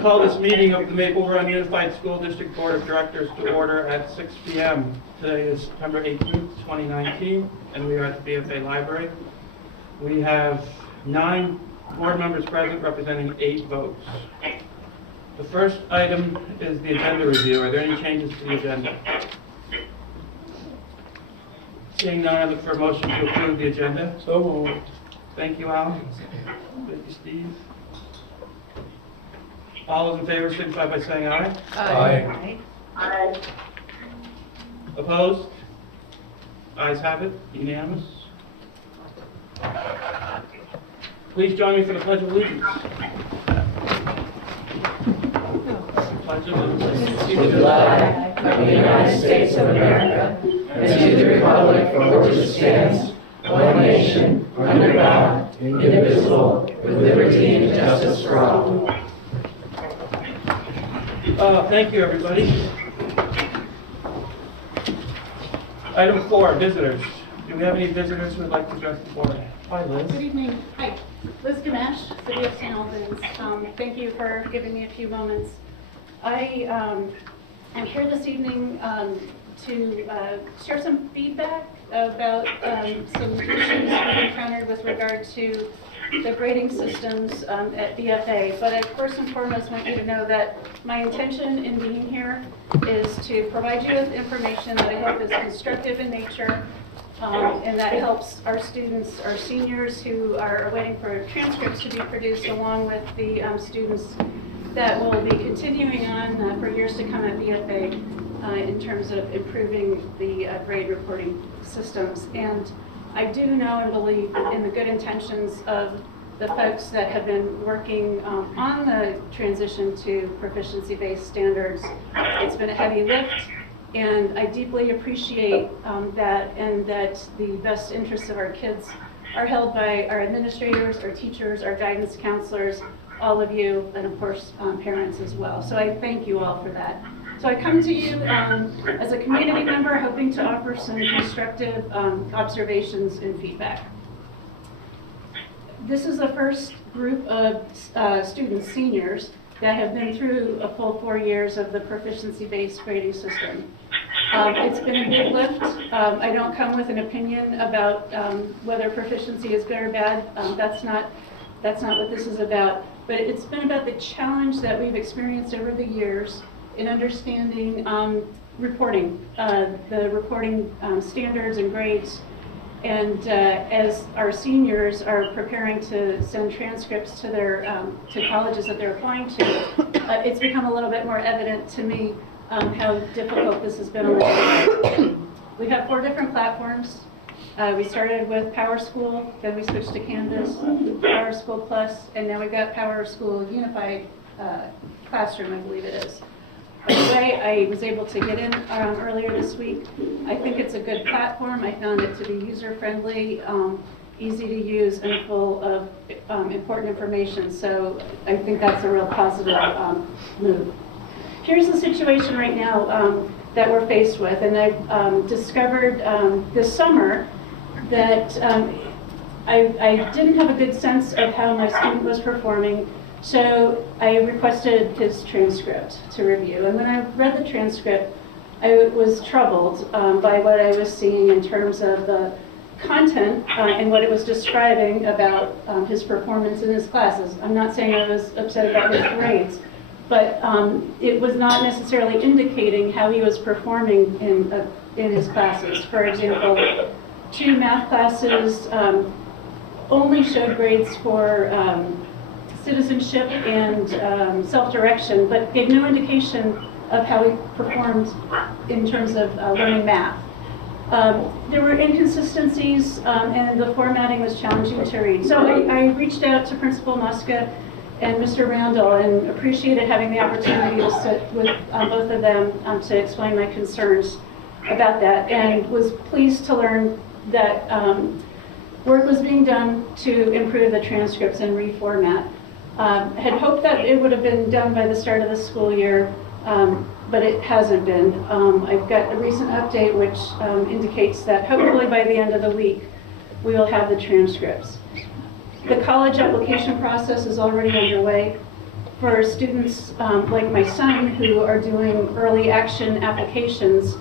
call this meeting of the Maple Run Unified School District Board of Directors to order at 6 p.m. Today is September 18th, 2019, and we are at the BFA Library. We have 9 board members present representing 8 votes. The first item is the agenda review. Are there any changes to the agenda? Seeing none, I look for a motion to approve the agenda. So moved. Thank you, Al. Thank you, Steve. All those in favor signify by saying aye. Aye. Aye. Opposed? Ayes have it, unanimous. Please join me for the Pledge of Allegiance. Pledge of Allegiance To the flag of the United States of America and to the republic for which it stands, one nation, under God, indivisible, with liberty and justice for all. Thank you, everybody. Item 4, visitors. Do we have any visitors who would like to address the board? Hi, Liz. Good evening. Hi. Liz Gamache, City of St. Albans. Thank you for giving me a few moments. I'm here this evening to share some feedback about some issues we've encountered with regard to the grading systems at BFA. But I first and foremost want you to know that my intention in being here is to provide you with information that I hope is constructive in nature, and that helps our students, our seniors who are waiting for transcripts to be produced, along with the students that will be continuing on for years to come at BFA in terms of improving the grade reporting systems. And I do know and believe in the good intentions of the folks that have been working on the transition to proficiency-based standards. It's been a heavy lift, and I deeply appreciate that, and that the best interests of our kids are held by our administrators, our teachers, our guidance counselors, all of you, and of course parents as well. So I thank you all for that. So I come to you as a community member, hoping to offer some constructive observations and feedback. This is the first group of students, seniors, that have been through a full 4 years of the proficiency-based grading system. It's been a big lift. I don't come with an opinion about whether proficiency is good or bad. That's not what this is about. But it's been about the challenge that we've experienced over the years in understanding reporting, the reporting standards and grades. And as our seniors are preparing to send transcripts to their to colleges that they're applying to, it's become a little bit more evident to me how difficult this has been on the We have 4 different platforms. We started with PowerSchool, then we switched to Canvas, PowerSchool Plus, and now we've got PowerSchool Unified Classroom, I believe it is. Anyway, I was able to get in earlier this week. I think it's a good platform. I found it to be user-friendly, easy to use, and full of important information. So I think that's a real positive move. Here's the situation right now that we're faced with, and I've discovered this summer that I didn't have a good sense of how my student was performing. So I requested his transcript to review, and when I read the transcript, I was troubled by what I was seeing in terms of the content and what it was describing about his performance in his classes. I'm not saying I was upset about his grades, but it was not necessarily indicating how he was performing in his classes. For example, 2 math classes only showed grades for citizenship and self-direction, but gave no indication of how he performed in terms of learning math. There were inconsistencies, and the formatting was challenging to read. So I reached out to Principal Muska and Mr. Randall and appreciated having the opportunity to sit with both of them to explain my concerns about that, and was pleased to learn that work was being done to improve the transcripts and reformat. Had hoped that it would have been done by the start of the school year, but it hasn't been. I've got a recent update which indicates that hopefully by the end of the week we will have the transcripts. The college application process is already underway. for students like my son who are doing early action applications,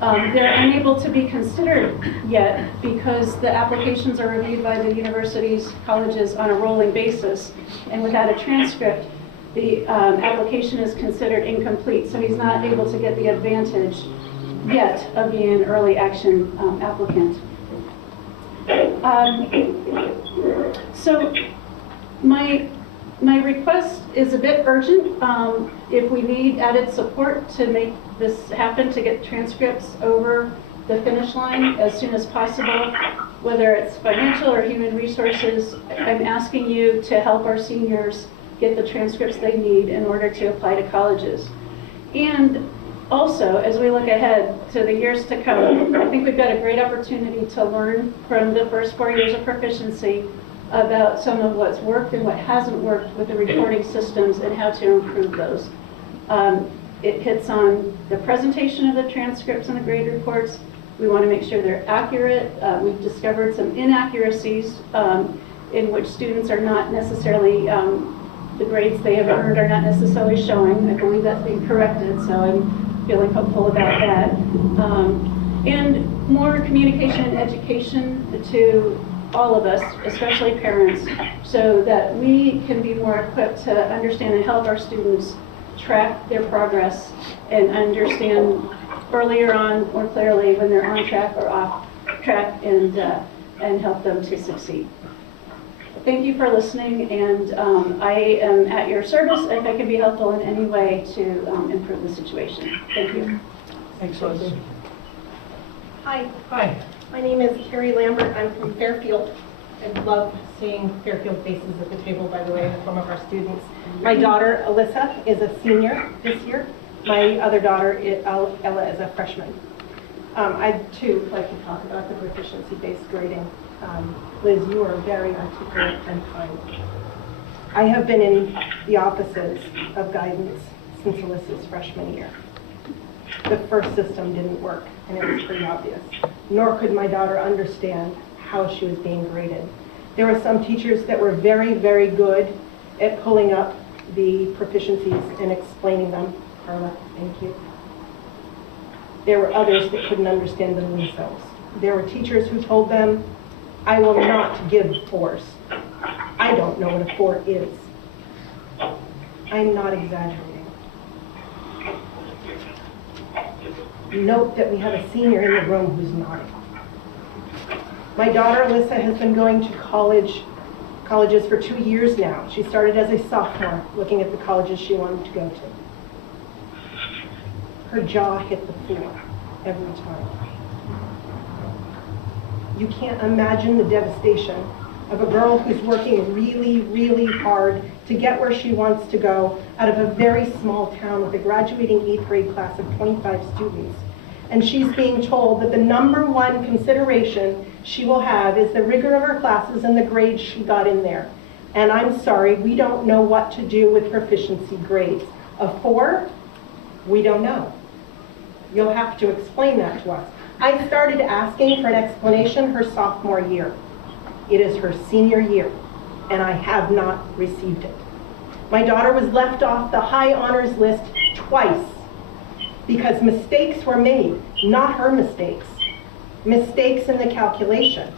they're unable to be considered yet because the applications are reviewed by the universities, colleges on a rolling basis. And without a transcript, the application is considered incomplete. So he's not able to get the advantage yet of being an early action applicant. So my request is a bit urgent. If we need added support to make this happen, to get transcripts over the finish line as soon as possible, whether it's financial or human resources, I'm asking you to help our seniors get the transcripts they need in order to apply to colleges. And also, as we look ahead to the years to come, I think we've got a great opportunity to learn from the first 4 years of proficiency about some of what's worked and what hasn't worked with the reporting systems and how to improve those. It hits on the presentation of the transcripts and the grade reports. We want to make sure they're accurate. We've discovered some inaccuracies in which students are not necessarily, the grades they have earned are not necessarily showing. I believe that's being corrected, so I'm feeling hopeful about that. And more communication and education to all of us, especially parents, so that we can be more equipped to understand and help our students track their progress and understand earlier on more clearly when they're on track or off track, and help them to succeed. Thank you for listening, and I am at your service if I can be helpful in any way to improve the situation. Thank you. Thanks, Liz. Hi, Hi. my name is Carrie Lambert. I'm from Fairfield. I love seeing Fairfield faces at the table, by the way, some of our students. My daughter, Alyssa, is a senior this year. My other daughter, Ella, is a freshman. I'd, too, like to talk about the proficiency-based grading. Liz, you are very articulate and kind. I have been in the offices of guidance since Alyssa's freshman year. The first system didn't work, and it was pretty obvious. Nor could my daughter understand how she was being graded. There were some teachers that were very, very good at pulling up the proficiencies and explaining them. Carla, thank you. There were others that couldn't understand them themselves. There were teachers who told them, I will not give 4s. I don't know what a 4 is. I'm not exaggerating. Note that we have a senior in the room who's nodding. My daughter, Alyssa, has been going to colleges for 2 years now. She started as a sophomore, looking at the colleges she wanted to go to. Her jaw hit the floor every time. You can't imagine the devastation of a girl who's working really, really hard to get where she wants to go out of a very small town with a graduating 8th grade class of 25 students. And she's being told that the #1 consideration she will have is the rigor of her classes and the grades she got in there. And I'm sorry, we don't know what to do with proficiency grades. A 4, we don't know. You'll have to explain that to us. I started asking for an explanation her sophomore year. It is her senior year, and I have not received it. My daughter was left off the high honors list twice because mistakes were made, not her mistakes. Mistakes in the calculation.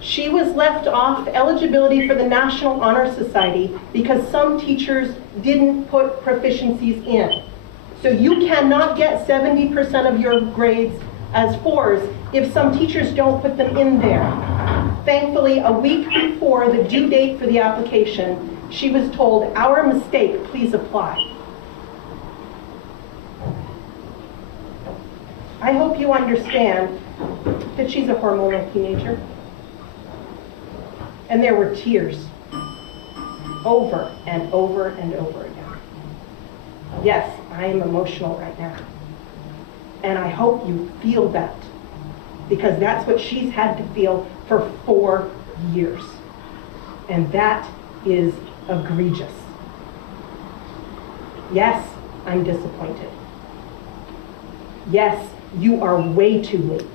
She was left off eligibility for the National Honor Society because some teachers didn't put proficiencies in. So you cannot get 70% of your grades as 4s if some teachers don't put them in there. Thankfully, a week before the due date for the application, she was told, our mistake, please apply. I hope you understand that she's a hormonal teenager. And there were tears over and over and over again. Yes, I am emotional right now. And I hope you feel that, because that's what she's had to feel for 4 years. And that is egregious. Yes, I'm disappointed. Yes, you are way too late.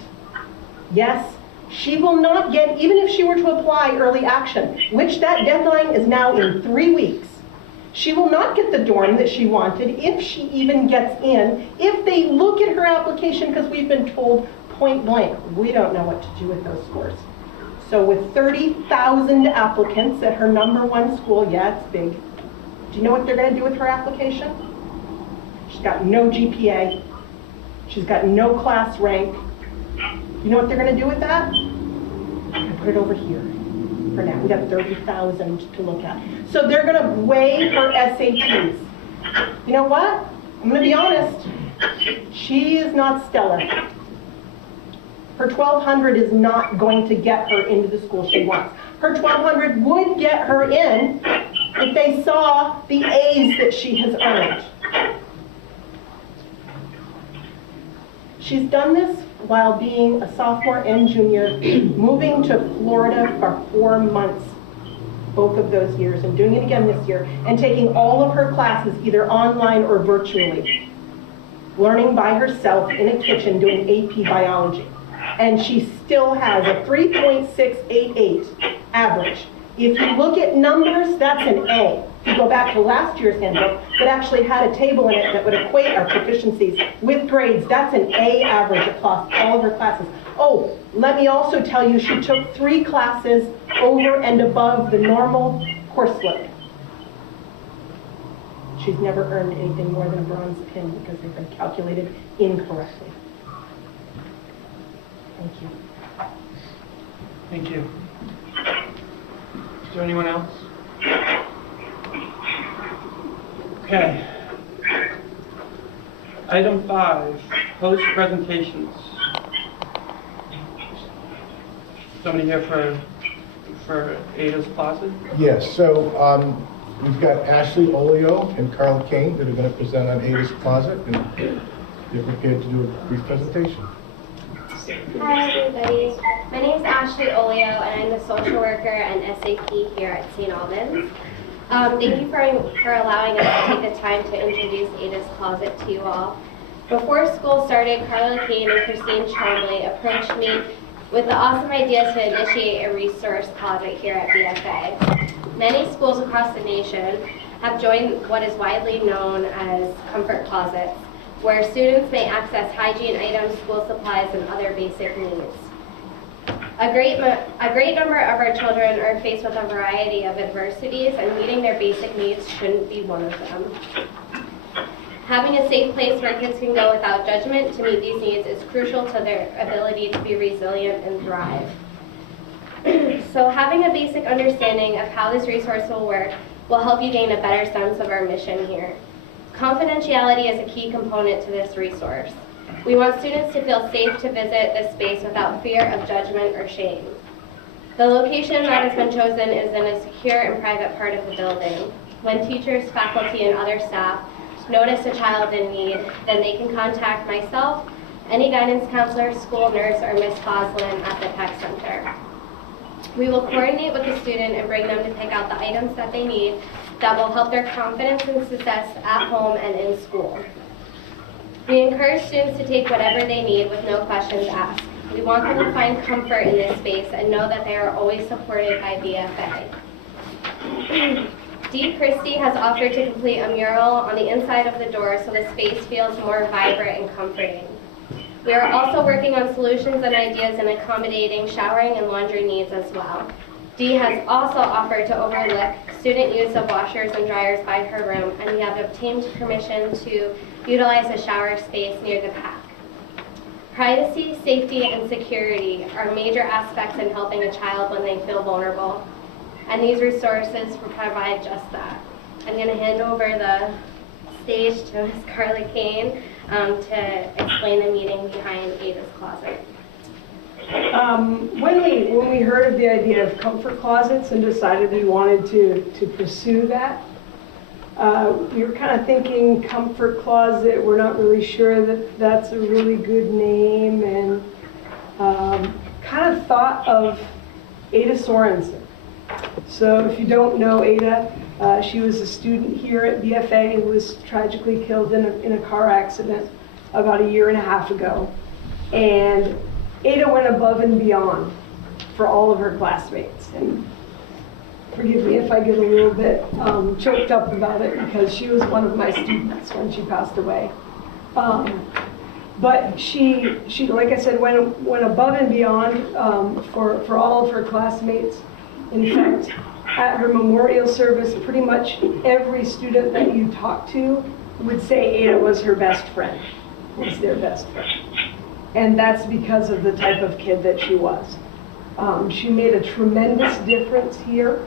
Yes, she will not get, even if she were to apply early action, which that deadline is now in 3 weeks, She will not get the dorm that she wanted if she even gets in, if they look at her application, because we've been told point blank, we don't know what to do with those scores. So with 30,000 applicants at her #1 school, yeah, it's big. Do you know what they're going to do with her application? She's got no GPA. She's got no class rank. You know what they're going to do with that? I put it over here for now. We got 30,000 to look at. So they're going to weigh her SATs. You know what? I'm going to be honest. She is not stellar. Her 1,200 is not going to get her into the school she wants. Her 1,200 would get her in if they saw the A's that she has earned. She's done this while being a sophomore and junior, moving to Florida for 4 months, both of those years, and doing it again this year, and taking all of her classes either online or virtually, learning by herself in a kitchen doing AP biology. And she still has a 3.688 average. If you look at numbers, that's an A. If you go back to last year's handbook, that actually had a table in it that would equate our proficiencies with grades, that's an A average across all of her classes. Oh, let me also tell you, she took 3 classes over and above the normal course load. She's never earned anything more than a bronze pin because they've been calculated incorrectly. Thank you. Thank you. Is there anyone else? Okay. Item 5, host presentations. Somebody here for Ada's closet? Yes, so we've got Ashley Olio and Carla Kane that are going to present on Ada's Closet, and they're prepared to do a brief presentation. Hi everybody, my name is Ashley Olio and I'm the social worker and SAP here at St. Albans. Thank you for allowing us to take the time to introduce Ada's Closet to you all. Before school started, Carla Kane and Christine Chomley approached me with the awesome idea to initiate a resource closet here at BFA. Many schools across the nation have joined what is widely known as comfort closets, where students may access hygiene items, school supplies, and other basic needs. A great number of our children are faced with a variety of adversities, and meeting their basic needs shouldn't be one of them. Having a safe place where kids can go without judgment to meet these needs is crucial to their ability to be resilient and thrive. So having a basic understanding of how this resource will work will help you gain a better sense of our mission here. Confidentiality is a key component to this resource. We want students to feel safe to visit this space without fear of judgment or shame. The location that has been chosen is in a secure and private part of the building. When teachers, faculty, and other staff notice a child in need, then they can contact myself, any guidance counselor, school nurse, or Ms. Foslin at the tech center. We will coordinate with the student and bring them to pick out the items that they need that will help their confidence and success at home and in school. We encourage students to take whatever they need with no questions asked. We want them to find comfort in this space and know that they are always supported by BFA. Dee Christie has offered to complete a mural on the inside of the door so the space feels more vibrant and comforting. We are also working on solutions and ideas in accommodating showering and laundry needs as well. Dee has also offered to overlook student use of washers and dryers by her room, and we have obtained permission to utilize a shower space near the back. Privacy, safety, and security are major aspects in helping a child when they feel vulnerable, and these resources provide just that. I'm going to hand over the stage to Ms. Carla Kane to explain the meaning behind Ada's Closet. When we heard of the idea of comfort closets and decided we wanted to pursue that, we were kind of thinking comfort closet. We're not really sure that that's a really good name, and kind of thought of Ada Sorensen. So if you don't know Ada, she was a student here at BFA who was tragically killed in a car accident about 1.5 years ago. And Ada went above and beyond for all of her classmates. And forgive me if I get a little bit choked up about it, because she was one of my students when she passed away. But she, like I said, went above and beyond for all of her classmates. In fact, at her memorial service, pretty much every student that you talk to would say Ada was her best friend, was their best friend. And that's because of the type of kid that she was. She made a tremendous difference here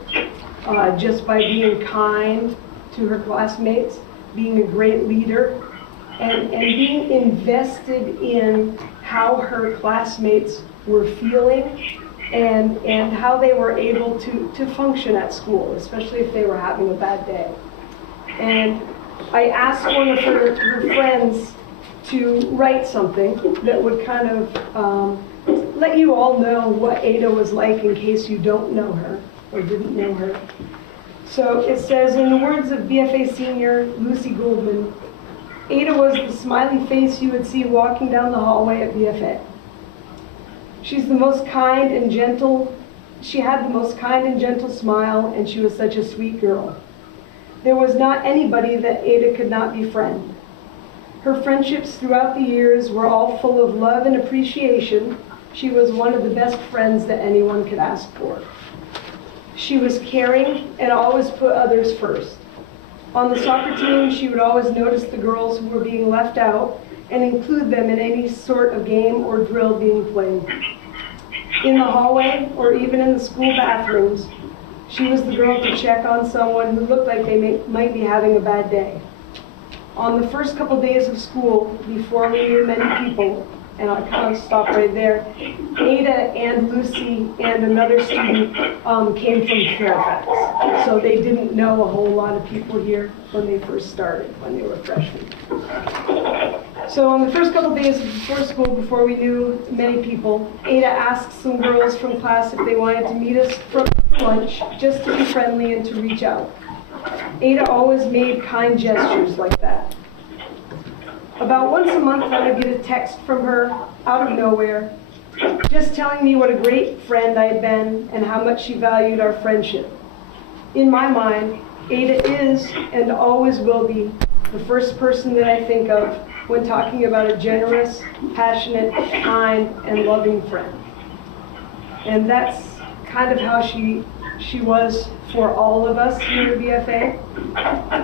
just by being kind to her classmates, being a great leader, and being invested in how her classmates were feeling and how they were able to function at school, especially if they were having a bad day. And I asked one of her friends to write something that would kind of let you all know what Ada was like in case you don't know her or didn't know her. So it says, in the words of BFA senior Lucy Goldman, Ada was the smiley face you would see walking down the hallway at BFA. She's the most kind and gentle. She had the most kind and gentle smile, and she was such a sweet girl. There was not anybody that Ada could not befriend. Her friendships throughout the years were all full of love and appreciation. She was one of the best friends that anyone could ask for. She was caring and always put others first. On the soccer team, she would always notice the girls who were being left out and include them in any sort of game or drill being played. In the hallway or even in the school bathrooms, she was the girl to check on someone who looked like they might be having a bad day. On the first couple days of school, before we knew many people, and I'll kind of stop right there, Ada and Lucy and another student came from Fairfax. So they didn't know a whole lot of people here when they first started, when they were freshmen. So on the first couple days before school, before we knew many people, Ada asked some girls from class if they wanted to meet us for lunch, just to be friendly and to reach out. Ada always made kind gestures like that. About once a month, I would get a text from her out of nowhere, just telling me what a great friend I had been and how much she valued our friendship. In my mind, Ada is and always will be the first person that I think of when talking about a generous, passionate, kind, and loving friend. And that's kind of how she was for all of us here at BFA.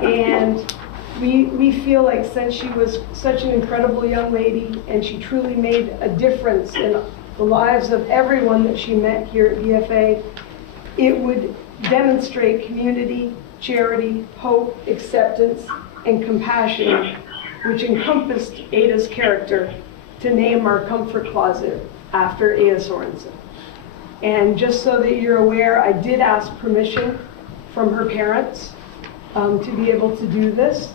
And we feel like since she was such an incredible young lady and she truly made a difference in the lives of everyone that she met here at BFA, it would demonstrate community, charity, hope, acceptance, and compassion, which encompassed Ada's character, to name our comfort closet after Ada Sorensen. And just so that you're aware, I did ask permission from her parents to be able to do this.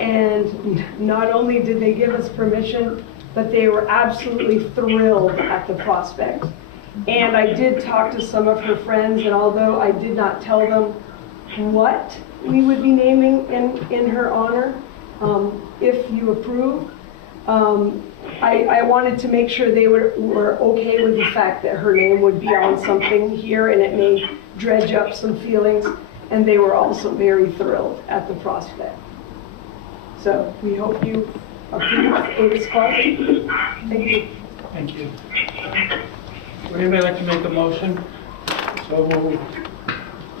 And not only did they give us permission, but they were absolutely thrilled at the prospect. And I did talk to some of her friends, and although I did not tell them what we would be naming in her honor, if you approve, I wanted to make sure they were okay with the fact that her name would be on something here, and it may dredge up some feelings, and they were also very thrilled at the prospect. So we hope you approve Ada's closet. Thank you. Thank you. Would anybody like to make a motion So moved.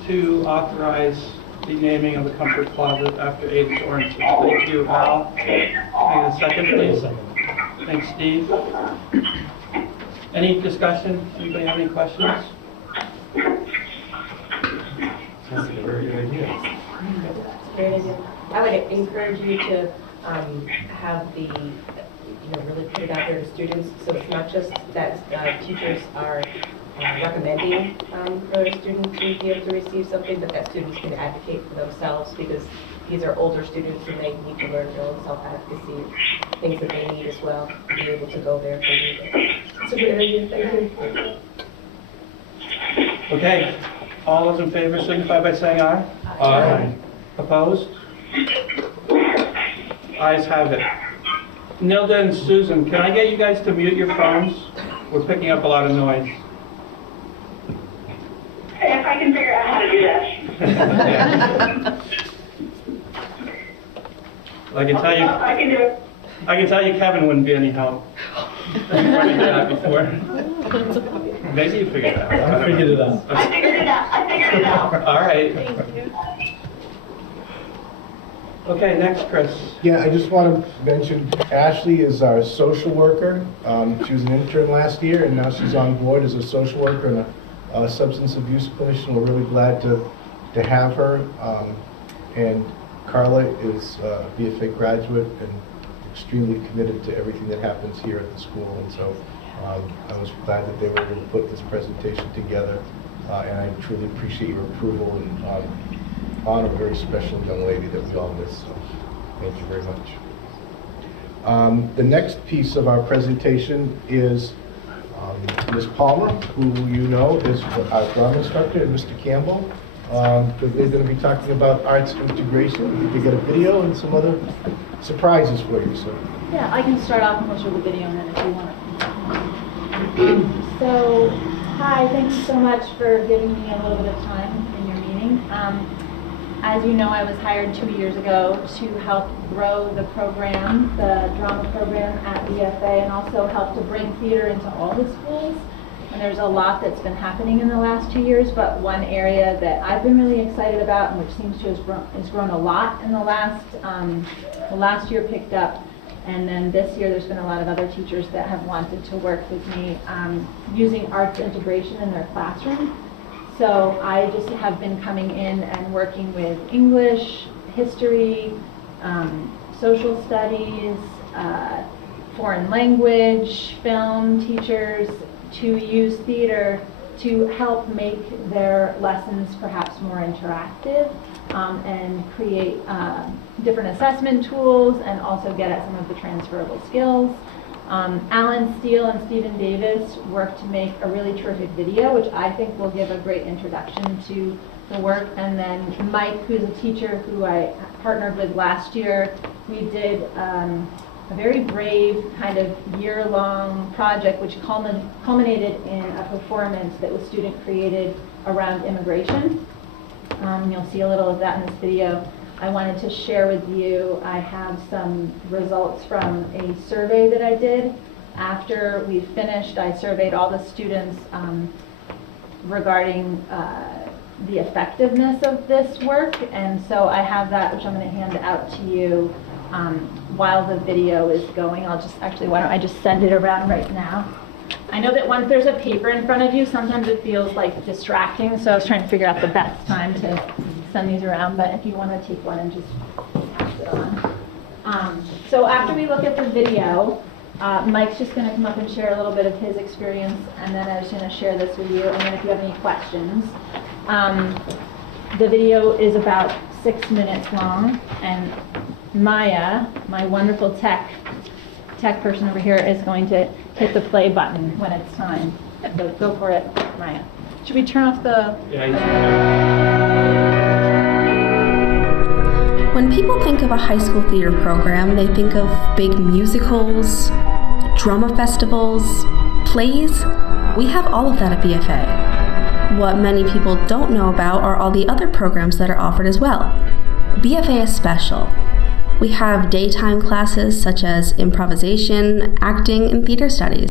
to authorize the naming of the comfort closet after Ada Sorensen? Thank you, Al. Can I get a second, please? Thanks, Steve. Any discussion? Anybody have any questions? Sounds like a very good idea. Great idea. I would encourage you to have the, really put it out there to students, so it's not just that teachers are recommending for a student to be able to receive something, but that students can advocate for themselves, because these are older students and they need to learn their own self-advocacy, things that they need as well, to be able to go there if they need it. It's a good idea. Thank you. Okay, all those in favor signify by saying aye. Aye. Opposed? Ayes have it. Nilda and Susan, can I get you guys to mute your phones? We're picking up a lot of noise. If I can figure out how to do that. I can tell you. I can do it. I can tell you Kevin wouldn't be any help. You've already done that before. Maybe you figured it out. I figured it out. I figured it out. All right. Thank you. Okay, next, Chris. Yeah, I just want to mention Ashley is our social worker. She was an intern last year, and now she's on board as a social worker and a substance abuse clinician. We're really glad to have her. And Carla is a BFA graduate and extremely committed to everything that happens here at the school. And so I was glad that they were able to put this presentation together. And I truly appreciate your approval and honor a very special young lady that we all miss. So thank you very much. The next piece of our presentation is Ms. Palmer, who you know is our drama instructor, and Mr. Campbell. They're going to be talking about arts integration. You get a video and some other surprises for you. So. Yeah, I can start off and we'll show the video and then if you want to. So, hi, thank you so much for giving me a little bit of time in your meeting. As you know, I was hired 2 years ago to help grow the program, the drama program at BFA, and also help to bring theater into all the schools. And there's a lot that's been happening in the last 2 years, but one area that I've been really excited about, and which seems to has grown a lot in the last year picked up, and then this year there's been a lot of other teachers that have wanted to work with me using arts integration in their classroom. So I just have been coming in and working with English, history, social studies, foreign language, film teachers, to use theater to help make their lessons perhaps more interactive and create different assessment tools and also get at some of the transferable skills. Alan Steele and Stephen Davis worked to make a really terrific video, which I think will give a great introduction to the work. And then Mike, who's a teacher who I partnered with last year, we did a very brave kind of year-long project which culminated in a performance that was student-created around immigration. You'll see a little of that in this video. I wanted to share with you, I have some results from a survey that I did. After we finished, I surveyed all the students regarding the effectiveness of this work, and so I have that, which I'm going to hand out to you while the video is going. I'll just, actually, why don't I just send it around right now. I know that once there's a paper in front of you, sometimes it feels like distracting, so I was trying to figure out the best time to send these around, but if you want to take one and just pass it on. So after we look at the video, Mike's just going to come up and share a little bit of his experience, and then I'm just going to share this with you, and then if you have any questions. The video is about 6 minutes long, and Maya, my wonderful tech person over here, is going to hit the play button when it's time. So go for it, Maya. Should we turn off the... When people think of a high school theater program, they think of big musicals, drama festivals, plays. We have all of that at BFA. What many people don't know about are all the other programs that are offered as well. BFA is special. We have daytime classes such as improvisation, acting, and theater studies.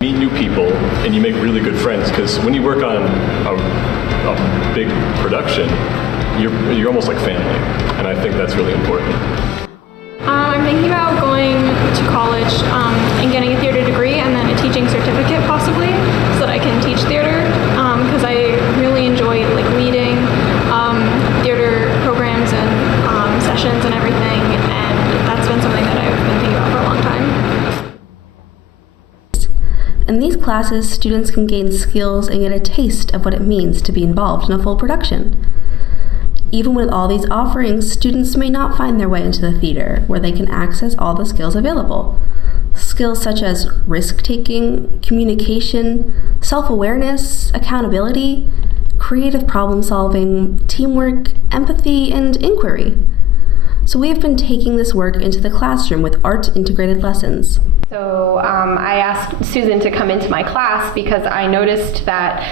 Meet new people and you make really good friends, because when you work on a big production, you're almost like family, and I think that's really important. I'm thinking about going to college and getting a theater degree and then a teaching certificate possibly, so that I can teach theater, because I really enjoy leading theater programs and sessions and everything, and that's been something that I've been thinking about for a long time. In these classes, students can gain skills and get a taste of what it means to be involved in a full production. Even with all these offerings, students may not find their way into the theater, where they can access all the skills available. Skills such as risk-taking, communication, self-awareness, accountability, creative problem-solving, teamwork, empathy, and inquiry. So we have been taking this work into the classroom with art-integrated lessons. So I asked Susan to come into my class because I noticed that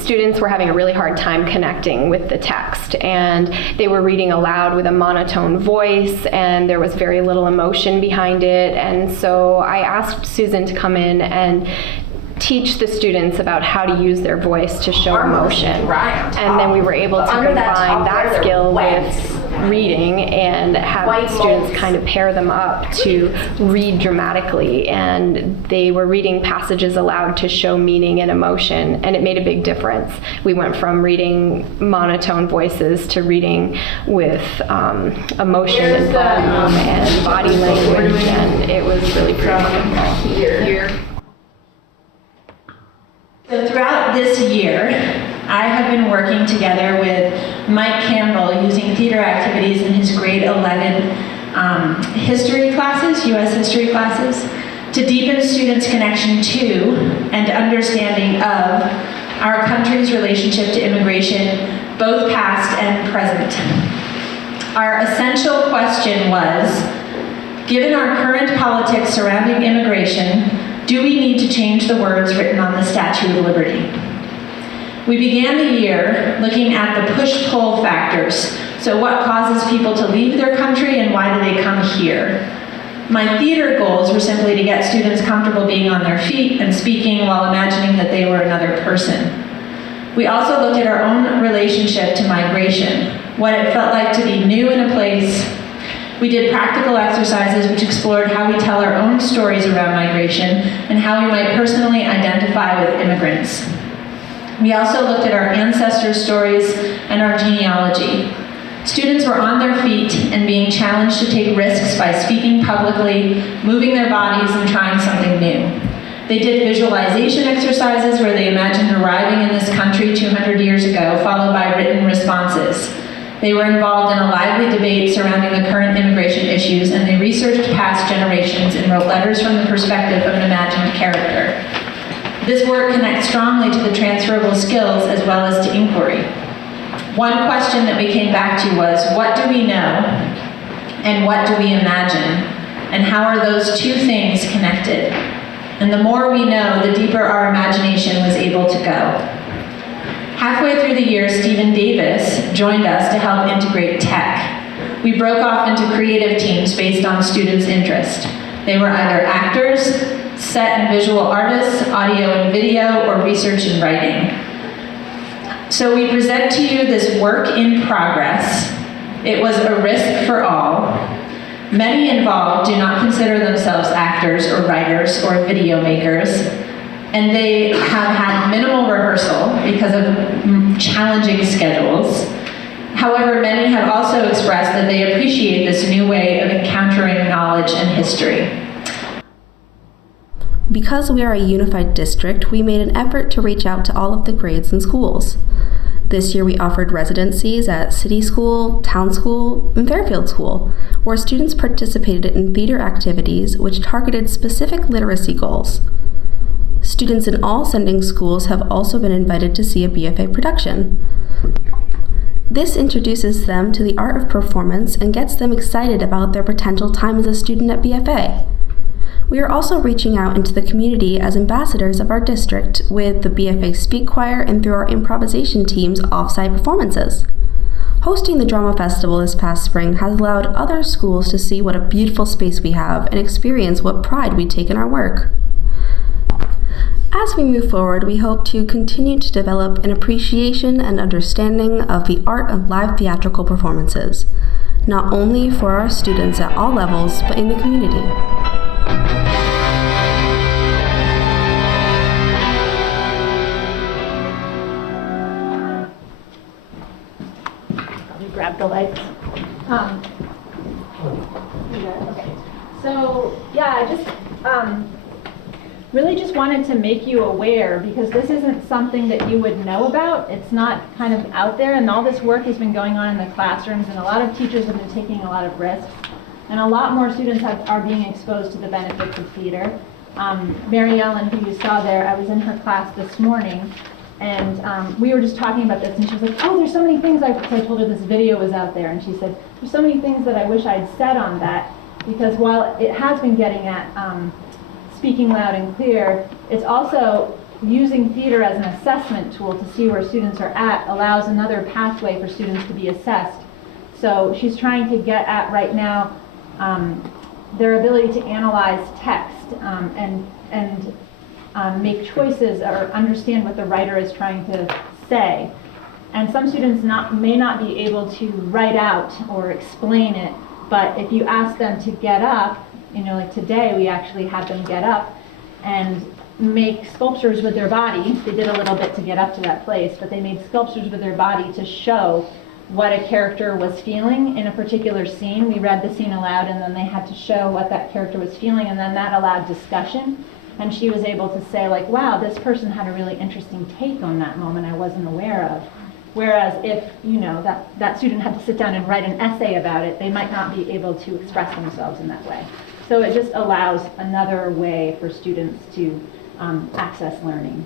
students were having a really hard time connecting with the text, and they were reading aloud with a monotone voice, and there was very little emotion behind it. And so I asked Susan to come in and teach the students about how to use their voice to show emotion. And then we were able to combine that skill with reading and have students kind of pair them up to read dramatically. And they were reading passages aloud to show meaning and emotion, and it made a big difference. We went from reading monotone voices to reading with emotion and volume and body language, and it was really pretty wonderful. So throughout this year, I have been working together with Mike Campbell using theater activities in his grade 11 history classes, U.S. history classes, to deepen students' connection to and understanding of our country's relationship to immigration, both past and present. Our essential question was, given our current politics surrounding immigration, do we need to change the words written on the Statue of Liberty? We began the year looking at the push-pull factors. So what causes people to leave their country and why do they come here? My theater goals were simply to get students comfortable being on their feet and speaking while imagining that they were another person. We also looked at our own relationship to migration, what it felt like to be new in a place. We did practical exercises which explored how we tell our own stories around migration and how we might personally identify with immigrants. We also looked at our ancestors' stories and our genealogy. Students were on their feet and being challenged to take risks by speaking publicly, moving their bodies, and trying something new. They did visualization exercises where they imagined arriving in this country 200 years ago, followed by written responses. They were involved in a lively debate surrounding the current immigration issues, and they researched past generations and wrote letters from the perspective of an imagined character. This work connects strongly to the transferable skills as well as to inquiry. One question that we came back to was, what do we know and what do we imagine? And how are those two things connected? And the more we know, the deeper our imagination was able to go. Halfway through the year, Stephen Davis joined us to help integrate tech. We broke off into creative teams based on students' interest. They were either actors, set and visual artists, audio and video, or research and writing. So we present to you this work in progress. It was a risk for all. Many involved do not consider themselves actors or writers or video makers, and they have had minimal rehearsal because of challenging schedules. However, many have also expressed that they appreciate this new way of encountering knowledge and history. Because we are a unified district, we made an effort to reach out to all of the grades and schools. This year we offered residencies at City School, Town School, and Fairfield School, where students participated in theater activities which targeted specific literacy goals. Students in all sending schools have also been invited to see a BFA production. This introduces them to the art of performance and gets them excited about their potential time as a student at BFA. We are also reaching out into the community as ambassadors of our district with the BFA Speak Choir and through our improvisation team's off-site performances. Hosting the Drama Festival this past spring has allowed other schools to see what a beautiful space we have and experience what pride we take in our work. As we move forward, we hope to continue to develop an appreciation and understanding of the art of live theatrical performances, not only for our students at all levels, but in the community. Let me grab the lights. Okay. So, yeah, I just really just wanted to make you aware, because this isn't something that you would know about. It's not kind of out there, and all this work has been going on in the classrooms, and a lot of teachers have been taking a lot of risks, and a lot more students are being exposed to the benefits of theater. Mary Ellen, who you saw there, I was in her class this morning, and we were just talking about this, and she was like, oh, there's so many things, I told her this video was out there, and she said, there's so many things that I wish I'd said on that, because while it has been getting at speaking loud and clear. It's also using theater as an assessment tool to see where students are at allows another pathway for students to be assessed. So she's trying to get at right now their ability to analyze text and make choices or understand what the writer is trying to say. And some students may not be able to write out or explain it, but if you ask them to get up, like today we actually had them get up and make sculptures with their body. They did a little bit to get up to that place, but they made sculptures with their body to show what a character was feeling in a particular scene. We read the scene aloud and then they had to show what that character was feeling, and then that allowed discussion. And she was able to say, like, wow, this person had a really interesting take on that moment I wasn't aware of. Whereas if, that student had to sit down and write an essay about it, they might not be able to express themselves in that way. So it just allows another way for students to access learning.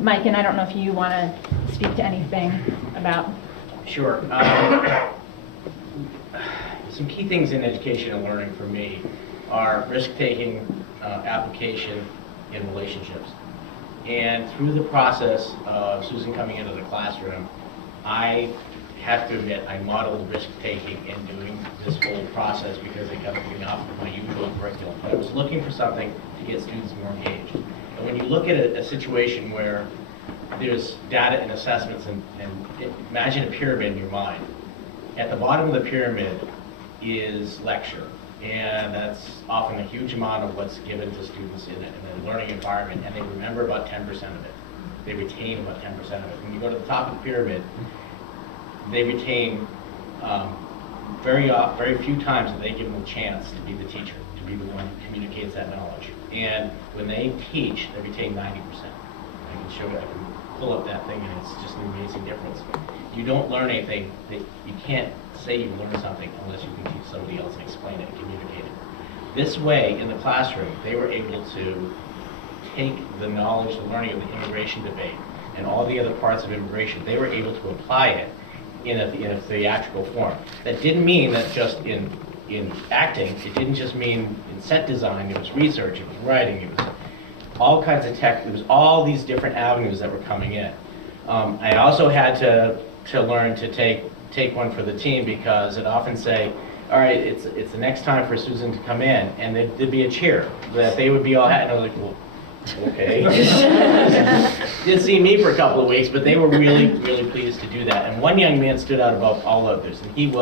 Mike, and I don't know if you want to speak to anything about... Sure. Some key things in education and learning for me are risk-taking, application, and relationships. And through the process of Susan coming into the classroom, I have to admit I modeled risk-taking in doing this whole process because it got me off of my usual curriculum. But I was looking for something to get students more engaged. And when you look at a situation where there's data and assessments, and imagine a pyramid in your mind. At the bottom of the pyramid is lecture, and that's often a huge amount of what's given to students in a learning environment, and they remember about 10% of it. They retain about 10% of it. When you go to the top of the pyramid, they retain very few times that they give them a chance to be the teacher, to be the one who communicates that knowledge. And when they teach, they retain 90%. I can show you, I can pull up that thing, and it's just an amazing difference. You don't learn anything, you can't say you learned something unless you can teach somebody else and explain it and communicate it. This way, in the classroom, they were able to take the knowledge, the learning of the immigration debate and all the other parts of immigration, they were able to apply it in a theatrical form. That didn't mean that just in acting, it didn't just mean in set design, it was research, it was writing, it was all kinds of tech, it was all these different avenues that were coming in. I also had to learn to take one for the team, because it often say, all right, it's the next time for Susan to come in, and there'd be a cheer that they would be all happy, and I was like, well, okay. Didn't see me for a couple of weeks, but they were really, really pleased to do that. And one young man stood out above all others, and he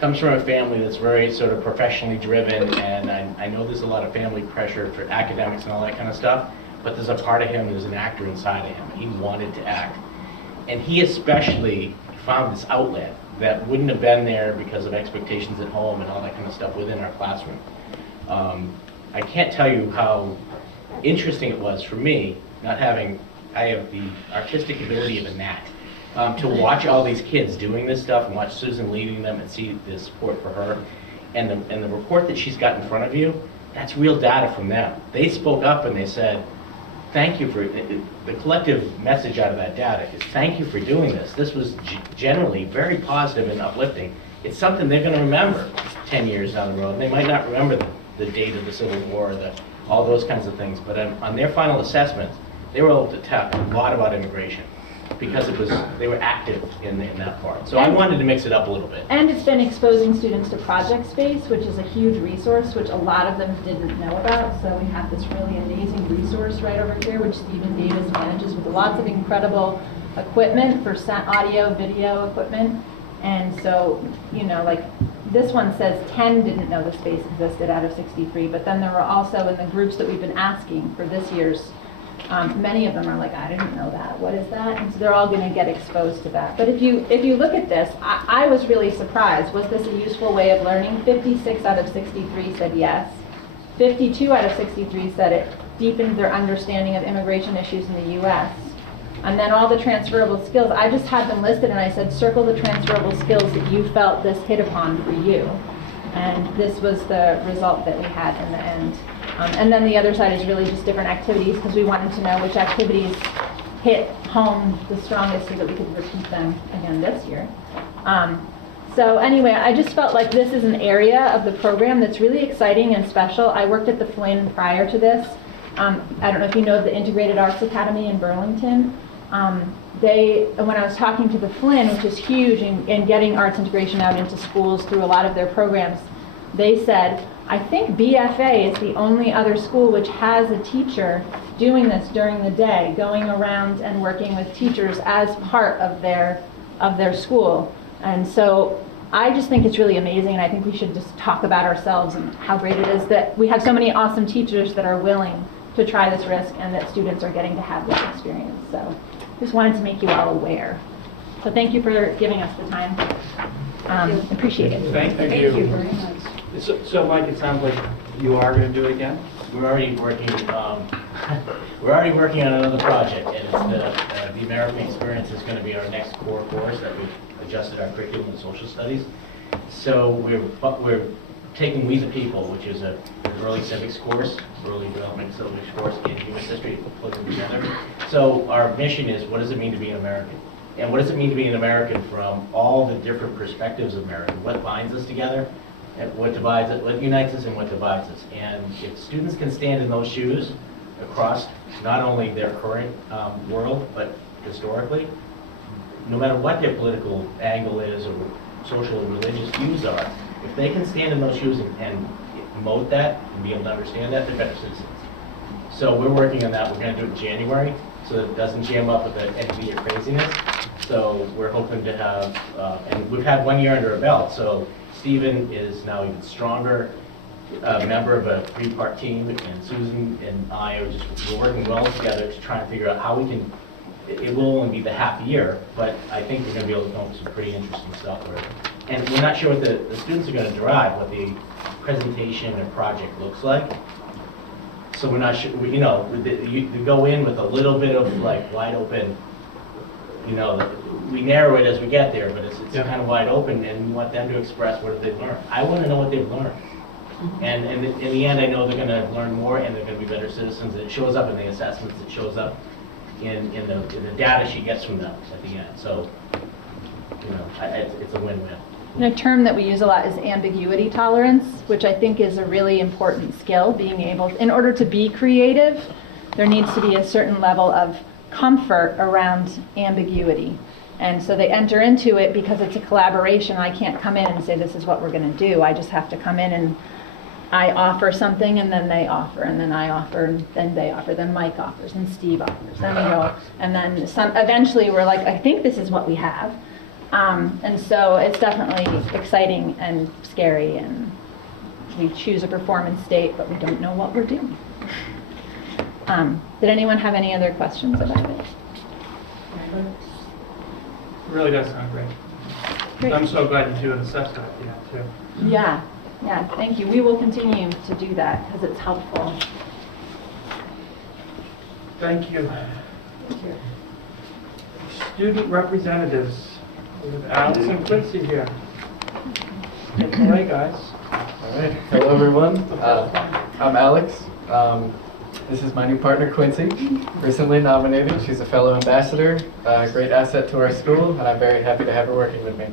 comes from a family that's very sort of professionally driven, and I know there's a lot of family pressure for academics and all that kind of stuff, but there's a part of him, there's an actor inside of him. He wanted to act. And he especially found this outlet that wouldn't have been there because of expectations at home and all that kind of stuff within our classroom. I can't tell you how interesting it was for me, I have the artistic ability of a gnat, to watch all these kids doing this stuff and watch Susan leading them and see the support for her. And the report that she's got in front of you, that's real data from them. They spoke up and they said, thank you for, the collective message out of that data is thank you for doing this. This was generally very positive and uplifting. It's something they're going to remember 10 years down the road. They might not remember the date of the Civil War, all those kinds of things, but on their final assessments, they were able to talk a lot about immigration because they were active in that part. So I wanted to mix it up a little bit. And it's been exposing students to project space, which is a huge resource, which a lot of them didn't know about. So we have this really amazing resource right over here, which Stephen Davis manages with lots of incredible equipment for audio, video equipment. And so, like this one says 10 didn't know the space existed out of 63, but then there were also in the groups that we've been asking for this year's, many of them are like, I didn't know that, what is that? And so they're all going to get exposed to that. But if you look at this, I was really surprised. Was this a useful way of learning? 56 out of 63 said yes. 52 out of 63 said it deepened their understanding of immigration issues in the U.S. And then all the transferable skills, I just had them listed and I said, circle the transferable skills that you felt this hit upon for you. And this was the result that we had in the end. And then the other side is really just different activities, because we wanted to know which activities hit home the strongest so that we could repeat them again this year. So anyway, I just felt like this is an area of the program that's really exciting and special. I worked at the Flynn prior to this. I don't know if you know of the Integrated Arts Academy in Burlington. When I was talking to the Flynn, which is huge in getting arts integration out into schools through a lot of their programs, they said, I think BFA is the only other school which has a teacher doing this during the day, going around and working with teachers as part of their school. And so I just think it's really amazing, and I think we should just talk about ourselves and how great it is that we have so many awesome teachers that are willing to try this risk and that students are getting to have this experience. So just wanted to make you all aware. So thank you for giving us the time. Appreciate it. Thank you. Thank you very much. So Mike, it sounds like you are going to do it again? We're already working. We're already working on another project, and it's the American Experience is going to be our next core course that we've adjusted our curriculum in social studies. So we're taking We the People, which is an early civics course, early development civics course in human history, putting them together. So our mission is, what does it mean to be an American? And what does it mean to be an American from all the different perspectives of America? What binds us together? And what divides it, what unites us and what divides us. And if students can stand in those shoes across not only their current world, but historically, no matter what their political angle is or social and religious views are, if they can stand in those shoes and emote that and be able to understand that, they're better citizens. So we're working on that. We're going to do it in January so that it doesn't jam up with the end of the year craziness. So we're hoping to have, and we've had 1 year under our belt, so Stephen is now even stronger, a member of a 3-part team, and Susan and I are we're working well together to try and figure out how we can, it will only be the half year, but I think we're going to be able to come up with some pretty interesting stuff. And we're not sure what the students are going to derive, what the presentation or project looks like. So we're not sure, you go in with a little bit of like wide open, we narrow it as we get there, but it's kind of wide open, and we want them to express what have they learned. I want to know what they've learned. And in the end, I know they're going to learn more, and they're going to be better citizens. It shows up in the assessments. It shows up in the data she gets from them at the end. So, it's a win-win. And a term that we use a lot is ambiguity tolerance, which I think is a really important skill. Being able, in order to be creative, there needs to be a certain level of comfort around ambiguity. And so they enter into it because it's a collaboration. I can't come in and say, this is what we're going to do. I just have to come in and I offer something, and then they offer, and then I offer, and then they offer, then Mike offers, and Steve offers. Then we go, and then eventually we're like, I think this is what we have. And so it's definitely exciting and scary, and we choose a performance state, but we don't know what we're doing. Did anyone have any other questions about it? It really does sound great. Great. I'm so glad you do an assessment at the end, too. Yeah, thank you. We will continue to do that because it's helpful. Thank you. Student representatives. We have Alex and Quincy here. Take it away, guys. All right. Hello, everyone. I'm Alex. This is my new partner, Quincy, recently nominated. She's a fellow ambassador, a great asset to our school, and I'm very happy to have her working with me.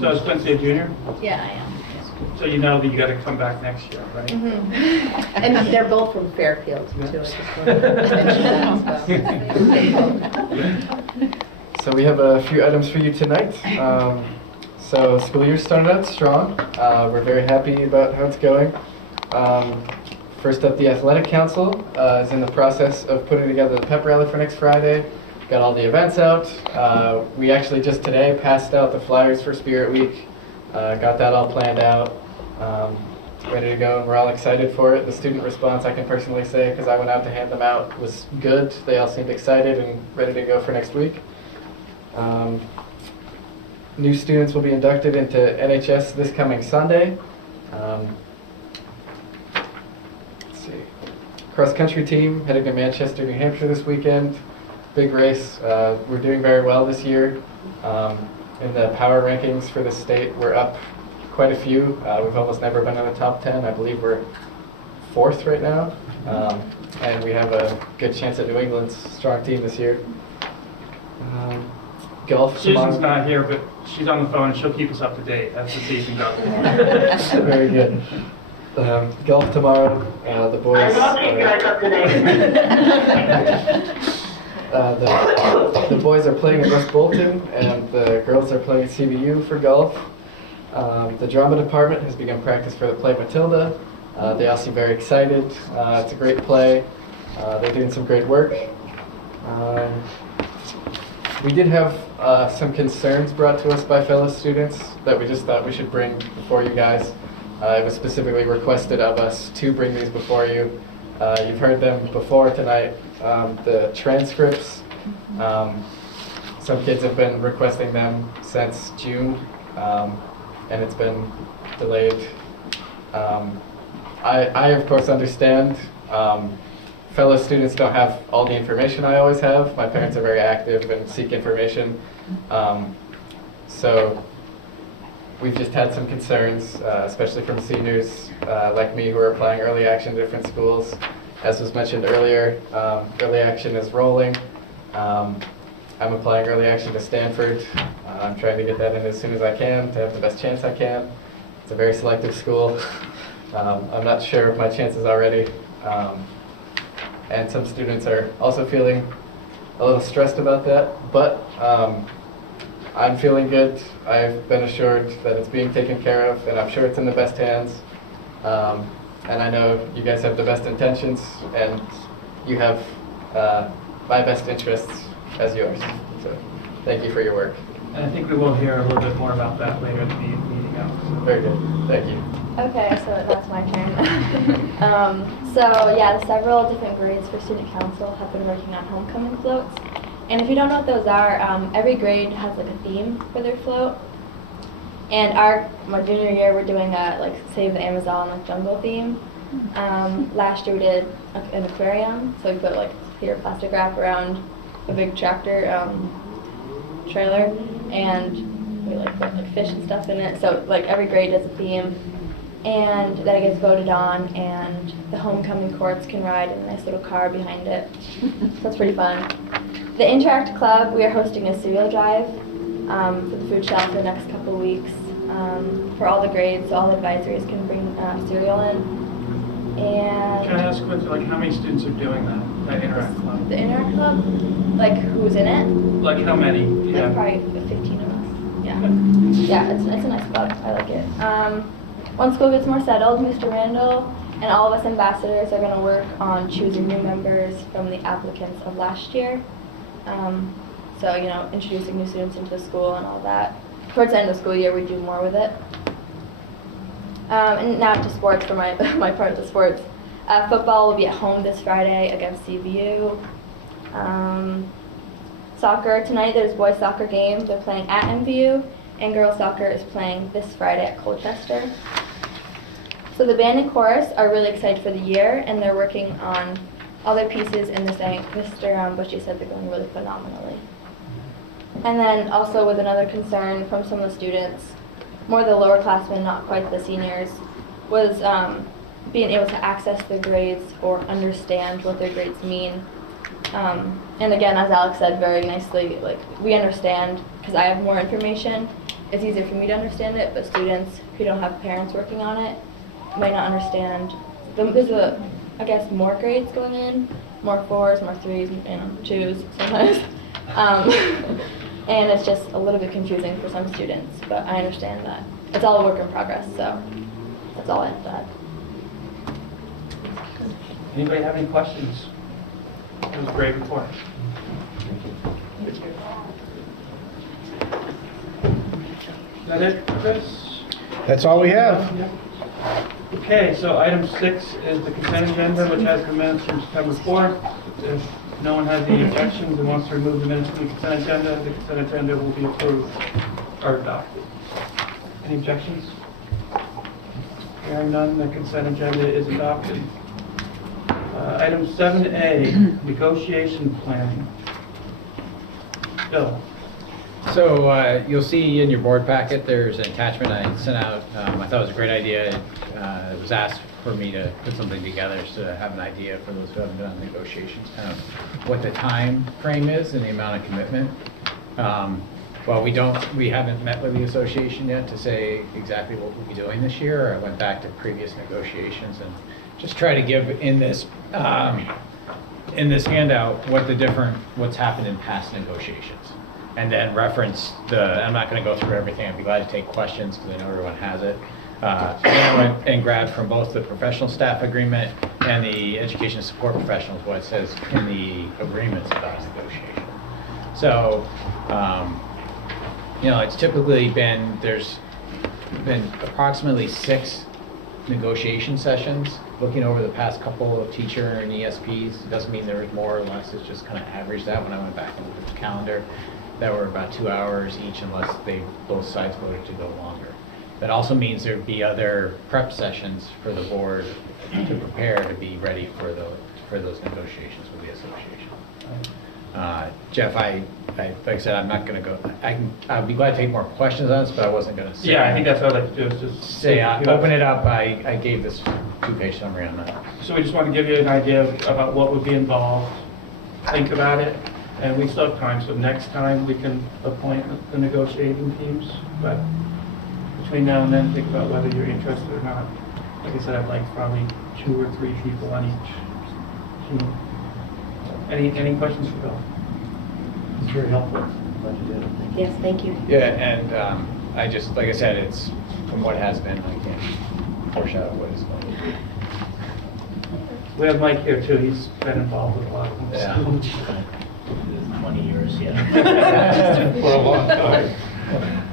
So is Quincy a junior? Yeah, I am. So you know that you got to come back next year, right? Mm-hmm. And they're both from Fairfield, too. I just wanted to mention that. So we have a few items for you tonight. So school year started out strong. We're very happy about how it's going. First up, the Athletic Council is in the process of putting together the pep rally for next Friday. Got all the events out. We actually just today passed out the flyers for Spirit Week. Got that all planned out. Ready to go, and we're all excited for it. The student response, I can personally say, because I went out to hand them out, was good. They all seemed excited and ready to go for next week. New students will be inducted into NHS this coming Sunday. Let's see. Cross-country team heading to Manchester, New Hampshire this weekend. Big race. We're doing very well this year. In the power rankings for the state, we're up quite a few. We've almost never been in the top 10. I believe we're 4th right now. And we have a good chance at New England's strong team this year. golf Susan's tomorrow. not here, but she's on the phone and she'll keep us up to date as the season goes. Very good. Golf tomorrow. The boys. The boys are playing at West Bolton, and the girls are playing at CBU for golf. The drama department has begun practice for the play Matilda. They all seem very excited. It's a great play. They're doing some great work. We did have some concerns brought to us by fellow students that we just thought we should bring before you guys. It was specifically requested of us to bring these before you. You've heard them before tonight. The transcripts, some kids have been requesting them since June, and it's been delayed. I of course understand. Fellow students don't have all the information I always have. My parents are very active and seek information. So we've just had some concerns, especially from seniors like me who are applying early action to different schools. As was mentioned earlier, early action is rolling. I'm applying early action to Stanford. I'm trying to get that in as soon as I can to have the best chance I can. It's a very selective school. I'm not sure of my chances already. And some students are also feeling a little stressed about that, but I'm feeling good. I've been assured that it's being taken care of, and I'm sure it's in the best hands. And I know you guys have the best intentions, and you have my best interests as yours. So thank you for your work. And I think we will hear a little bit more about that later in the meeting out. So. Very good. Thank you. Okay, so that's my turn. Several different grades for student council have been working on homecoming floats. And if you don't know what those are, every grade has like a theme for their float. And my junior year, we're doing a like Save the Amazon like jungle theme. Last year we did an aquarium, so we put like clear plastic wrap around a big tractor trailer, and we like put like fish and stuff in it. So like every grade has a theme, and that gets voted on, and the homecoming courts can ride in a nice little car behind it. So it's pretty fun. The Interact Club, we are hosting a cereal drive for the food shelf for the next couple weeks for all the grades, so all advisories can bring cereal in. And can I ask quickly, like, how many students are doing that Interact Club? The Interact Club, like who's in it? Like how many? Like probably 15 of us. Yeah. Yeah, it's a nice club. I like it. Once school gets more settled, Mr. Randall and all of us ambassadors are going to work on choosing new members from the applicants of last year. So, introducing new students into the school and all that. Towards the end of the school year, we do more with it. And now to sports, for my part of the sports. Football will be at home this Friday against CBU. Soccer, tonight there's boys soccer game. They're playing at MVU, and girls soccer is playing this Friday at Colchester. So the band and chorus are really excited for the year, and they're working on all their pieces, and they're saying, Mr. Bushy said they're going really phenomenally. And then also with another concern from some of the students, more the lower classmen, not quite the seniors, was being able to access their grades or understand what their grades mean. And again, as Alex said very nicely, like we understand because I have more information. It's easier for me to understand it, but students who don't have parents working on it might not understand. There's I guess more grades going in, more 4s, more 3s, and 2s sometimes. And it's just a little bit confusing for some students, but I understand that. It's all a work in progress, so that's all I have to add. Anybody have any questions? It was a great report. Is that it, Chris? That's all we have. Yeah. Okay, so item 6 is the consent agenda, which has the minutes from September 4th. If no one has any objections and wants to remove the minutes from the consent agenda will be approved or adopted. Any objections? Hearing none, the consent agenda is adopted. Item 7A, negotiation planning. Bill. So you'll see in your board packet there's an attachment I sent out. I thought it was a great idea. It was asked for me to put something together to have an idea for those who haven't done negotiations, kind of what the time frame is and the amount of commitment. Well, we haven't met with the association yet to say exactly what we'll be doing this year. I went back to previous negotiations and just try to give in this handout what's happened in past negotiations. And then reference I'm not going to go through everything. I'd be glad to take questions because I know everyone has it. Then I went and grabbed from both the professional staff agreement and the education support professionals what it says in the agreements about negotiation. So, it's typically there's been approximately 6 negotiation sessions looking over the past couple of teacher and ESPs. It doesn't mean there was more or less, it's just kind of averaged that when I went back and looked at the calendar. That were about 2 hours each unless both sides voted to go longer. That also means there'd be other prep sessions for the board to prepare to be ready for those negotiations with the association. Jeff, like I said, I'm not going to go. I'd be glad to take more questions on this, but I wasn't going to say. Yeah, I think that's what I'd like to do is just open it up. I gave this 2-page summary on that. So we just want to give you an idea about what would be involved. Think about it, and we still have time. So next time we can appoint the negotiating teams, but between now and then, think about whether you're interested or not. Like I said, I'd like probably 2 or 3 people on each team. Any questions for Bill? It's very helpful. Glad you did it. Yes, thank you. Yeah, and I just, like I said, it's from what has been. I can't foreshadow what is going to be. We have Mike here too. He's been involved with a lot of things. Yeah. 20 years, yeah. For a long time.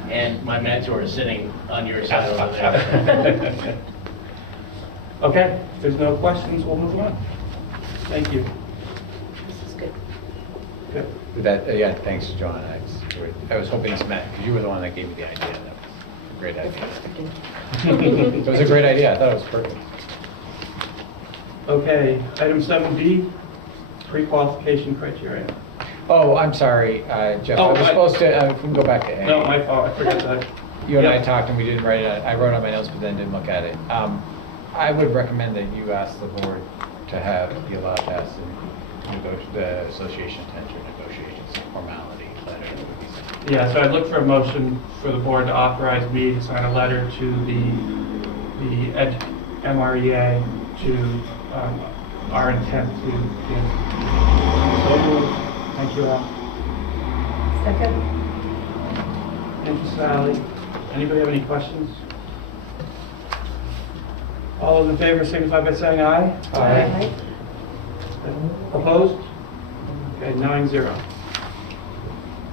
And my mentor is sitting on your side over there. Okay, if there's no questions, we'll move on. Thank you. This is good. Good. With that, thanks, John. I was hoping this met because you were the one that gave me the idea. That was a great idea. It was a great idea. I thought it was perfect. Okay, item 7B, pre-qualification criteria. Oh, I'm sorry, Jeff. I was supposed to. We can go back to A. No, my fault. I forgot that. You and I talked and we didn't write it. I wrote on my notes, but then didn't look at it. I would recommend that you ask the board to be allowed to ask the association to enter negotiations formality letter. Yeah, so I'd look for a motion for the board to authorize me to sign a letter to the MREA to our intent to give. So moved. Thank you, Al. Second? Thank you, Sally. Anybody have any questions? All those in favor signify by saying aye. Aye. Opposed? Okay, 9-0.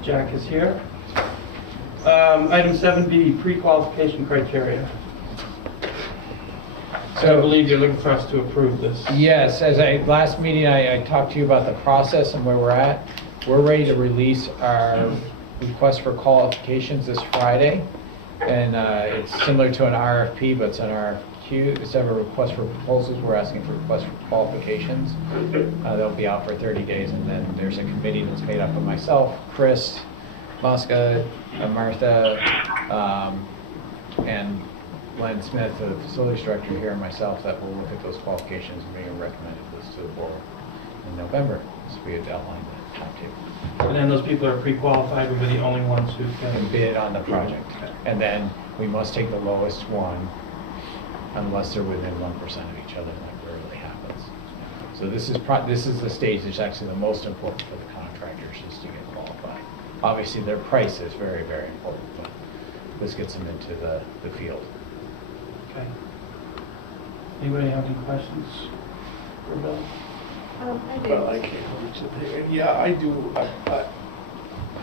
Jack is here. Item 7B, pre-qualification criteria. So I believe you're looking for us to approve this. Yes, last meeting I talked to you about the process and where we're at. We're ready to release our request for qualifications this Friday. And it's similar to an RFP, but it's an RFQ. Instead of a request for proposals, we're asking for requests for qualifications. They'll be out for 30 days, and then there's a committee that's made up of myself, Chris, Mosca, Martha, and Len Smith, the facilities director here, and myself, that will look at those qualifications and bring a recommended list to the board in November. So we had outlined that timetable. And then those people are pre-qualified, we're the only ones who And bid on the project. And then we must take the lowest one unless they're within 1% of each other, like rarely happens. So this is the stage that's actually the most important for the contractors, is to get qualified. Obviously, their price is very, very important, but this gets them into the field. Okay. Anybody have any questions for Bill? I do. Well, I can't reach it there. Yeah, I do.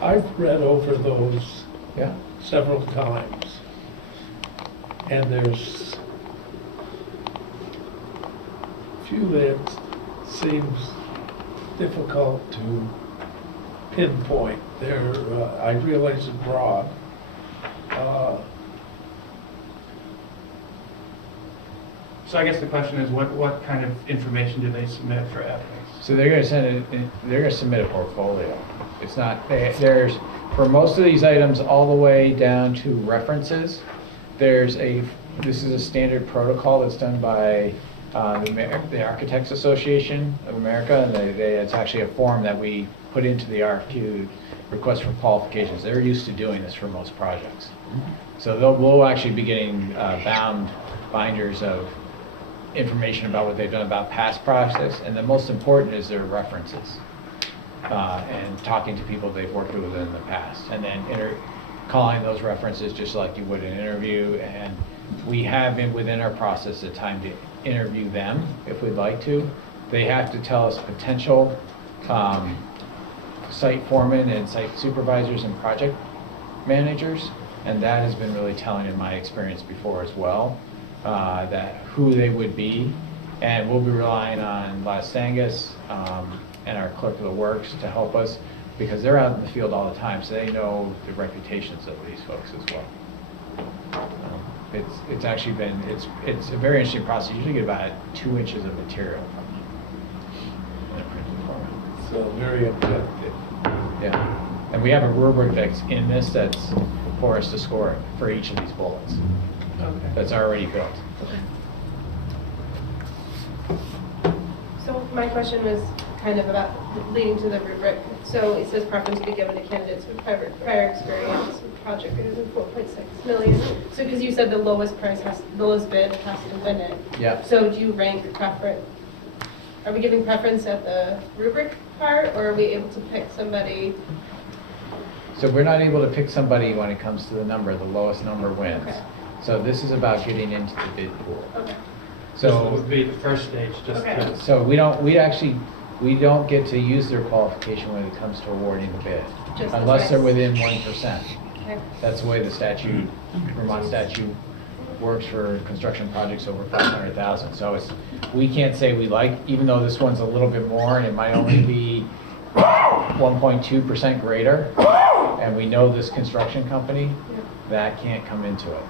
I've read over those several times, and there's a few that seems difficult to pinpoint. I realize it's broad. So I guess the question is, what kind of information do they submit for ethics? So they're going to submit a portfolio. It's not there's for most of these items all the way down to references. This is a standard protocol that's done by the Architects Association of America, and it's actually a form that we put into the RFQ request for qualifications. They're used to doing this for most projects. So we'll actually be getting binders of information about what they've done about past projects, and the most important is their references and talking to people they've worked with in the past, and then calling those references just like you would an interview. And we have within our process a time to interview them if we'd like to. They have to tell us potential site foremen and site supervisors and project managers, and that has been really telling in my experience before as well, that who they would be. And we'll be relying on Las Angus and our clerk of the works to help us, because they're out in the field all the time, so they know the reputations of these folks as well. It's actually been, it's a very interesting process. You usually get about 2 inches of material from them in a printed format. So very objective. Yeah, and we have a rubric that's in this that's for us to score for each of these bullets. Okay. That's already built. So my question was kind of about leading to the rubric. So it says preference to be given to candidates with prior experience with project greater than 4.6 million. So because you said the lowest bid has to win it. Yeah. So do you rank preference? Are we giving preference at the rubric part, or are we able to pick somebody? So we're not able to pick somebody when it comes to the number. The lowest number wins. Okay. So this is about getting into the bid pool. Okay. So it would be the first stage, just to. So we don't get to use their qualification when it comes to awarding the bid, Just unless they're the within 1%. Okay. That's the way the statute, Vermont statute works for construction projects over 500,000. So we can't say we like, even though this one's a little bit more and it might only be 1.2% greater, and we know this construction company, that can't come into it.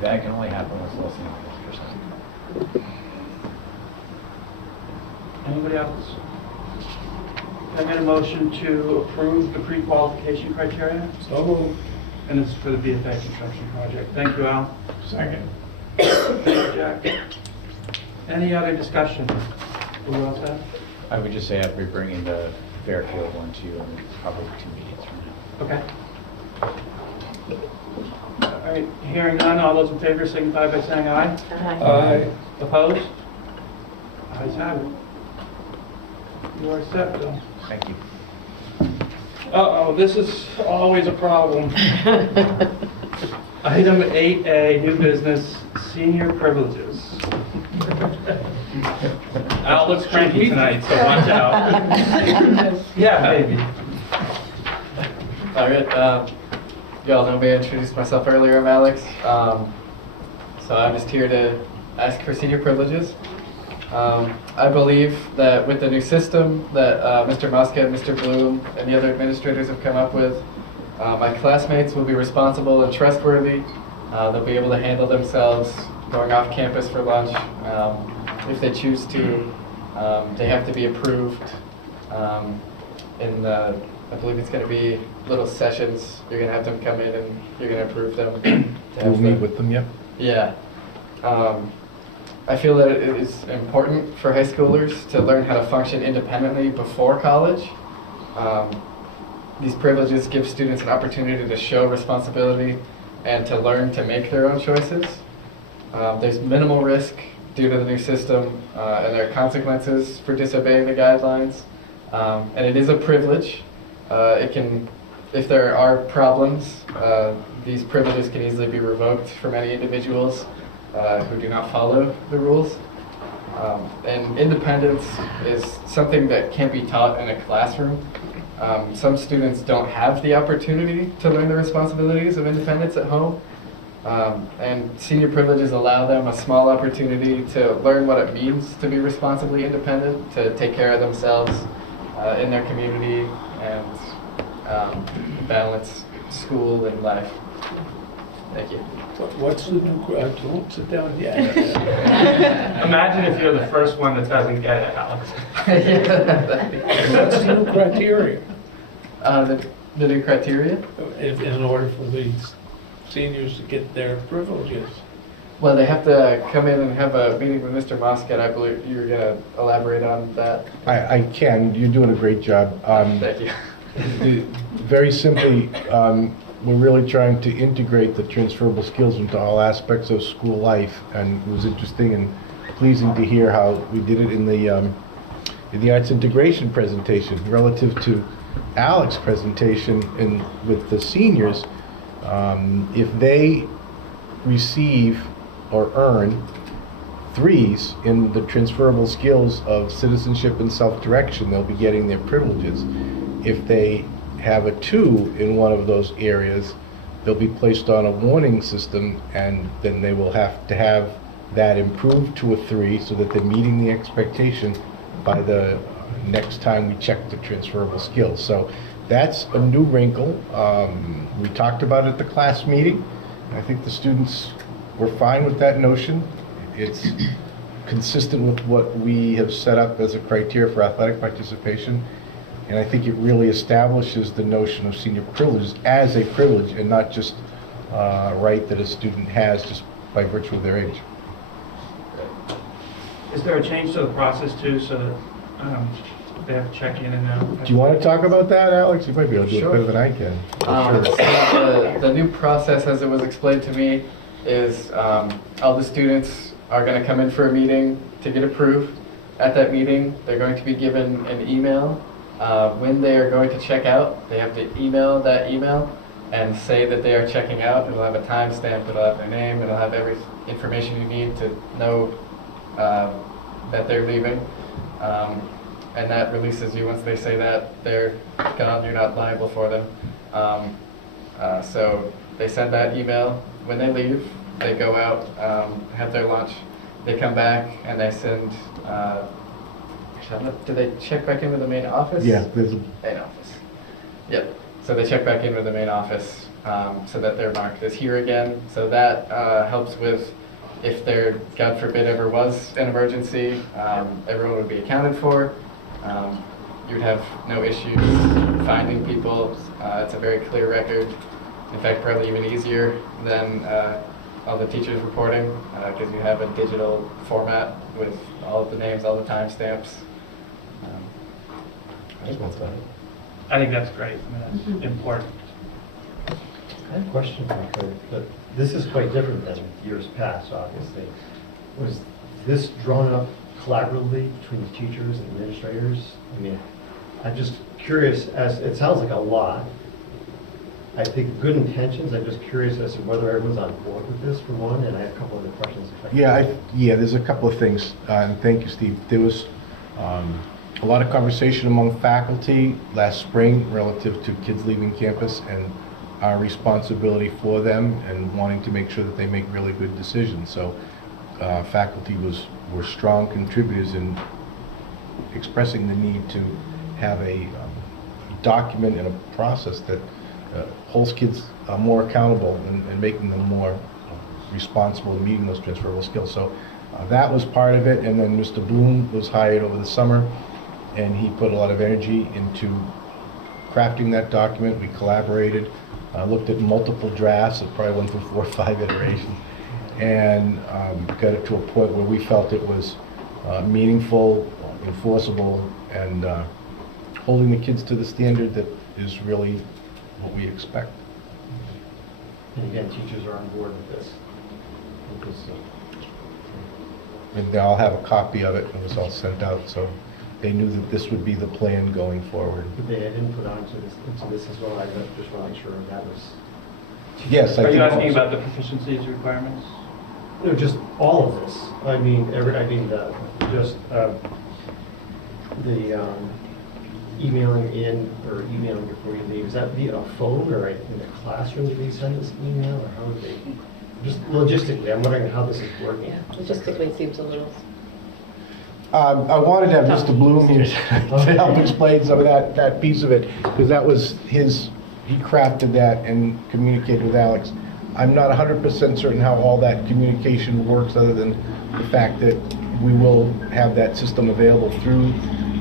That can only happen with less than 1%. Anybody else? Can I get a motion to approve the pre-qualification criteria? So moved. And it's for the BFA construction project. Thank you, Al. Second. Thank you, Jack. Any other discussion? Who else have? I would just say I'd be bringing the Fairfield one to you in probably 2 meetings from now. Okay. All right, hearing none, all those in favor signify by saying aye. Aye. Opposed? Ayes have it. You are set, Bill. Thank you. Uh-oh, this is always a problem. Item 8A, new business, senior privileges. Al looks cranky tonight, so watch out. Yeah, maybe. All right. Y'all know me, I introduced myself earlier. I'm Alex. So I'm just here to ask for senior privileges. I believe that with the new system that Mr. Mosca, Mr. Bloom, and the other administrators have come up with, my classmates will be responsible and trustworthy. They'll be able to handle themselves going off campus for lunch if they choose to. They have to be approved in the, I believe it's going to be little sessions. You're going to have them come in and you're going to approve them. We'll meet with them, yep. Yeah. I feel that it is important for high schoolers to learn how to function independently before college. These privileges give students an opportunity to show responsibility and to learn to make their own choices. There's minimal risk due to the new system, and there are consequences for disobeying the guidelines. And it is a privilege. If there are problems, these privileges can easily be revoked for many individuals who do not follow the rules. And independence is something that can't be taught in a classroom. Some students don't have the opportunity to learn the responsibilities of independence at home. And senior privileges allow them a small opportunity to learn what it means to be responsibly independent, to take care of themselves in their community, and balance school and life. Thank you. What's the new, don't sit down yet. Imagine if you're the first one that doesn't get it, Alex. What's the new criteria? The new criteria? In order for these seniors to get their privileges. Well, they have to come in and have a meeting with Mr. Mosket. I believe you were going to elaborate on that. I can. You're doing a great job. Thank you. Very simply, we're really trying to integrate the transferable skills into all aspects of school life, and it was interesting and pleasing to hear how we did it in the arts integration presentation relative to Alex's presentation with the seniors. If they receive or earn 3s in the transferable skills of citizenship and self-direction, they'll be getting their privileges. If they have a 2 in one of those areas, they'll be placed on a warning system, and then they will have to have that improved to a 3 so that they're meeting the expectation by the next time we check the transferable skills. So that's a new wrinkle. We talked about it at the class meeting. I think the students were fine with that notion. It's consistent with what we have set up as a criteria for athletic participation. And I think it really establishes the notion of senior privileges as a privilege and not just a right that a student has just by virtue of their age. Is there a change to the process too, so that they have to check in and out? Do you want to talk about that, Alex? You might be able to do it better than I can. So the new process, as it was explained to me, is all the students are going to come in for a meeting to get approved. At that meeting, they're going to be given an email. When they are going to check out, they have to email that email and say that they are checking out. It'll have a timestamp, it'll have their name, it'll have every information you need to know that they're leaving. And that releases you. Once they say that, they're gone, you're not liable for them. So they send that email. When they leave, they go out, have their lunch, they come back, and they send, do they check back in with the main office? Yeah, there's a main office. Yep. So they check back in with the main office so that they're marked as here again. So that helps with if there, God forbid, ever was an emergency, everyone would be accounted for. You'd have no issues finding people. It's a very clear record. In fact, probably even easier than all the teachers reporting because you have a digital format with all of the names, all the timestamps. I think that's about it. I think that's great. I mean, that's important. I have a question if I could, but this is quite different than years past, obviously. Was this drawn up collaboratively between the teachers and administrators? I mean, I'm just curious, as it sounds like a lot. I think good intentions. I'm just curious as to whether everyone's on board with this, for one, and I have a couple other questions. If I could. Yeah, there's a couple of things, and thank you, Steve. There was a lot of conversation among faculty last spring relative to kids leaving campus and our responsibility for them and wanting to make sure that they make really good decisions. So faculty were strong contributors in expressing the need to have a document and a process that holds kids more accountable and making them more responsible in meeting those transferable skills. So that was part of it, and then Mr. Bloom was hired over the summer, and he put a lot of energy into crafting that document. We collaborated, looked at multiple drafts. It probably went through 4 or 5 iterations, and got it to a point where we felt it was meaningful, enforceable, and holding the kids to the standard that is really what we expect. And again, teachers are on board with this. And they all have a copy of it. It was all sent out, so they knew that this would be the plan going forward. Did they have input into this as well? I just want to make sure that was... Yes, Are you asking about the proficiency requirements? No, just all of this. I mean, emailing in or emailing before you leave. Is that via a phone or in the classroom? Do they send this email, or how would they? Just logistically, I'm wondering how this is working. Yeah, logistically it seems a little... I wanted to have Mr. Bloom here to help explain some of that piece of it, because that was he crafted that and communicated with Alex. I'm not 100% certain how all that communication works, other than the fact that we will have that system available through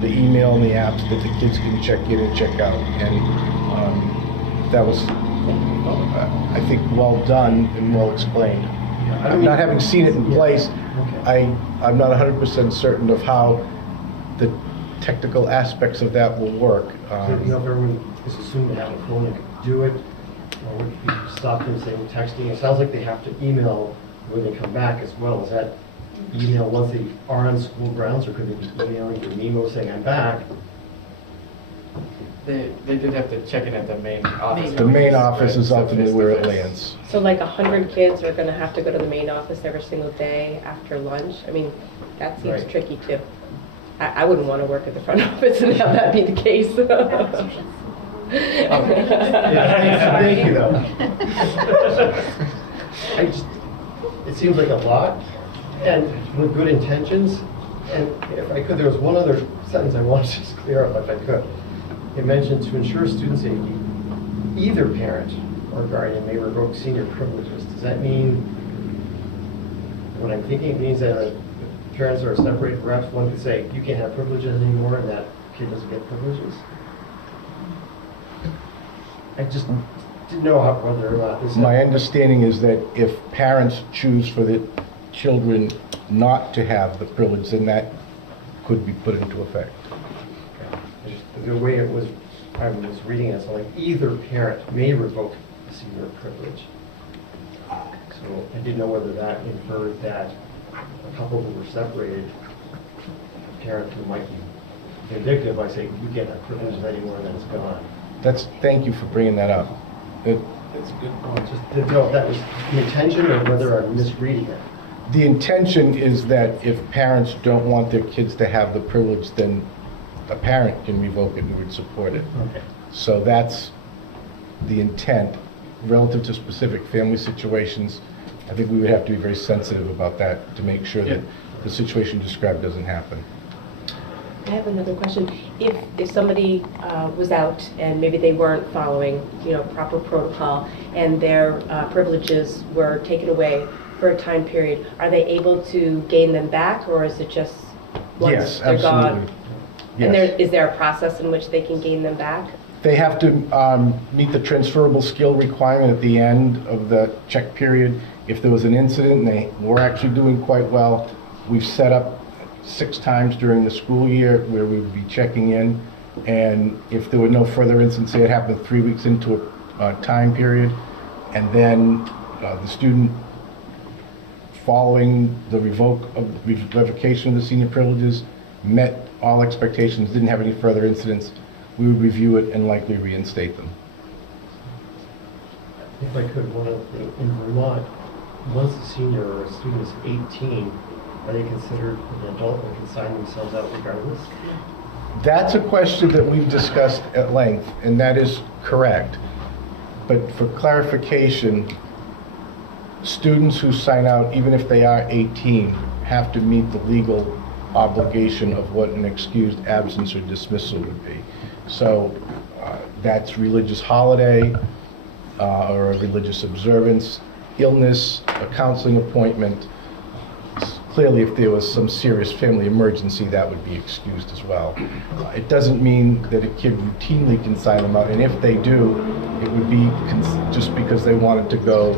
the email and the apps that the kids can check in and check out. And that was, I think, well done and well explained. not having seen it in place, I'm not 100% certain of how the technical aspects of that will work. So, if everyone is assumed to have a phone and could do it, or would you stop them saying texting? It sounds like they have to email when they come back as well. Is that email once they are on school grounds, or could they be emailing your memo saying, I'm back? They did have to check in at the main office. The main office is ultimately where it lands. So like 100 kids are going to have to go to the main office every single day after lunch? I mean, that seems Right. tricky too. I wouldn't want to work at the front office and have that be the case. Thank you, though. It seems like a lot, and with good intentions. And if I could, there was one other sentence I wanted to just clear up, if I could. It mentioned to ensure student safety, either parent or guardian may revoke senior privileges. Does that mean, what I'm thinking, it means that if parents are separated, perhaps one could say, you can't have privileges anymore, and that kid doesn't get privileges? I just didn't know whether or not this... My understanding is that if parents choose for the children not to have the privilege, then that could be put into effect. The way I was reading it, so like either parent may revoke a senior privilege. So I didn't know whether that inferred that a couple who were separated, a parent who might be vindictive by saying, you can't have privileges anymore, and then it's gone. Thank you for bringing that up. That's a good point. Just didn't know if that was the intention or whether I'm misreading it. The intention is that if parents don't want their kids to have the privilege, then a parent can revoke it and would support it. Okay. So that's the intent. Relative to specific family situations, I think we would have to be very sensitive about that to make sure that the situation described doesn't happen. I have another question. If somebody was out and maybe they weren't following, proper protocol, and their privileges were taken away for a time period, are they able to gain them back, or is it just once they're gone? Yes. And is there a process in which they can gain them back? They have to meet the transferable skill requirement at the end of the check period. If there was an incident and they were actually doing quite well, we've set up 6 times during the school year where we would be checking in, and if there were no further incidents, say it happened 3 weeks into a time period, and then the student, following the revocation of the senior privileges, met all expectations, didn't have any further incidents, we would review it and likely reinstate them. If I could, in Vermont, once a senior or a student is 18, are they considered an adult and can sign themselves out regardless? That's a question that we've discussed at length, and that is correct. But for clarification, students who sign out, even if they are 18, have to meet the legal obligation of what an excused absence or dismissal would be. So that's religious holiday or a religious observance, illness, a counseling appointment. Clearly, if there was some serious family emergency, that would be excused as well. It doesn't mean that a kid routinely can sign them out, and if they do, it would be just because they wanted to go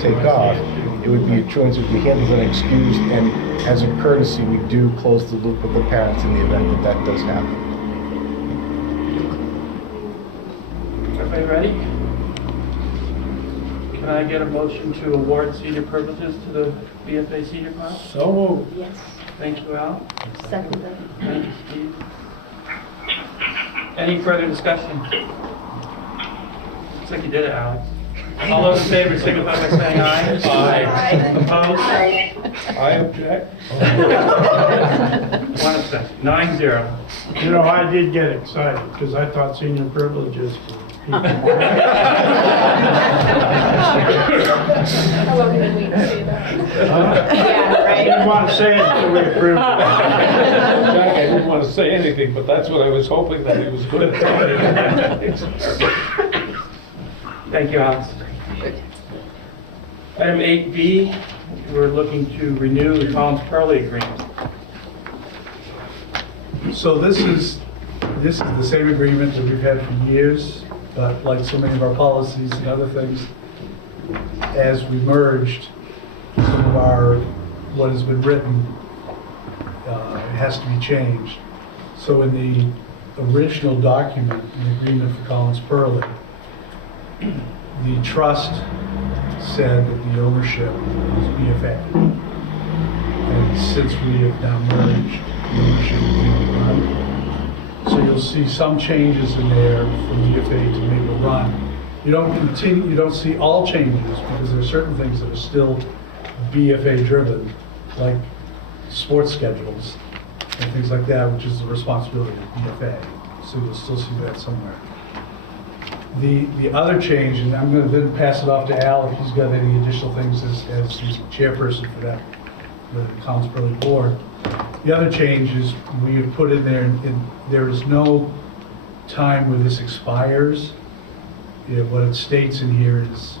take off. It would be a truant, it would be handled as an excused, and as a courtesy, we do close the loop with the parents in the event that that does happen. Everybody ready? Can I get a motion to award senior privileges to the BFA senior class? So moved. Yes. Thank you, Al. Second. Thank you, Steve. Any further discussion? Looks like you did it, Alex. All those in favor signify by saying aye. Aye. Opposed? I object. One abstention. 9-0. You know, I did get excited because I thought senior privileges for people. How long have we been waiting to say that? I didn't want to say it until we approved it. Jack, I didn't want to say anything, but that's what I was hoping that he was going to tell me. Thank you, Alex. Item 8B, we're looking to renew the Collins-Pearlie agreement. So this is the same agreement that we've had for years, but like so many of our policies and other things, as we merged, what has been written has to be changed. So in the original document, the agreement for Collins Pearlie, the trust said that the ownership was BFA. And since we have now merged, the ownership is Maple Run. So you'll see some changes in there from BFA to Maple Run. You don't see all changes because there are certain things that are still BFA driven, like sports schedules and things like that, which is the responsibility of BFA. So you'll still see that somewhere. The other change, and I'm going to then pass it off to Al if he's got any additional things as the chairperson for that, the Collins Pearlie board. The other change is we have put in there, and there is no time where this expires. What it states in here is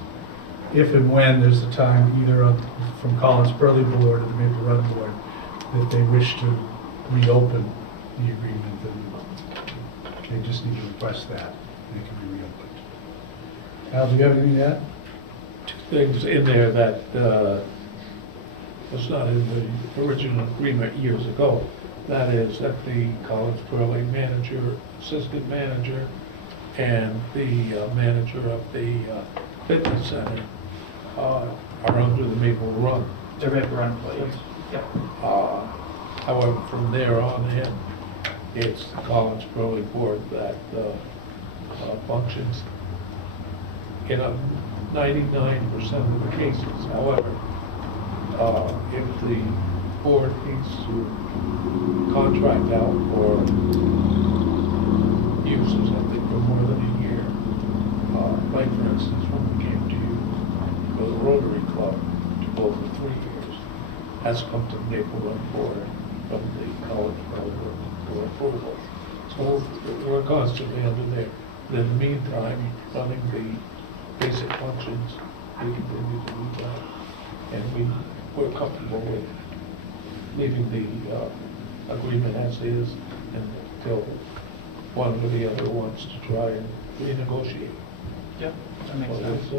if and when there's a time either from Collins Pearlie board or the Maple Run board that they wish to reopen the agreement, then they just need to request that, and it can be reopened. Al, do you have anything to add? Two things in there that was not in the original agreement years ago. That is that the Collins Pearlie manager, assistant manager, and the manager of the fitness center are under the Maple Run. They're Maple Run employees. Yep. However, from there on in, it's the Collins Pearlie board that functions in 99% of the cases. However, if the board needs to contract out or uses, I think, for more than a year, like for instance, when we came to you for the Rotary Club to go for 3 years, has come to the Maple Run board from the College for approval. So we're constantly under there. But in the meantime, running the basic functions, we continue to do that. And we're comfortable with leaving the agreement as is until one or the other wants to try and renegotiate. Yep, that makes sense.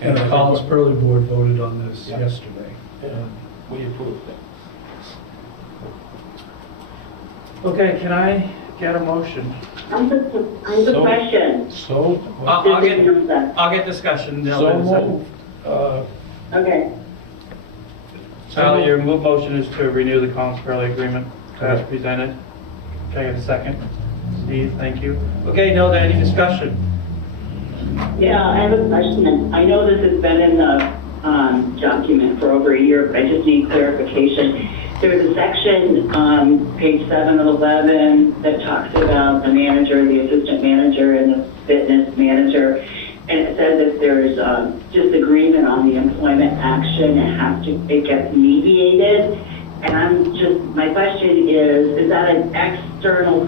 And the Collins Pearlie board voted on this yesterday. And we approved it. Okay, can I get a motion? I'm the question. So. I'll get discussion. So moved. Okay. Sal, your motion is to renew the Collins Pearlie agreement as presented. Can I get a second? Steve, thank you. Okay, Nelda, any discussion? Yeah, I have a question. I know this has been in the document for over a year, but I just need clarification. There's a section on page 7 of 11 that talks about the manager, the assistant manager, and the fitness manager. And it says if there's disagreement on the employment action, it gets mediated. And my question is that an external,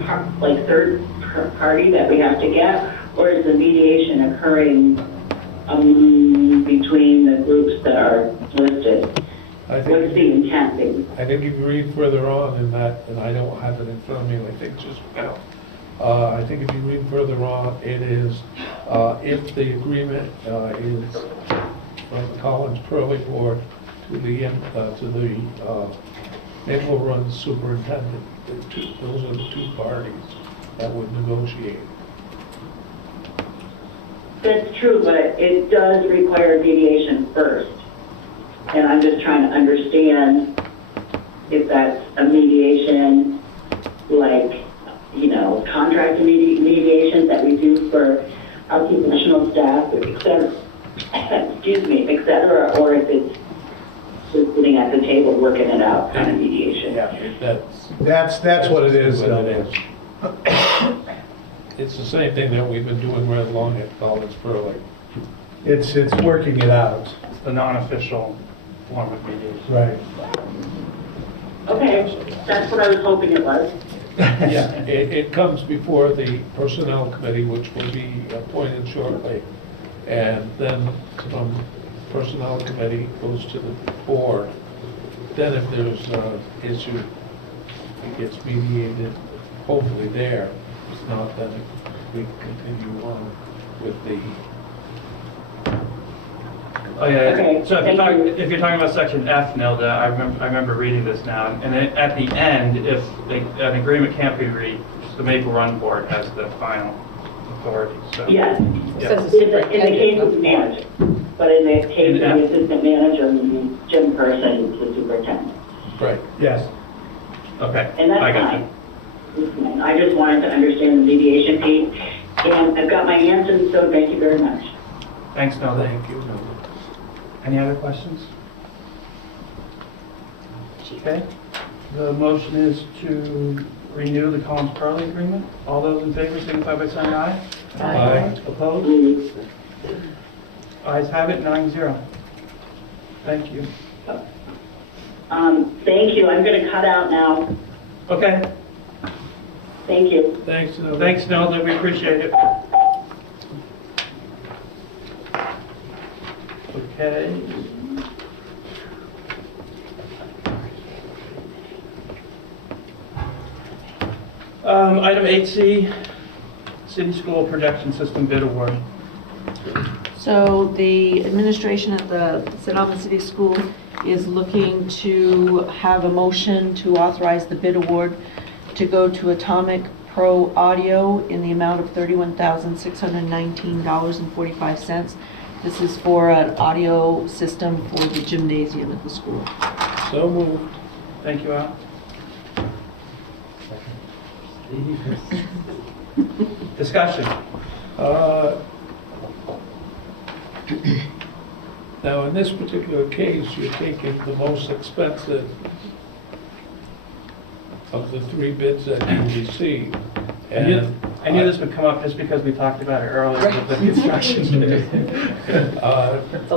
third party that we have to get, or is the mediation occurring between the groups that are listed? What's the intent? I think if you read further on in that, and I don't have it in front of me, I think just now. I think if you read further on, it is if the agreement is from the Collins Pearlie board to the Maple Run superintendent. Those are the two parties that would negotiate. That's true, but it does require mediation first. And I'm just trying to understand if that's a mediation, contract mediation that we do for our professional staff, et cetera, et cetera, or if it's just sitting at the table working it out kind of mediation. Yeah, That's what it is. It's the same thing that we've been doing right along at Collins Pearlie. It's working it out. It's the non-official form of mediation. Right. Okay, that's what I was hoping it was. Yeah, it comes before the personnel committee, which will be appointed shortly. And then from personnel committee goes to the board. Then if there's an issue, it gets mediated, hopefully there. If not, then we continue on with the Oh, yeah. Okay, So thank you. if you're talking about section F, Nelda, I remember reading this now, and at the end, if an agreement can't be reached, the Maple Run Board has the final authority, so. Yes, Yeah. in the case of the manager, but in the case of the assistant manager, the gym person, the superintendent. Right. Yes. Okay, And that's I got fine. you. That's fine. I just wanted to understand the mediation piece, and I've got my answers, so thank you very much. Thanks, Nelda. Thank you. Any other questions? Okay. The motion is to renew the Collins-Pearlie agreement. All those in favor signify by saying aye. Aye. Opposed? Ayes have it, 9-0. Thank you. Thank you. I'm going to cut out now. Okay. Thank you. Thanks, Nelda. Thanks, Nelda. We appreciate it. Okay. Item 8C, City School Projection System Bid Award. So the administration at the St. Albans City School is looking to have a motion to authorize the bid award to go to Atomic Pro Audio in the amount of $31,619.45. This is for an audio system for the gymnasium at the school. So moved. Thank you, Al. Discussion. Now, in this particular case, you're taking the most expensive of the three bids that you received. I knew this would come up just because we talked about it earlier with the construction bid.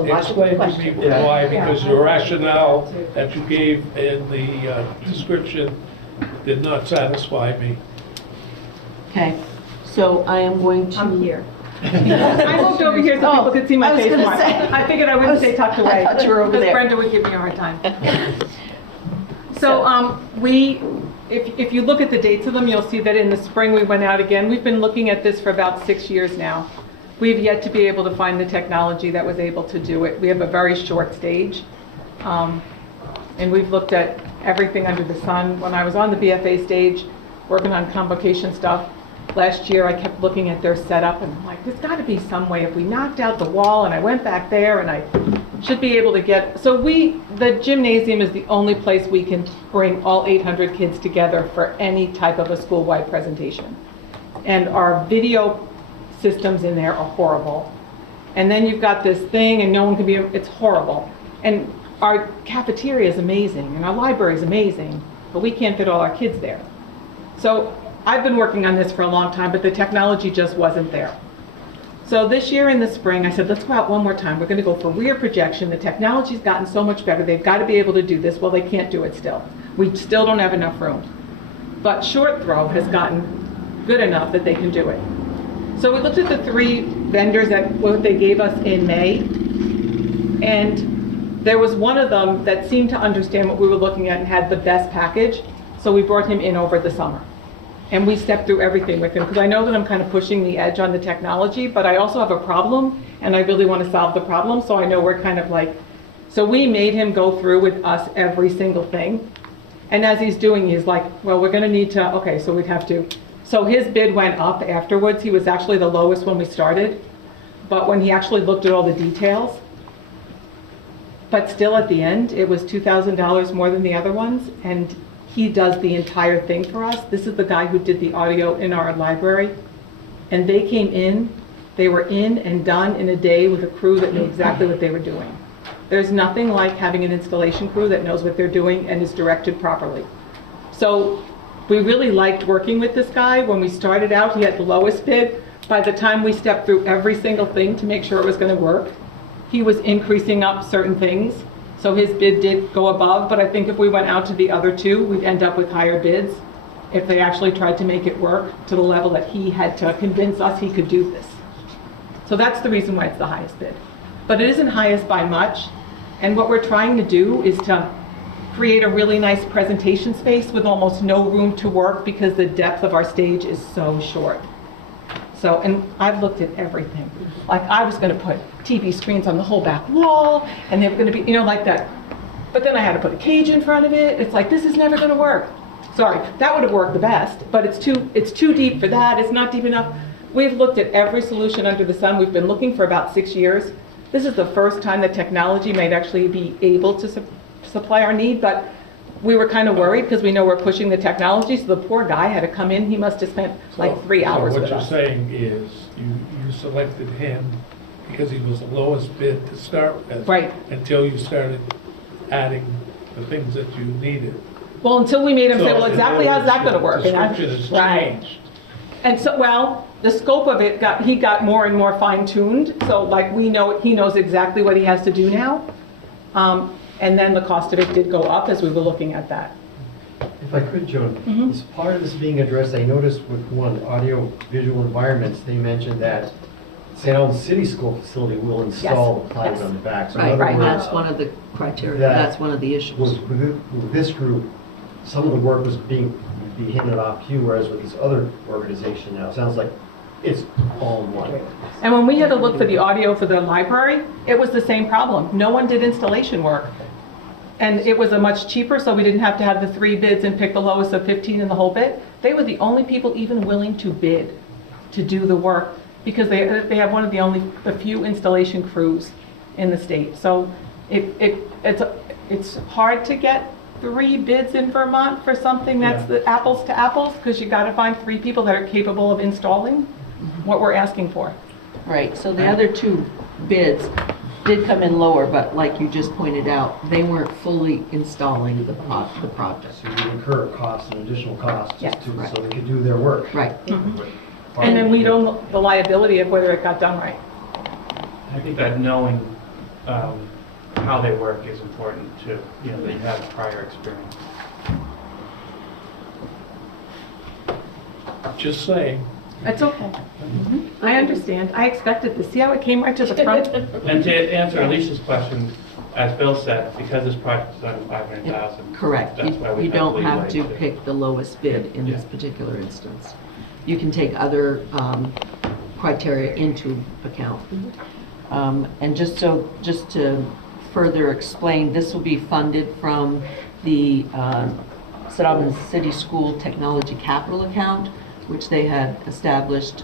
Explain to me why, because your rationale that you gave in the description did not satisfy me. Okay, so I am going to... I'm here. I moved over here so people could see my face more. I figured I wouldn't stay tucked away. I thought you were over there. Because Brenda would give me a hard time. So if you look at the dates of them, you'll see that in the spring we went out again. We've been looking at this for about 6 years now. We've yet to be able to find the technology that was able to do it. We have a very short stage. And we've looked at everything under the sun. When I was on the BFA stage, working on convocation stuff, last year I kept looking at their setup and I'm like, there's got to be some way. If we knocked out the wall and I went back there and I should be able to get, so the gymnasium is the only place we can bring all 800 kids together for any type of a school-wide presentation. And our video systems in there are horrible. And then you've got this thing and no one can be, it's horrible. And our cafeteria is amazing and our library is amazing, but we can't fit all our kids there. So I've been working on this for a long time, but the technology just wasn't there. So this year in the spring, I said, let's go out one more time. We're going to go for rear projection. The technology's gotten so much better. They've got to be able to do this. Well, they can't do it still. We still don't have enough room. But short throw has gotten good enough that they can do it. So we looked at the three vendors that what they gave us in May, and there was one of them that seemed to understand what we were looking at and had the best package. So we brought him in over the summer. And we stepped through everything with him, because I know that I'm kind of pushing the edge on the technology, but I also have a problem, and I really want to solve the problem, so I know we're kind of like, so we made him go through with us every single thing. And as he's doing, he's like, well, we're going to need to, okay, so we'd have to. So his bid went up afterwards. He was actually the lowest when we started, but when he actually looked at all the details, but still at the end, it was $2,000 more than the other ones, and he does the entire thing for us. This is the guy who did the audio in our library. And they came in, they were in and done in a day with a crew that knew exactly what they were doing. There's nothing like having an installation crew that knows what they're doing and is directed properly. So we really liked working with this guy. When we started out, he had the lowest bid. By the time we stepped through every single thing to make sure it was going to work, he was increasing up certain things. So his bid did go above, but I think if we went out to the other two, we'd end up with higher bids if they actually tried to make it work to the level that he had to convince us he could do this. So that's the reason why it's the highest bid. But it isn't highest by much, and what we're trying to do is to create a really nice presentation space with almost no room to work because the depth of our stage is so short. So, and I've looked at everything. Like, I was gonna put TV screens on the whole back wall, and they were gonna be, you know, like that. But then I had to put a cage in front of it. It's like, this is never gonna work. Sorry, that would have worked the best, but it's too deep for that. It's not deep enough. We've looked at every solution under the sun. We've been looking for about 6 years. This is the first time that technology might actually be able to supply our need, but we were kind of worried because we know we're pushing the technology, so the poor guy had to come in. He must have spent like 3 hours with us. So what you're saying is you selected him because he was the lowest bid to start with. Right. Until you started adding the things that you needed. Well, until we made him say, So well, exactly how's that going to work? Description has changed. And so, well, the scope of it he got more and more fine-tuned. So like he knows exactly what he has to do now. And then the cost of it did go up as we were looking at that. If I could, Joan, as part of this being addressed, I noticed with one audio-visual environments, they mentioned that St. Albans City School facility will install the plywood on the back. So in other words, That's one of the criteria, that's one of the issues. With this group, some of the work was being handed off to you, whereas with this other organization now, it sounds like it's all in one. And when we had to look for the audio for the library, it was the same problem. No one did installation work. And it was a much cheaper, so we didn't have to have the 3 bids and pick the lowest of 15 in the whole bid. They were the only people even willing to bid to do the work because they have one of the few installation crews in the state. So it's hard to get 3 bids in Vermont for something that's the apples to apples, because you got to find 3 people that are capable of installing what we're asking for. Right, so the other 2 bids did come in lower, but like you just pointed out, they weren't fully installing the project. So you incur costs and additional costs just Yes, so they could do their work. Right. And then we don't know the liability of whether it got done right. I think that knowing how they work is important too, you know, that you have prior experience. Just saying. That's okay. I understand. I expected this. See how it came right to the front? And to answer Alicia's question, as Bill said, because this project is under 500,000. Correct. That's why we You don't have to leeway pick the lowest bid in this particular instance. You can take other criteria into account. And just to further explain, this will be funded from the St. Albans City School Technology Capital Account, which they had established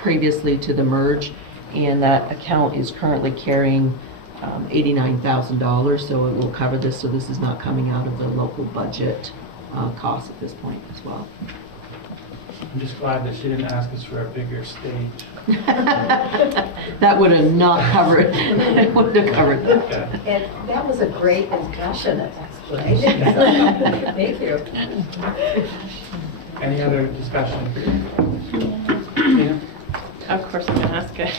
previously to the merge, and that account is currently carrying $89,000, so it will cover this, so this is not coming out of the local budget cost at this point as well. I'm just glad that she didn't ask us for a bigger stage. That would have not covered, it would have covered that. And that was a great discussion and explanation. Thank you. Any other discussion? Of course, I'm going to ask it.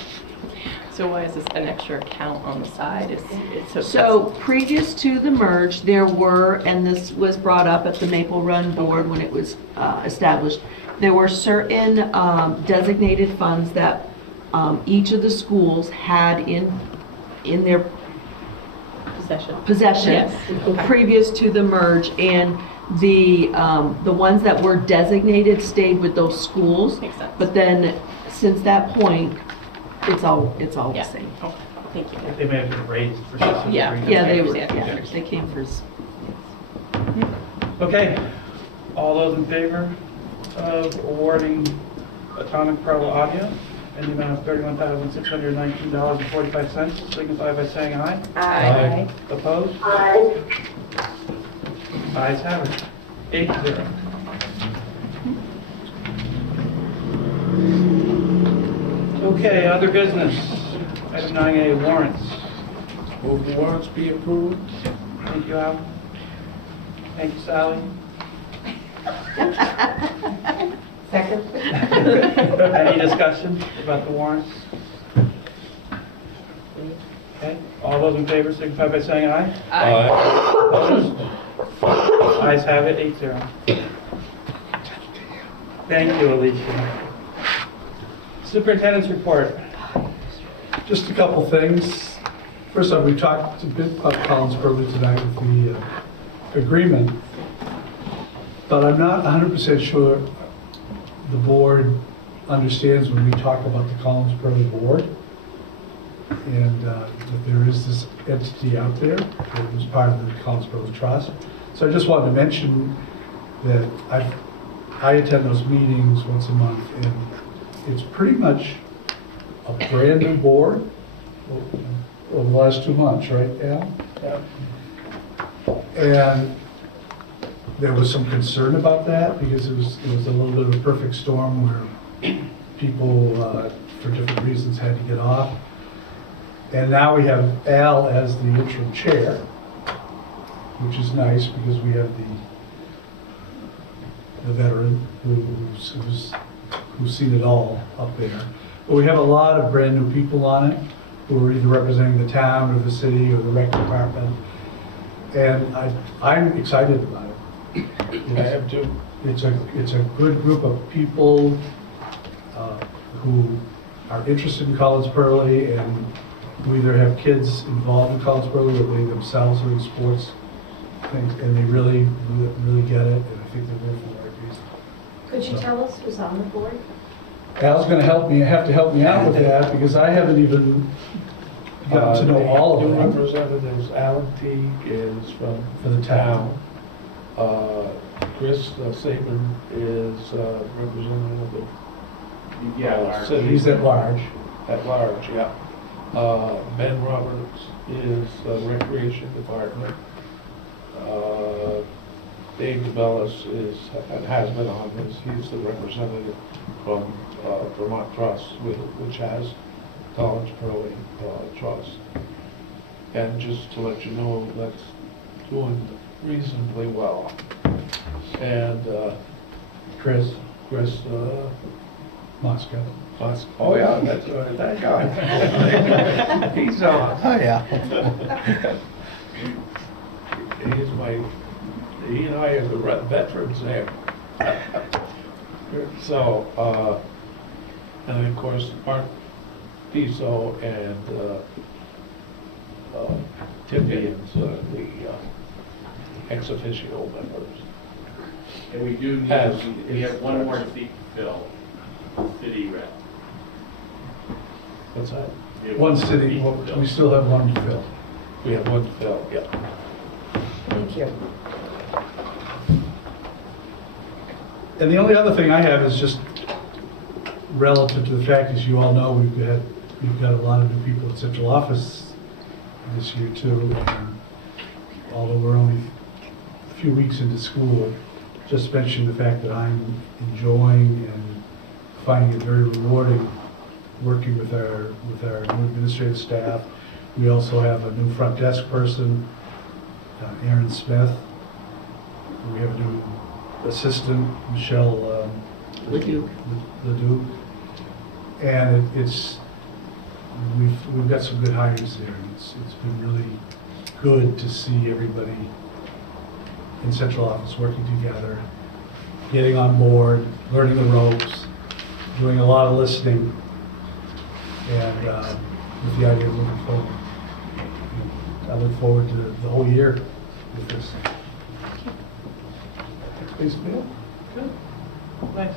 So why is this an extra account on the side? It's So previous to the merge, there were, and this was brought up at the Maple Run board when it was established, there were certain designated funds that each of the schools had in their possession Yes. previous to the merge, and the ones that were designated stayed with those schools. Makes sense. But then since that point, it's all the same. Oh, thank you. They may have been raised for some Yeah. reason. Yeah, they were. Yeah. Yeah, they came for. Okay, all those in favor of awarding Atomic Pro Audio in the amount of $31,619.45, signify by saying aye. Aye. Opposed? Aye. Ayes have it. 8-0. Okay, other business. Item 9A, warrants. Move the warrants be approved. Thank you, Al. Thank you, Sally. Second. Any discussion about the warrants? Okay, all those in favor signify by saying aye. Aye. Opposed? Ayes have it, 8-0. Thank you, Alicia. Superintendent's report. Just a couple things. First off, we talked a bit about Collinsburg tonight with the agreement, but I'm not 100% sure the board understands when we talk about the Collins Pearly Board, and that there is this entity out there that was part of the Collins Pearly Trust. So I just wanted to mention that I attend those meetings once a month, and it's pretty much a brand new board over the last 2 months, right, Al? Yeah. And there was some concern about that because it was a little bit of a perfect storm where people, for different reasons, had to get off. And now we have Al as the interim chair, which is nice because we have the veteran who's seen it all up there. But we have a lot of brand new people on it who are either representing the town or the city or the rec department. And I'm excited about it. I am too. It's a good group of people who are interested in Collins Pearly and who either have kids involved in Collins Pearly or they themselves are in sports things, and they really get it, and I think they're there for the right reason. Could you tell us who's on the board? Al's going to have to help me out with that because I haven't even gotten to know all of The them. representatives, Alan Teague is from For the town. Chris Saban is representative of. So he's at large. At large, yeah. Ben Roberts is Recreation Department. Dave DeBellis is, and has been on this, he's the representative from Vermont Trust, which has Collins Pearly Trust. And just to let you know, that's doing reasonably well. And Chris Moscow. Oh yeah, that's right, that guy. He's on. Oh, yeah. He's he and I are the veterans there. So, and of course, Mark Piso and Tim Higgins, the ex officio members. And we do need, we have one more seat to fill, city rep. What's that? We have One seat city, to fill. we still have one to fill. We have one to fill, yeah. Thank you. And the only other thing I have is just relative to the fact, as you all know, we've got a lot of new people at central office this year too. And although we're only a few weeks into school, just mention the fact that I'm enjoying and finding it very rewarding working with our new administrative staff. We also have a new front desk person, Aaron Smith. We have a new assistant, Michelle Leduc. And we've got some good hires there. And it's been really good to see everybody in central office working together, getting on board, learning the ropes, doing a lot of listening, and with the idea of moving forward. I look forward to the whole year with this. Please, Bill. Good. Nice.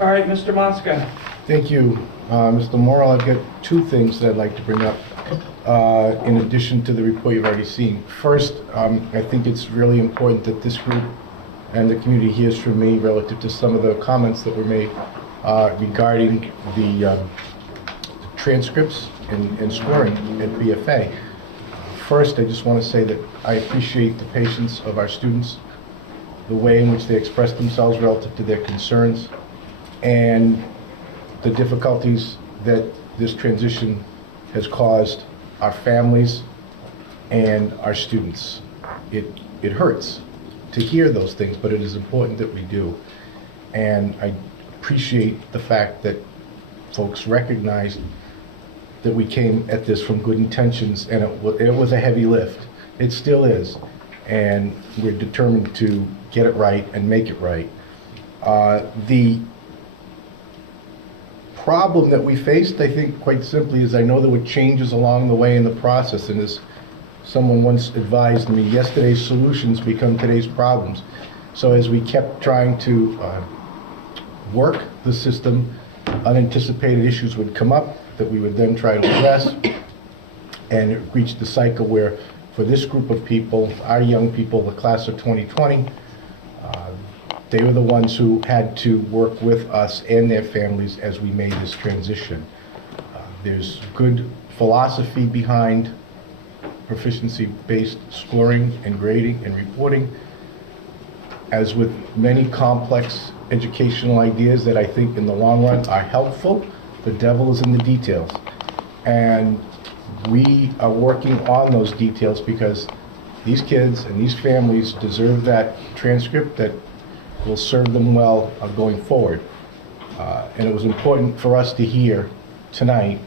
All right, Mr. Mosca. Thank you, Mr. Morrell. I've got two things that I'd like to bring up in addition to the report you've already seen. First, I think it's really important that this group and the community hears from me relative to some of the comments that were made regarding the transcripts and scoring at BFA. First, I just want to say that I appreciate the patience of our students, the way in which they express themselves relative to their concerns, and the difficulties that this transition has caused our families and our students. It hurts to hear those things, but it is important that we do. And I appreciate the fact that folks recognized that we came at this from good intentions, and it was a heavy lift. It still is. And we're determined to get it right and make it right. The problem that we faced, I think, quite simply, is I know there were changes along the way in the process, and as someone once advised me, yesterday's solutions become today's problems. So as we kept trying to work the system, unanticipated issues would come up that we would then try to address, and it reached the cycle where for this group of people, our young people, the class of 2020, they were the ones who had to work with us and their families as we made this transition. There's good philosophy behind proficiency-based scoring and grading and reporting. As with many complex educational ideas that I think in the long run are helpful, the devil is in the details. And we are working on those details because these kids and these families deserve that transcript that will serve them well going forward. And it was important for us to hear tonight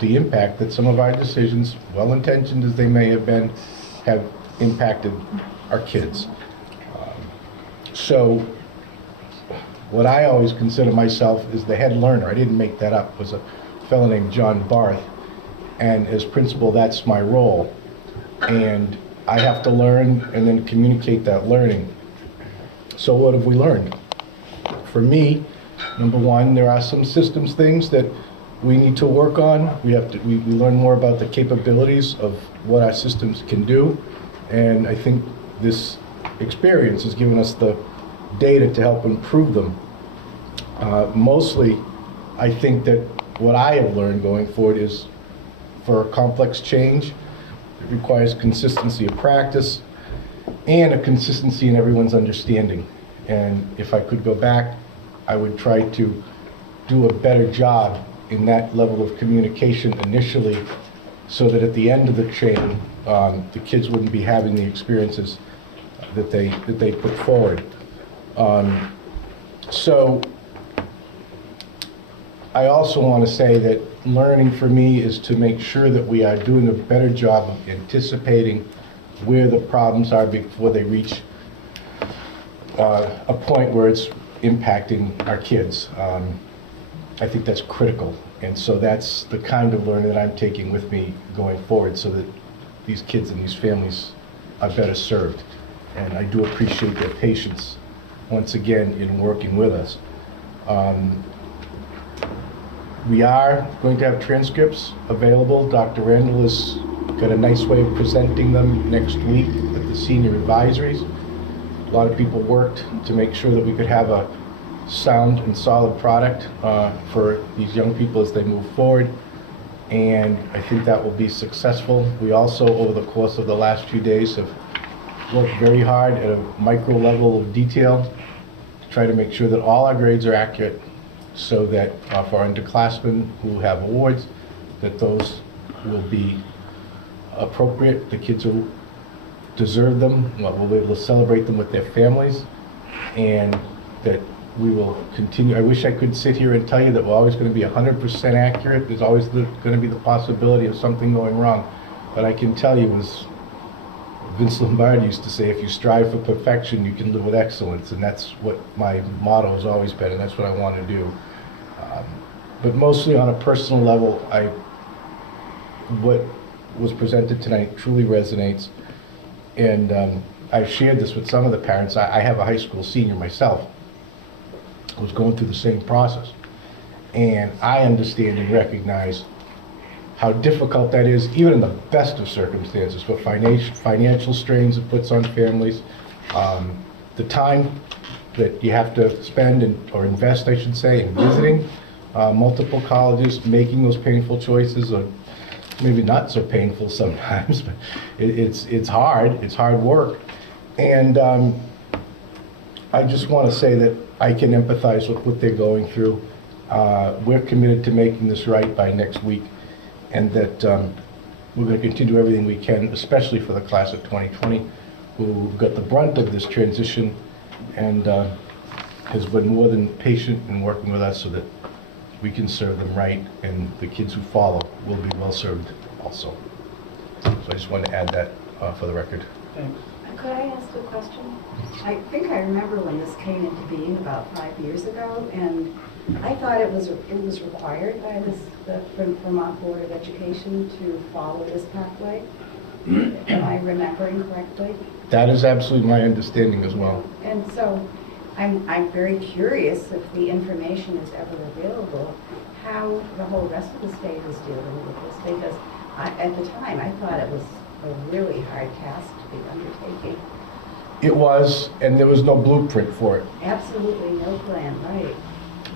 the impact that some of our decisions, well-intentioned as they may have been, have impacted our kids. So what I always consider myself is the head learner. I didn't make that up. It was a fellow named John Barth. And as principal, that's my role. And I have to learn and then communicate that learning. So what have we learned? For me, number one, there are some systems things that we need to work on. We learn more about the capabilities of what our systems can do. And I think this experience has given us the data to help improve them. Mostly, I think that what I have learned going forward is for a complex change, it requires consistency of practice and a consistency in everyone's understanding. And if I could go back, I would try to do a better job in that level of communication initially so that at the end of the chain, the kids wouldn't be having the experiences that they put forward. So I also want to say that learning for me is to make sure that we are doing a better job of anticipating where the problems are before they reach a point where it's impacting our kids. I think that's critical. And so that's the kind of learning that I'm taking with me going forward so that these kids and these families are better served. And I do appreciate their patience, once again, in working with us. We are going to have transcripts available. Dr. Randall has got a nice way of presenting them next week at the senior advisories. A lot of people worked to make sure that we could have a sound and solid product for these young people as they move forward. And I think that will be successful. We also, over the course of the last few days, have worked very hard at a micro level of detail to try to make sure that all our grades are accurate so that for our underclassmen who have awards, that those will be appropriate. The kids who deserve them, we'll be able to celebrate them with their families, and that we will continue. I wish I could sit here and tell you that we're always going to be 100% accurate. There's always going to be the possibility of something going wrong. But I can tell you, as Vince Lombardi used to say, if you strive for perfection, you can live with excellence. And that's what my motto has always been, and that's what I want to do. But mostly on a personal level, what was presented tonight truly resonates. And I've shared this with some of the parents. I have a high school senior myself who was going through the same process. And I understand and recognize how difficult that is, even in the best of circumstances, for financial strains it puts on families, the time that you have to spend or invest, I should say, in visiting multiple colleges, making those painful choices, or maybe not so painful sometimes, but it's hard work. And I just want to say that I can empathize with what they're going through. We're committed to making this right by next week, and that we're going to continue everything we can, especially for the class of 2020, who got the brunt of this transition and has been more than patient in working with us so that we can serve them right, and the kids who follow will be well served also. So I just wanted to add that for the record. Thanks. Could I ask a question? I think I remember when this came into being about 5 years ago, and I thought it was required by the Vermont Board of Education to follow this pathway. Am I remembering correctly? That is absolutely my understanding as well. And so I'm very curious if the information is ever available, how the whole rest of the state is dealing with this, because at the time, I thought it was a really hard task to be undertaking. It was, and there was no blueprint for it. Absolutely no plan, right.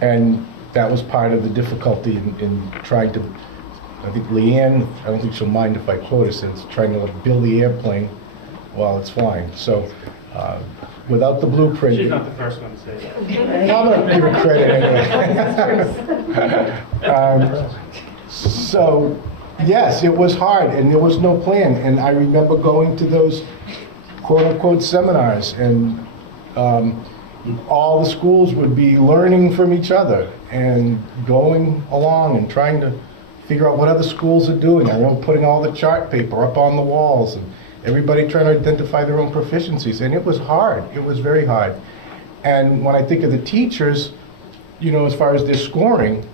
And that was part of the difficulty in trying to, I think Leanne, I don't think she'll mind if I quote her, says trying to build the airplane while it's flying. So without the blueprint. She's not the first one to say that. I'm going to give her credit anyway. So yes, it was hard and there was no plan. And I remember going to those quote-unquote seminars, and all the schools would be learning from each other and going along and trying to figure out what other schools are doing. I remember putting all the chart paper up on the walls and everybody trying to identify their own proficiencies, and it was hard. It was very hard. And when I think of the teachers, you know, as far as their scoring,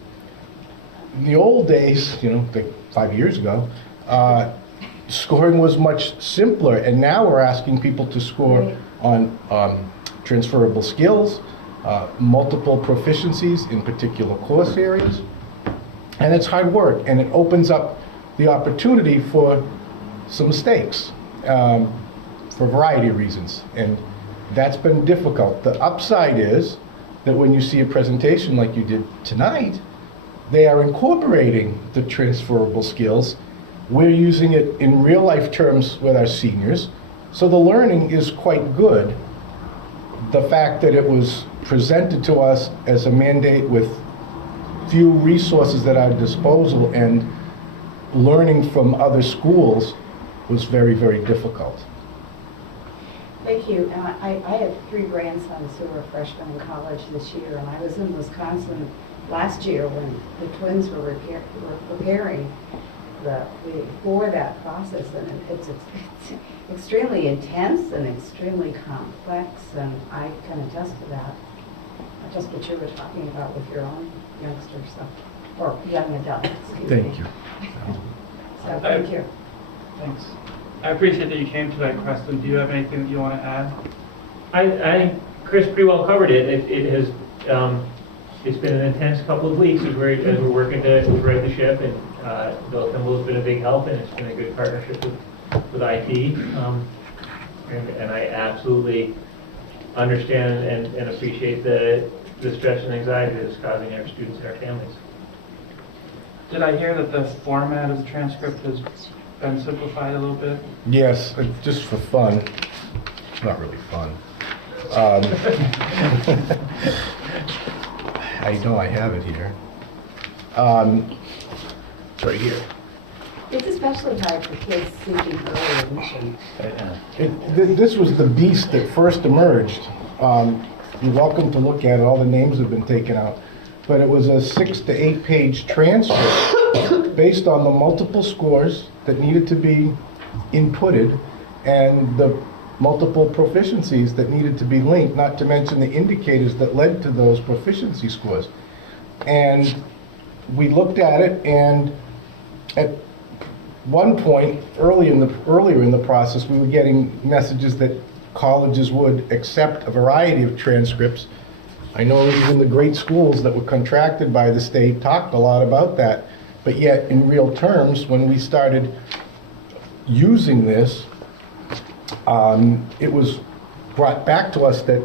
in the old days, you know, like 5 years ago, scoring was much simpler, and now we're asking people to score on transferable skills, multiple proficiencies in particular course areas, and it's hard work, and it opens up the opportunity for some mistakes for a variety of reasons, and that's been difficult. The upside is that when you see a presentation like you did tonight, they are incorporating the transferable skills. We're using it in real life terms with our seniors, so the learning is quite good. The fact that it was presented to us as a mandate with few resources at our disposal and learning from other schools was very, very difficult. Thank you. I have 3 grandsons who are freshmen in college this year, and I was in Wisconsin last year when the twins were preparing for that process, and it's extremely intense and extremely complex, and I can attest to that. Just what you were talking about with your own youngsters, or young adults. Thank you. So thank you. Thanks. I appreciate that you came tonight, Preston. Do you have anything that you want to add? I think Chris pretty well covered it. It has it's been an intense couple of weeks as we're working to right the ship, and Bill Kimball has been a big help, and it's been a good partnership with IT. And I absolutely understand and appreciate the stress and anxiety that it's causing our students and our families. Did I hear that the format of the transcript has been simplified a little bit? Yes, just for fun. Not really fun. I know I have it here. It's right here. It's especially hard for kids seeking early admission. This was the beast that first emerged. You're welcome to look at it. All the names have been taken out. But it was a 6 to 8 page transcript based on the multiple scores that needed to be inputted and the multiple proficiencies that needed to be linked, not to mention the indicators that led to those proficiency scores. And we looked at it, and at one point earlier in the process, we were getting messages that colleges would accept a variety of transcripts. I know even the great schools that were contracted by the state talked a lot about that, but yet in real terms, when we started using this, it was brought back to us that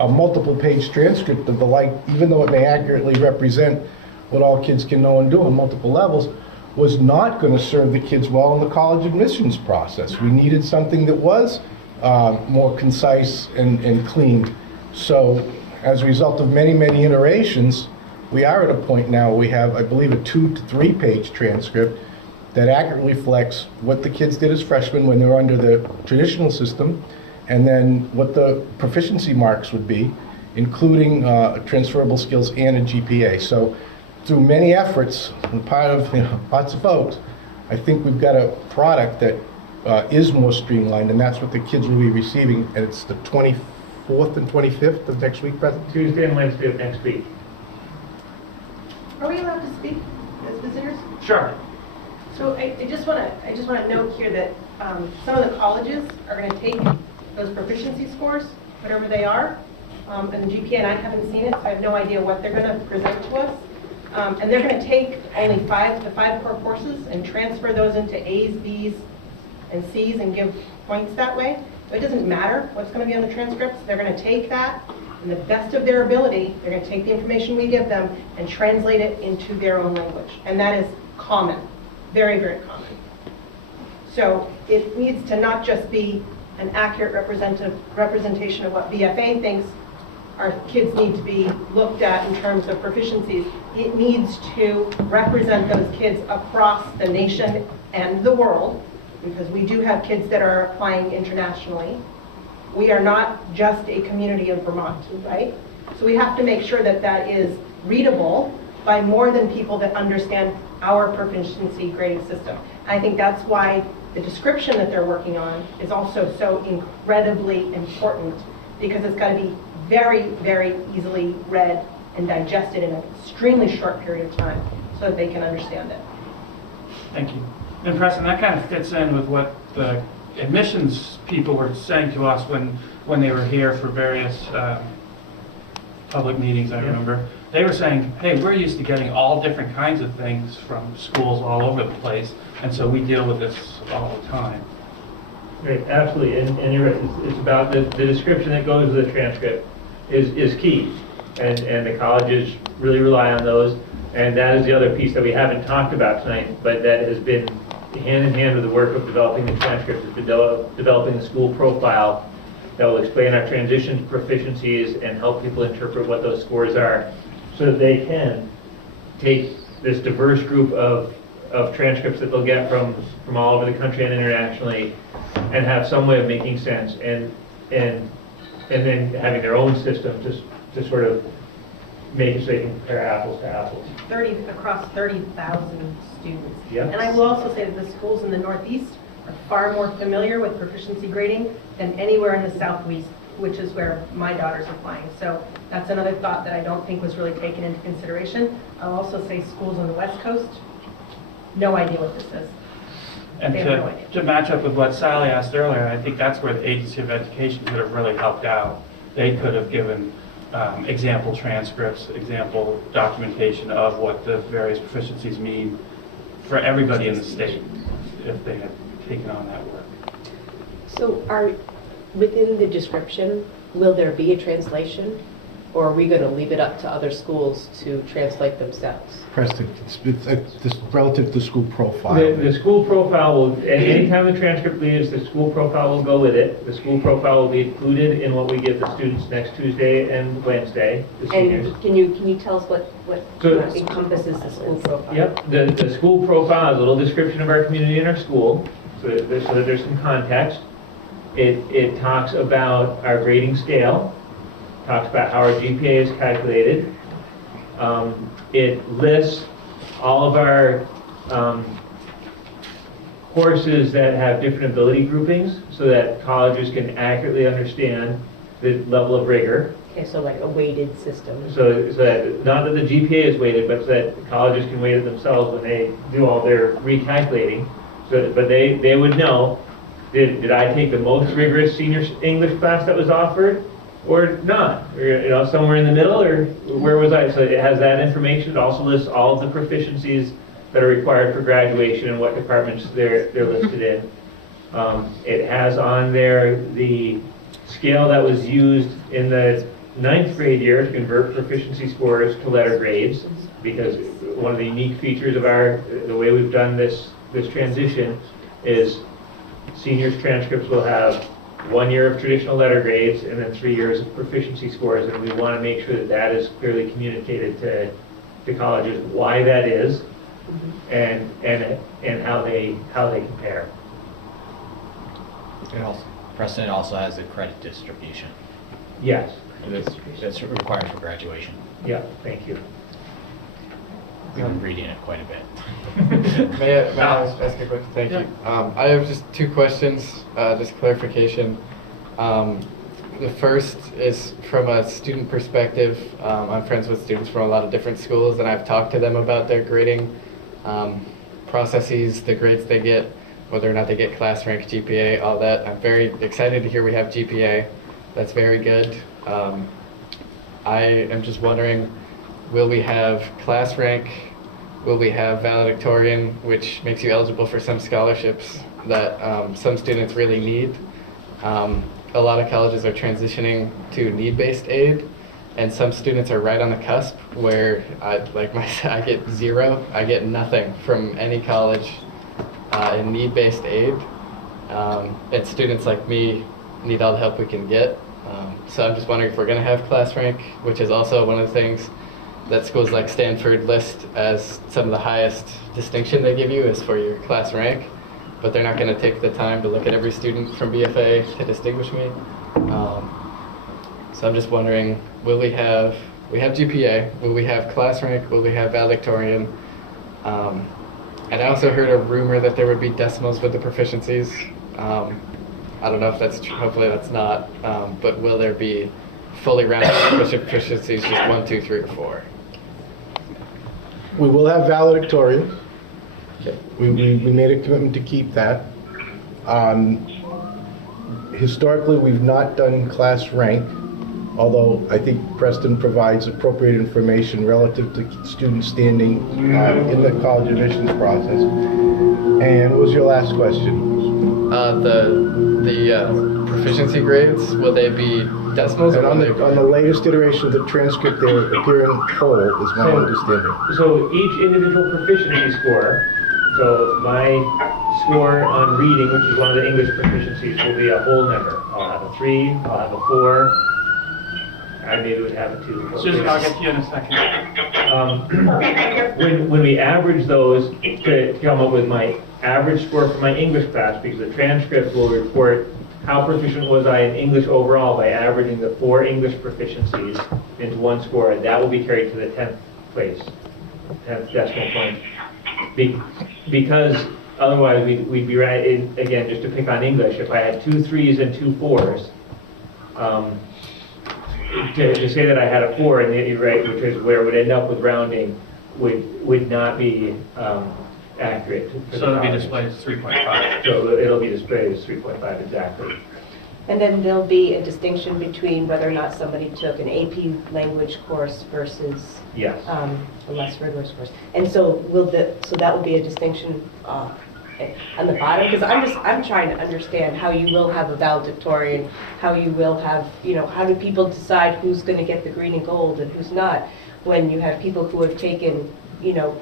a multiple page transcript of the like, even though it may accurately represent what all kids can know and do on multiple levels, was not going to serve the kids well in the college admissions process. We needed something that was more concise and clean. So as a result of many, many iterations, we are at a point now where we have, I believe, a 2 to 3 page transcript that accurately reflects what the kids did as freshmen when they were under the traditional system, and then what the proficiency marks would be, including transferable skills and a GPA. So through many efforts, and part of lots of folks, I think we've got a product that is more streamlined, and that's what the kids will be receiving, and it's the 24th and 25th of next week, President? Tuesday and Wednesday of next week. Are we allowed to speak as visitors? Sure. So I just want to note here that some of the colleges are going to take those proficiency scores, whatever they are, and the GPA, and I haven't seen it, so I have no idea what they're going to present to us. And they're going to take only the five core courses and transfer those into A's, B's, and C's and give points that way. So it doesn't matter what's going to be on the transcripts. They're going to take that, and the best of their ability, they're going to take the information we give them and translate it into their own language. And that is common, very, very common. So it needs to not just be an accurate representation of what VFA thinks our kids need to be looked at in terms of proficiencies. It needs to represent those kids across the nation and the world, because we do have kids that are applying internationally. We are not just a community of Vermont, right? So we have to make sure that that is readable by more than people that understand our proficiency grading system. I think that's why the description that they're working on is also so incredibly important, because it's got to be very, very easily read and digested in an extremely short period of time so that they can understand it. Thank you. And Preston, that kind of fits in with what the admissions people were saying to us when they were here for various public meetings, I remember. They were saying, hey, we're used to getting all different kinds of things from schools all over the place, and so we deal with this all the time. Right, absolutely, and you're right, it's about the description that goes with the transcript is key, and the colleges really rely on those, and that is the other piece that we haven't talked about tonight, but that has been hand in hand with the work of developing the transcript, is developing the school profile that will explain our transition to proficiencies and help people interpret what those scores are, so that they can take this diverse group of transcripts that they'll get from all over the country and internationally, and have some way of making sense, and then having their own system to sort of make it so they can compare apples to apples. Across 30,000 students. Yep. And I will also say that the schools in the Northeast are far more familiar with proficiency grading than anywhere in the Southwest, which is where my daughter's applying. So that's another thought that I don't think was really taken into consideration. I'll also say schools on the West Coast, no idea what this is. And They have no idea. to match up with what Sally asked earlier, I think that's where the Agency of Education could have really helped out. They could have given example transcripts, example documentation of what the various proficiencies mean for everybody in the state if they had taken on that work. So within the description, will there be a translation? Or are we going to leave it up to other schools to translate themselves? Preston, it's relative to school profile. The school profile will, anytime the transcript leaves, the school profile will go with it. The school profile will be included in what we give the students next Tuesday and Wednesday, the seniors. And can you tell us what encompasses the school profile? Yep, the school profile is a little description of our community and our school, so that there's some context. It talks about our grading scale, talks about how our GPA is calculated. It lists all of our courses that have different ability groupings so that colleges can accurately understand the level of rigor. Okay, so like a weighted system. So that, not that the GPA is weighted, but so that colleges can weight it themselves when they do all their recalculating. But they would know, did I take the most rigorous senior English class that was offered? Or not, or somewhere in the middle, or where was I? So it has that information. It also lists all of the proficiencies that are required for graduation and what departments they're listed in. It has on there the scale that was used in the 9th grade year to convert proficiency scores to letter grades, because one of the unique features of the way we've done this transition is seniors' transcripts will have 1 year of traditional letter grades and then 3 years of proficiency scores, and we want to make sure that is clearly communicated to colleges why that is, and how they compare. Preston also has the credit distribution. Yes. That's required for graduation. Yeah, thank you. We've been reading it quite a bit. May I ask a question? Thank you. I have just 2 questions, just clarification. The first is from a student perspective. I'm friends with students from a lot of different schools, and I've talked to them about their grading processes, the grades they get, whether or not they get class rank, GPA, all that. I'm very excited to hear we have GPA. That's very good. I am just wondering, will we have class rank? Will we have valedictorian, which makes you eligible for some scholarships that some students really need? A lot of colleges are transitioning to need-based aid, and some students are right on the cusp where, I get zero. I get nothing from any college in need-based aid. And students like me need all the help we can get. So I'm just wondering if we're going to have class rank, which is also one of the things that schools like Stanford list as some of the highest distinction they give you is for your class rank, but they're not going to take the time to look at every student from BFA to distinguish me. So I'm just wondering, we have GPA, will we have class rank, will we have valedictorian? And I also heard a rumor that there would be decimals with the proficiencies. I don't know if that's true, hopefully that's not, but will there be fully rounded proficiencies, just 1, 2, 3, or 4? We will have valedictorian. We made a commitment to keep that. Historically, we've not done class rank, although I think Preston provides appropriate information relative to student standing in the college admissions process. And what was your last question? The proficiency grades, will they be decimals? And on the latest iteration of the transcript, they're appearing whole, is my understanding. So each individual proficiency score, so my score on reading, which is one of the English proficiencies, will be a whole number. I'll have a 3, I'll have a 4, I maybe would have a 2. Susan, I'll get to you in a second. When we average those to come up with my average score for my English class, because the transcript will report how proficient was I in English overall by averaging the 4 English proficiencies into one score, and that will be carried to the 10th place, 10th decimal point. Because otherwise we'd be right, again, just to pick on English, if I had 2 3s and 2 4s, to say that I had a 4 and you're right, which is where it would end up with rounding, would not be accurate. So it'll be displayed as 3.5. So it'll be displayed as 3.5 exactly. And then there'll be a distinction between whether or not somebody took an AP language course versus Yes. a less rigorous course. And so so that will be a distinction on the bottom, because I'm trying to understand how you will have a valedictorian, how you will have, how do people decide who's going to get the green and gold and who's not, when you have people who have taken,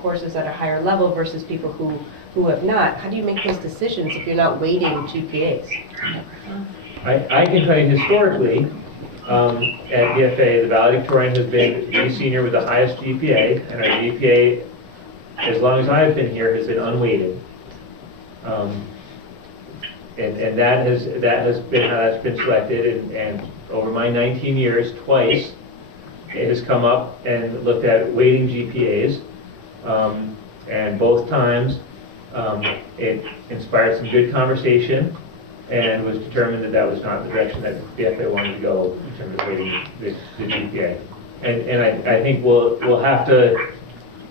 courses at a higher level versus people who have not. How do you make those decisions if you're not weighting GPAs? I can tell you historically, at BFA, the valedictorian has been the senior with the highest GPA, and our GPA, as long as I've been here, has been unweighted. And that has been how that's been selected, and over my 19 years, twice, it has come up and looked at weighting GPAs, and both times it inspired some good conversation and was determined that that was not the direction that BFA wanted to go in terms of weighting the GPA. And I think we'll have to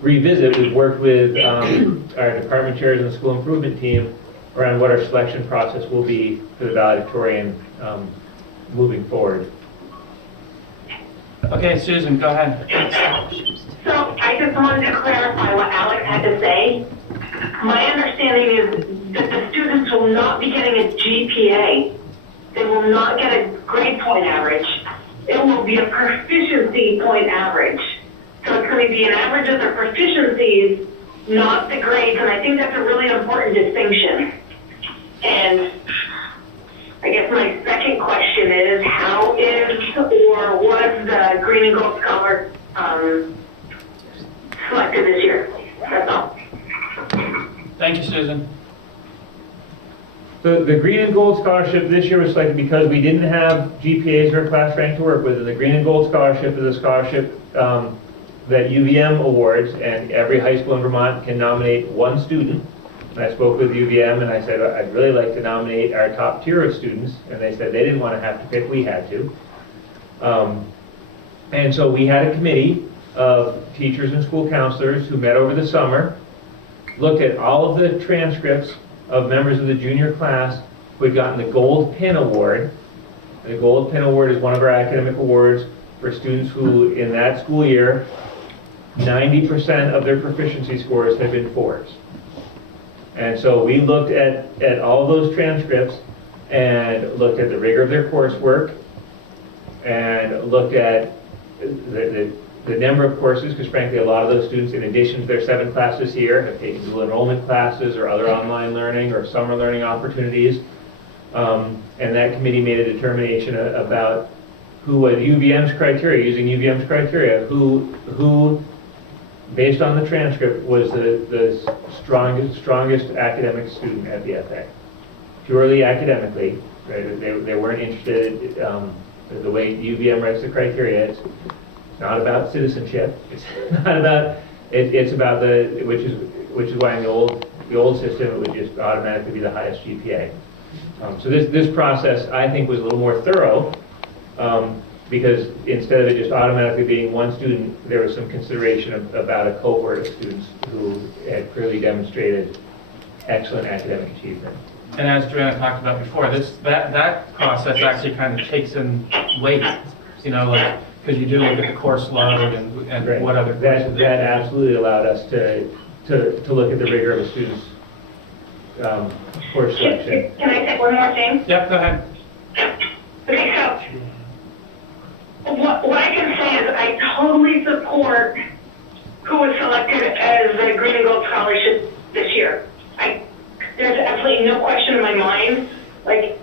revisit. We've worked with our department chairs and the school improvement team around what our selection process will be for the valedictorian moving forward. Okay, Susan, go ahead. So I just wanted to clarify what Alex had to say. My understanding is that the students will not be getting a GPA. They will not get a grade point average. It will be a proficiency point average. So it's going to be an average of their proficiencies, not the grades, and I think that's a really important distinction. And I guess my second question is, how is or was the Green and Gold Scholar selected this year? That's all. Thank you, Susan. The Green and Gold Scholarship this year was selected because we didn't have GPAs or class rank to work with. And the Green and Gold Scholarship is a scholarship that UVM awards, and every high school in Vermont can nominate one student. And I spoke with UVM and I said, I'd really like to nominate our top tier of students. And they said they didn't want to have to pick, we had to. And so we had a committee of teachers and school counselors who met over the summer, looked at all of the transcripts of members of the junior class who had gotten the Gold Pin Award. The Gold Pin Award is one of our academic awards for for students who, in that school year, 90% of their proficiency scores have been 4s. And so we looked at all those transcripts and looked at the rigor of their coursework and looked at the number of courses, because frankly, a lot of those students, in addition to their 7 classes here, have taken dual enrollment classes or other online learning or summer learning opportunities. And that committee made a determination about who was UVM's criteria, using UVM's criteria, who based on the transcript, was the strongest academic student at the FA. Purely academically, right? They weren't interested, the way UVM writes the criteria, it's not about citizenship. It's not about, it's about which is why in the old system it would just automatically be the highest GPA. So this process, I think, was a little more thorough, because instead of it just automatically being one student, there was some consideration about a cohort of students who had clearly demonstrated excellent academic achievement. And as Joanna talked about before, that process actually kind of takes in weight, like, because you do look at the course load and Right. what other courses. That absolutely allowed us to look at the rigor of a student's course selection. Can I say one more thing? Yep, go ahead. Okay, so what I can say is I totally support who was selected as the Green and Gold Scholarship this year. There's absolutely no question in my mind. Like,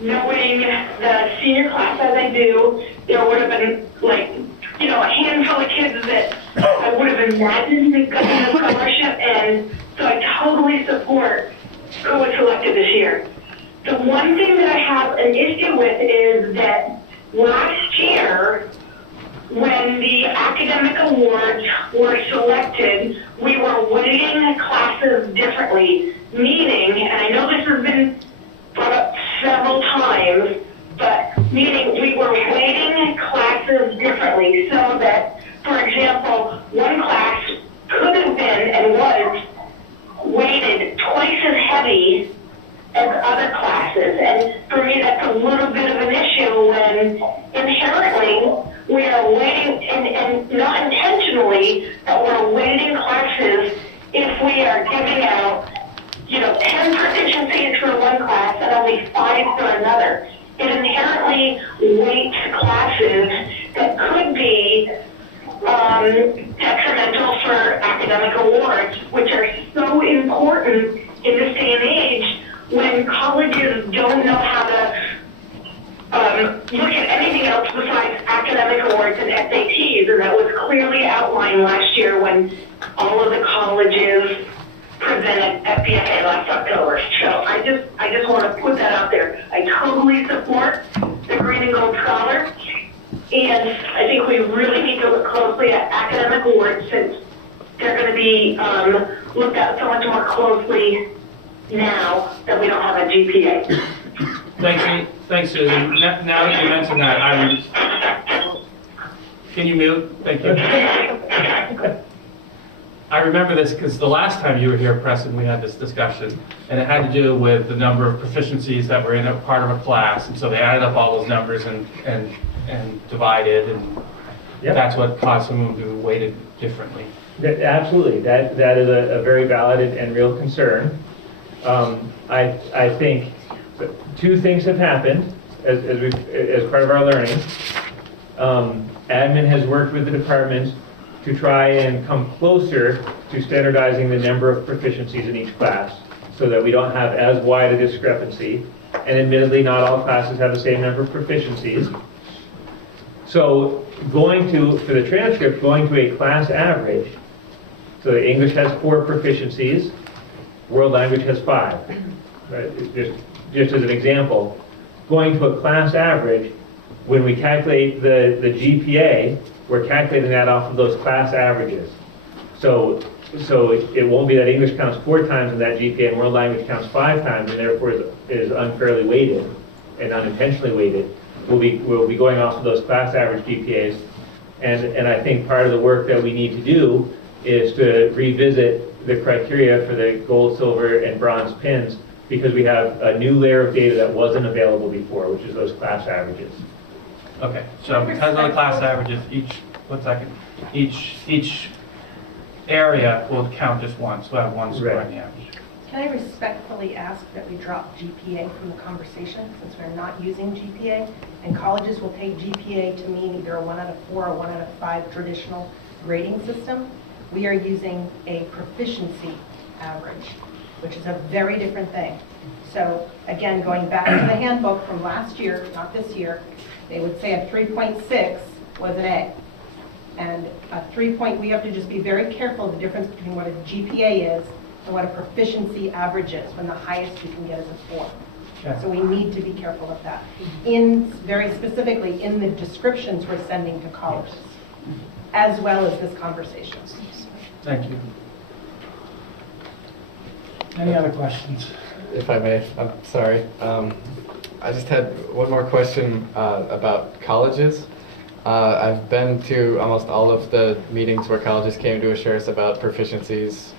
knowing the senior class as I do, there would have been, like, a handful of kids that I would have imagined had gotten the scholarship, and so I totally support who was selected this year. The one thing that I have an issue with is that last year, when the academic awards were selected, we were weighting classes differently, meaning, and I know this has been brought up several times, but meaning we were weighting classes differently so that, for example, one class could have been and was weighted twice as heavy as other classes. And for me, that's a little bit of an issue when inherently we are weighting, and not intentionally, but we're weighting classes if we are giving out 10 proficiencies for one class and only 5 for another. It inherently weights classes that could be detrimental for academic awards, which are so important in this day and age when colleges don't know how to look at anything else besides academic awards and SATs, and that was clearly outlined last year when all of the colleges presented at BFA last October. So I just want to put that out there. I totally support the Green and Gold Scholar, and I think we really need to look closely at academic awards since they're going to be looked at so much more closely now that we don't have a GPA. Thanks, Susan. Now that you mentioned that, can you mute? Thank you. I remember this because the last time you were here, Preston, we had this discussion, and it had to do with the number of proficiencies that were in a part of a class, and so they added up all those numbers and divided, and that's what caused some of them to be weighted differently. Absolutely, that is a very valid and real concern. I think two things have happened as part of our learning. Admin has worked with the department to try and come closer to standardizing the number of proficiencies in each class so that we don't have as wide a discrepancy. And admittedly, not all classes have the same number of proficiencies. So for the transcript, going to a class average, so English has 4 proficiencies, world language has 5. Right? Just as an example, going to a class average, when we calculate the GPA, we're calculating that off of those class averages. So it won't be that English counts 4 times in that GPA and world language counts 5 times, and therefore is unfairly weighted and unintentionally weighted. We'll be going off of those class average GPAs, and I think part of the work that we need to do is to revisit the criteria for the gold, silver, and bronze pins, because we have a new layer of data that wasn't available before, which is those class averages. Okay, so because of the class averages, each area will count as one, so we'll have one score on the average. Can I respectfully ask that we drop GPA from the conversation, since we're not using GPA? And colleges will take GPA to mean either a 1 out of 4 or 1 out of 5 traditional grading system. We are using a proficiency average, which is a very different thing. So again, going back to the handbook from last year, not this year, they would say a 3.6 was an A. And a 3 point, we have to just be very careful of the difference between what a GPA is and what a proficiency average is, when the highest you can get is a 4. Okay. So we need to be careful of that. Very specifically, in the descriptions we're sending to colleges, as well as this conversation. Thank you. Any other questions? If I may, I'm sorry. I just had one more question about colleges. I've been to almost all of the meetings where colleges came to assure us about proficiencies,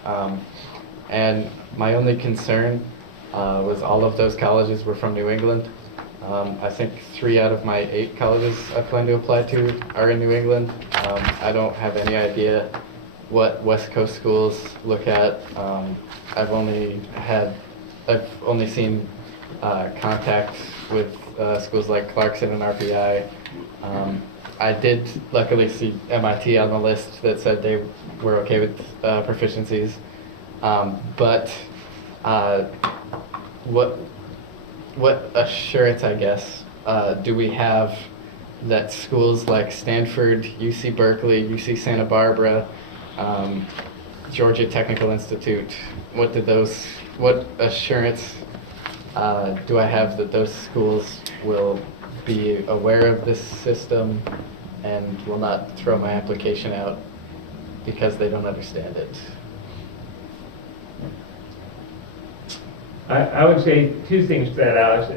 and my only concern was all of those colleges were from New England. I think 3 out of my 8 colleges I plan to apply to are in New England. I don't have any idea what West Coast schools look at. I've only seen contact with schools like Clarkson and RPI. I did luckily see MIT on the list that said they were okay with proficiencies. But what assurance, I guess, do we have that schools like Stanford, UC Berkeley, UC Santa Barbara, Georgia Technical Institute, what assurance do I have that those schools will be aware of this system and will not throw my application out because they don't understand it? I would say 2 things to that, Alex.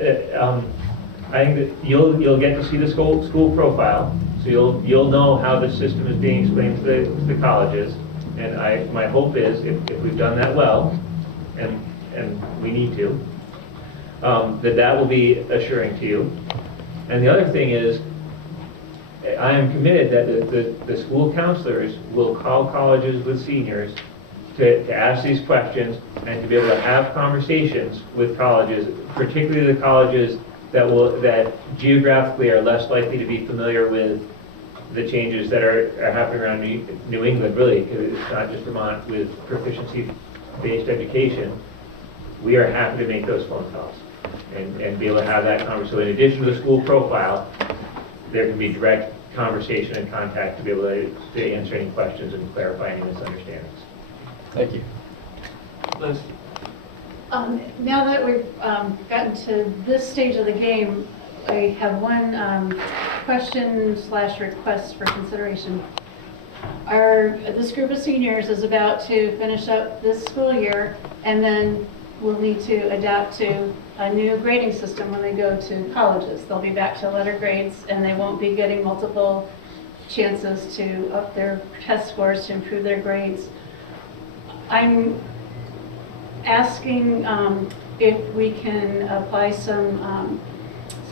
I think that you'll get to see the school profile, so you'll know how the system is being explained to the colleges. And my hope is, if we've done that well, and we need to, that will be assuring to you. And the other thing is, I am committed that the school counselors will call colleges with seniors to ask these questions and to be able to have conversations with colleges, particularly the colleges that geographically are less likely to be familiar with the changes that are happening around New England, really, because it's not just Vermont with proficiency-based education. We are happy to make those phone calls and be able to have that conversation. So in addition to the school profile, there can be direct conversation and contact to be able to answer any questions and clarify any misunderstandings. Thank you. Liz? Now that we've gotten to this stage of the game, I have one question/request for consideration. This group of seniors is about to finish up this school year, and then will need to adapt to a new grading system when they go to colleges. They'll be back to letter grades, and they won't be getting multiple chances to up their test scores to improve their grades. I'm asking if we can apply some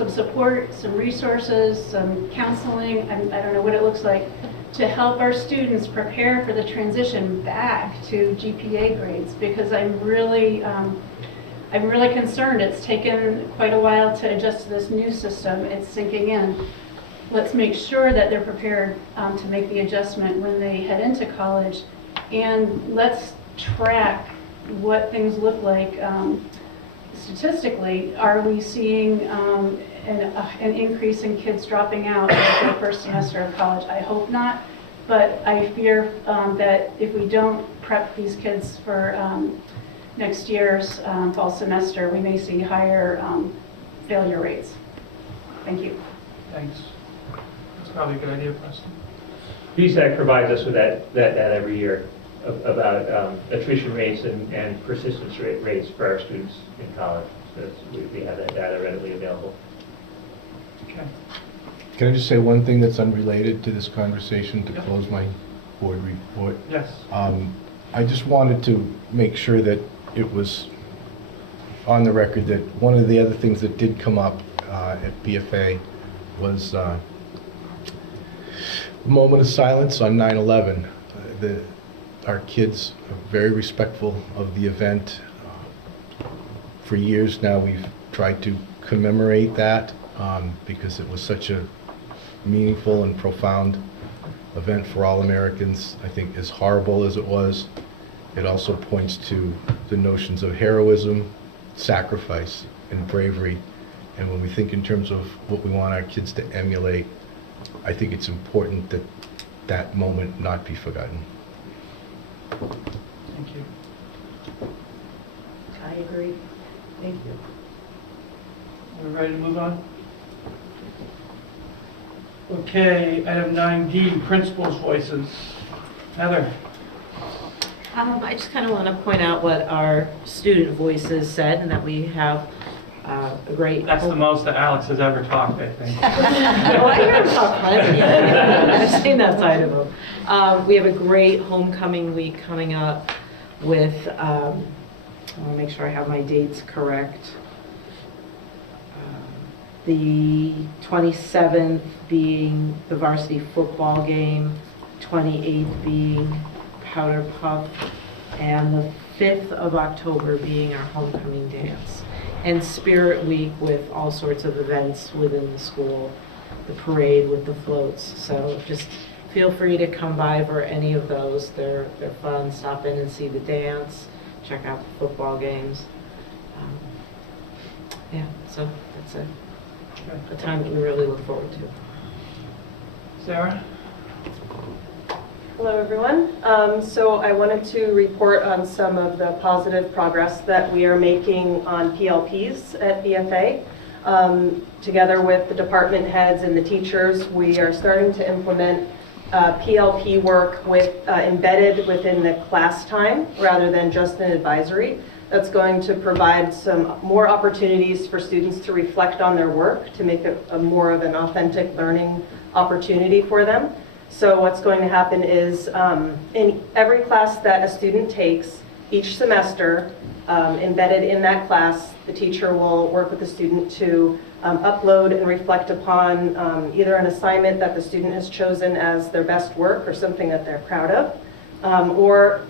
support, some resources, some counseling, I don't know what it looks like, to help our students prepare for the transition back to GPA grades, because I'm really concerned. It's taken quite a while to adjust to this new system. It's sinking in. Let's make sure that they're prepared to make the adjustment when they head into college, and let's track what things look like statistically. Are we seeing an increase in kids dropping out in the first semester of college? I hope not, but I fear that if we don't prep these kids for next year's fall semester, we may see higher failure rates. Thank you. Thanks. That's probably a good idea, Preston. BSAC provides us with that data every year about attrition rates and persistence rates for our students in college. So we have that data readily available. Okay. Can I just say one thing that's unrelated to this conversation to close my board report? Yes. I just wanted to make sure that it was on the record that one of the other things that did come up at BFA was A moment of silence on 9/11. Our kids are very respectful of the event. For years now, we've tried to commemorate that because it was such a meaningful and profound event for all Americans. I think as horrible as it was, it also points to the notions of heroism, sacrifice, and bravery. And when we think in terms of what we want our kids to emulate, I think it's important that that moment not be forgotten. Thank you. I agree. Thank you. We're ready to move on? Okay, item 9D, principals' voices. Heather? I just kind of want to point out what our student voices said, and that we have a great... That's the most that Alex has ever talked, I think. Well, I hear him talk plenty. I've seen that side of him. We have a great homecoming week coming up with, I want to make sure I have my dates correct. The 27th being the varsity football game, 28th being Powder Puff, and the 5th of October being our homecoming dance. And Spirit Week with all sorts of events within the school, the parade with the floats. So just feel free to come by for any of those. They're fun. Stop in and see the dance, check out the football games. Yeah, so that's a time that we really look forward to. Sarah? Hello, everyone. So I wanted to report on some of the positive progress that we are making on PLPs at BFA. Together with the department heads and the teachers, we are starting to implement PLP work embedded within the class time rather than just an advisory. That's going to provide some more opportunities for students to reflect on their work, to make it a more of an authentic learning opportunity for them. So what's going to happen is in every class that a student takes each semester, embedded in that class, the teacher will work with the student to upload and reflect upon either an assignment that the student has chosen as their best work or something that they're proud of, or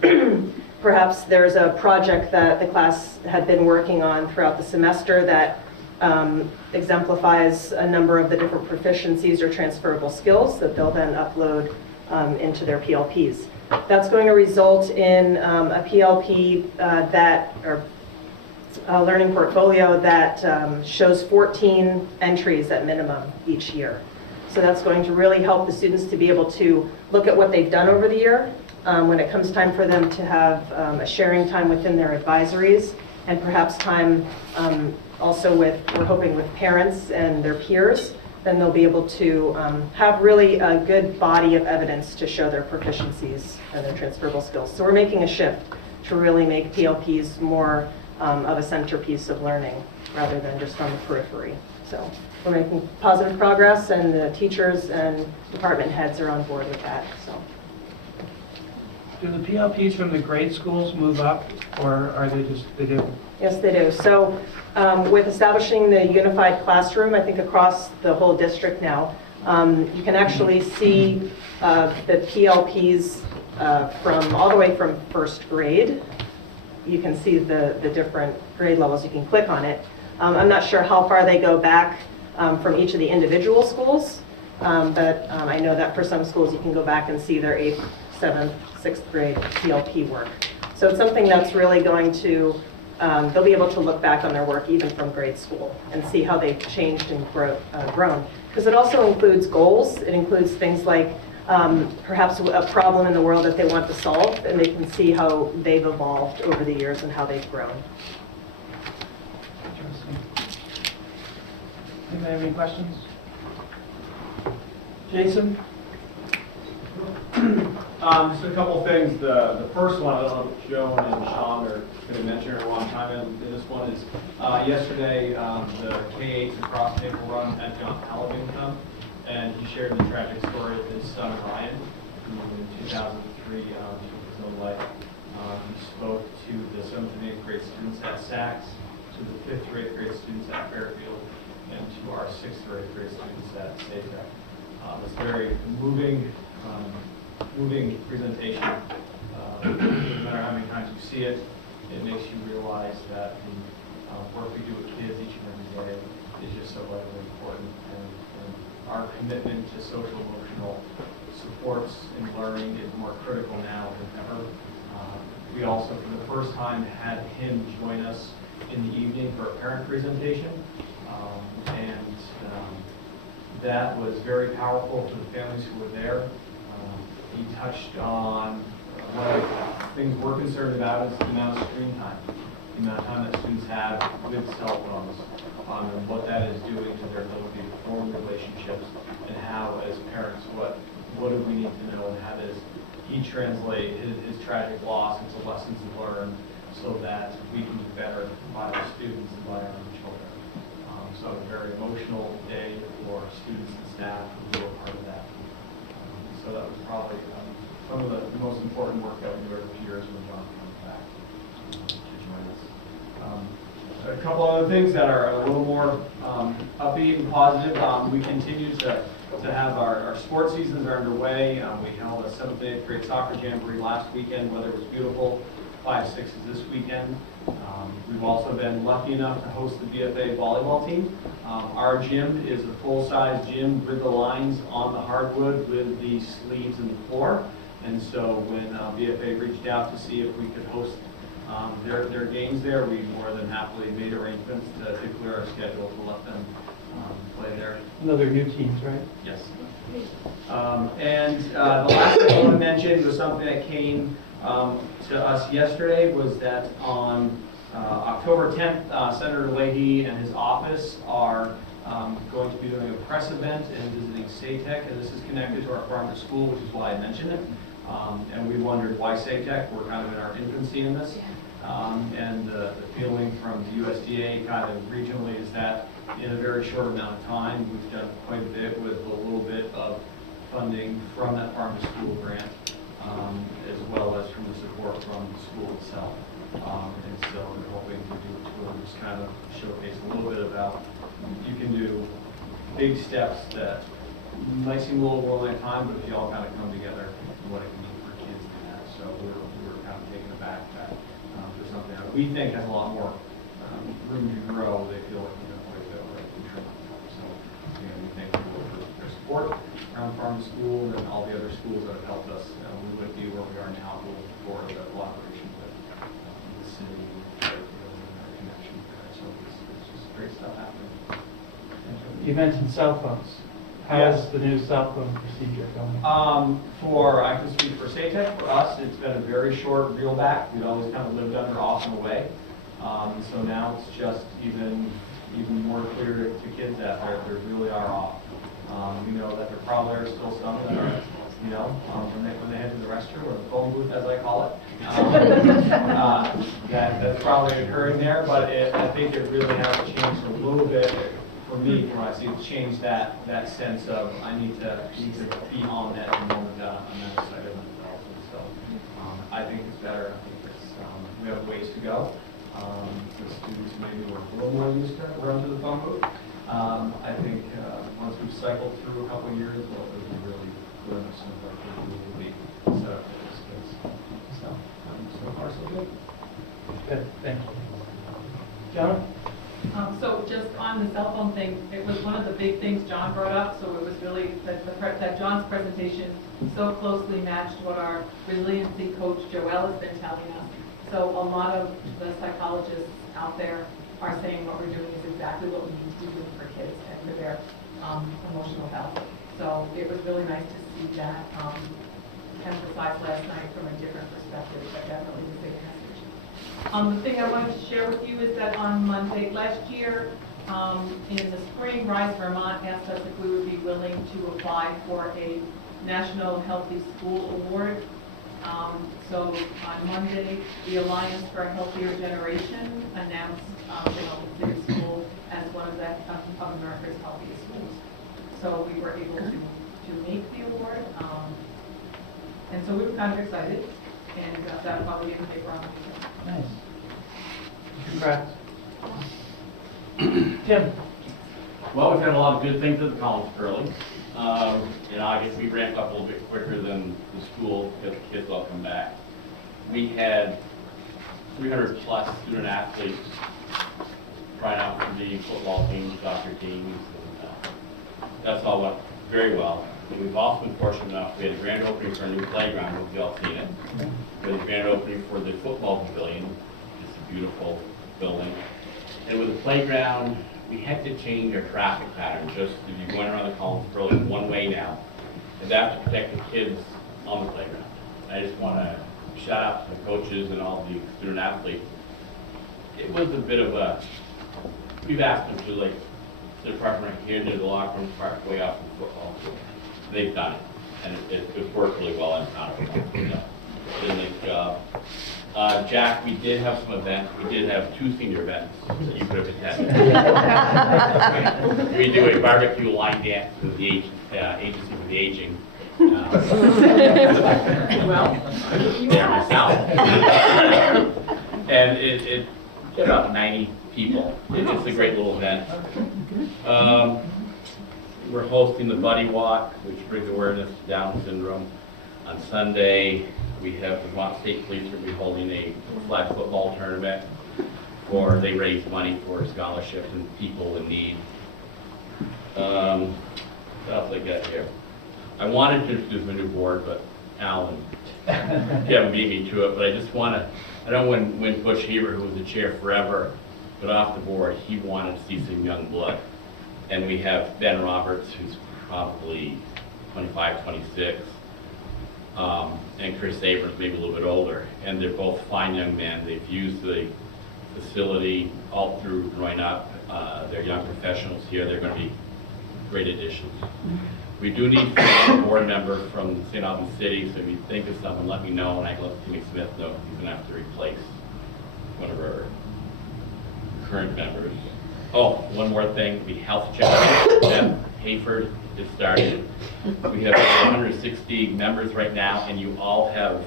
perhaps there's a project that the class had been working on throughout the semester that exemplifies a number of the different proficiencies or transferable skills that they'll then upload into their PLPs. That's going to result in a PLP or a learning portfolio that shows 14 entries at minimum each year. So that's going to really help the students to be able to look at what they've done over the year when it comes time for them to have a sharing time within their advisories, and perhaps time also we're hoping with parents and their peers. Then they'll be able to have really a good body of evidence to show their proficiencies and their transferable skills. So we're making a shift to really make PLPs more of a centerpiece of learning rather than just on the periphery. So we're making positive progress, and the teachers and department heads are on board with that. So. Do the PLPs from the grade schools move up, or are they do? Yes, they do. So with establishing the unified classroom, I think across the whole district now, you can actually see the PLPs from all the way from first grade. You can see the different grade levels. You can click on it. I'm not sure how far they go back from each of the individual schools, but I know that for some schools you can go back and see their 8th, 7th, 6th grade PLP work. So it's something that's really going to, they'll be able to look back on their work even from grade school and see how they've changed and grown. Because it also includes goals. It includes things like perhaps a problem in the world that they want to solve, and they can see how they've evolved over the years and how they've grown. Interesting. Anybody have any questions? Jason? Just a couple things. The first one, I don't know if Joan and Sean are going to mention it a long time, and this one is yesterday the K-8s across Maple Run had John Albans come, and he shared the tragic story of his son Ryan, who in 2003 took his own life. He spoke to the 7th and 8th grade students at Saks, to the 5th or 8th grade students at Fairfield, and to our 6th or 8th grade students at SATEC. It's very moving moving presentation. No matter how many times you see it, it makes you realize that the work we do with kids each and every day is just so vitally important. And our commitment to social emotional supports and learning is more critical now than ever. We also, for the first time, had him join us in the evening for a parent presentation. That was very powerful for the families who were there. He touched on one of the things we're concerned about is the amount of screen time, the amount of time that students have with cell phones, and what that is doing to their ability to form relationships, and how, as parents, what do we need to know, and how does he translate his tragic loss into lessons learned so that we can do better by our students and by our own children. So a very emotional day for students and staff who were part of that. So that was probably some of the most important work that we do every year when John comes back to join us. A couple other things that are a little more upbeat and positive. We continue to have our sports seasons are underway. We held a 7th and 8th grade soccer jamboree last weekend. Weather was beautiful. 5-6 is this weekend. We've also been lucky enough to host the BFA volleyball team. Our gym is a full-size gym with the lines on the hardwood with the sleeves in the floor. And so when BFA reached out to see if we could host their games there, we more than happily made arrangements to clear our schedule to let them play there. Another new teams, right? Yes. The last thing I want to mention was something that came to us yesterday, was that on October 10th, Senator Leahy and his office are going to be doing a press event and visiting SATEC, and this is connected to our farm to school, which is why I mentioned it. And we wondered why SATEC. We're kind of in our infancy in this. And the feeling from the USDA kind of regionally is that in a very short amount of time, we've done quite a bit with a little bit of funding from that farm to school grant, as well as from the support from the school itself. And so we're hoping to do a tour, just kind of showcase a little bit about you can do big steps that might seem a little overwhelming at time, but if you all kind of come together, what it can mean for kids in that. So we're kind of taken aback that for something that we think has a lot more room to grow. They feel like we're going to go right in terms of that. So again, we thank people for their support around farm to school and all the other schools that have helped us. We wouldn't be where we are now for the collaboration with the city and our connection there. So it's just great stuff happening. You mentioned cell phones. How's the new cell phone procedure going? I can speak for SATEC. For us, it's been a very short reel back. We'd always kind of lived under off and away. So now it's just even more clear to kids that they really are off. We know that there probably are still some that are, when they head to the restroom or the phone booth, as I call it, that's probably occurring there. But I think it really has changed a little bit. For me, from what I see, it's changed that sense of I need to be on that moment I'm not excited about development. So I think it's better. I think we have ways to go. The students maybe were a little more used to run to the phone booth. I think once we've cycled through a couple of years, it'll be really clear enough like we will be set up for this case. So far so good. Good, thank you. John? So just on the cell phone thing, it was one of the big things John brought up, so it was really that John's presentation so closely matched what our resiliency coach Joelle has been telling us. So a lot of the psychologists out there are saying what we're doing is exactly what we need to be doing for kids and for their emotional health. So it was really nice to see that emphasized last night from a different perspective, but definitely the big message. The thing I wanted to share with you is that on Monday last year, in the spring, Rise Vermont asked us if we would be willing to apply for a National Healthy School Award. So on Monday, the Alliance for a Healthier Generation announced the Albans School as one of America's healthiest schools. So we were able to make the award, and so we were kind of excited, and that'll probably be in the paper on Monday. Nice. Congrats. Tim? Well, we've had a lot of good things at the college early. In August, we ramped up a little bit quicker than the school because the kids all come back. We had 300 plus student athletes trying out for the football teams, soccer teams. And, that's all went very well. And we've also been fortunate enough, we had a grand opening for a new playground, hope you all seen it. We had a grand opening for the football pavilion. It's a beautiful building. And with the playground, we had to change our traffic pattern. Just if you're going around the Collins Pearl, it's one way now. And that's to protect the kids on the playground. I just want to shout out to the coaches and all the student athletes. It was a bit of a, we've asked them to like, sit apart from right here, near the locker room, part way off from football. They've done it, and it's worked really well in town. Did a nice job. Jack, we did have some events. We did have 2 senior events that you could have attended. We do a barbecue line dance with the Agency for the Aging. Well, there myself. And it about 90 people. It's a great little event. We're hosting the Buddy Walk, which brings awareness to Down syndrome. On Sunday, we have the Vermont State Police will be holding a flag football tournament where they raise money for scholarships and people in need. What else I got here? I wanted to introduce my new board, but Alan, Kevin beat me to it, but I just want to, I know when Butch Heber, who was the chair forever, got off the board, he wanted to see some young blood. And we have Ben Roberts, who's probably 25, 26, and Chris Abrams, maybe a little bit older. And they're both fine young men. They've used the facility all through growing up. They're young professionals here. They're going to be great additions. We do need a board member from St. Albans City, so if you think of someone, let me know, and I can let Timmy Smith know. He's going to have to replace one of our current members. Oh, one more thing, the health challenge. Beth Hayford is started. We have 160 members right now, and you all have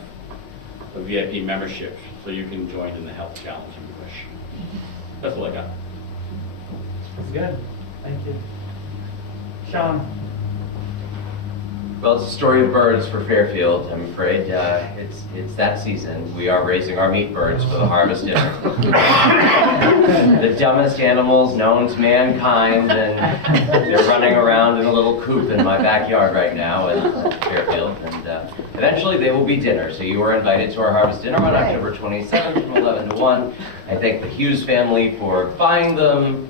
a VIP membership, so you can join in the health challenge if you wish. That's all I got. That's good. Thank you. Sean? Well, it's a story of birds for Fairfield, I'm afraid. It's that season. We are raising our meat birds for the harvest dinner. The dumbest animals known to mankind, and they're running around in a little coop in my backyard right now at Fairfield. And eventually they will be dinner, so you are invited to our harvest dinner on October 27th from 11 to 1. I thank the Hughes family for buying them,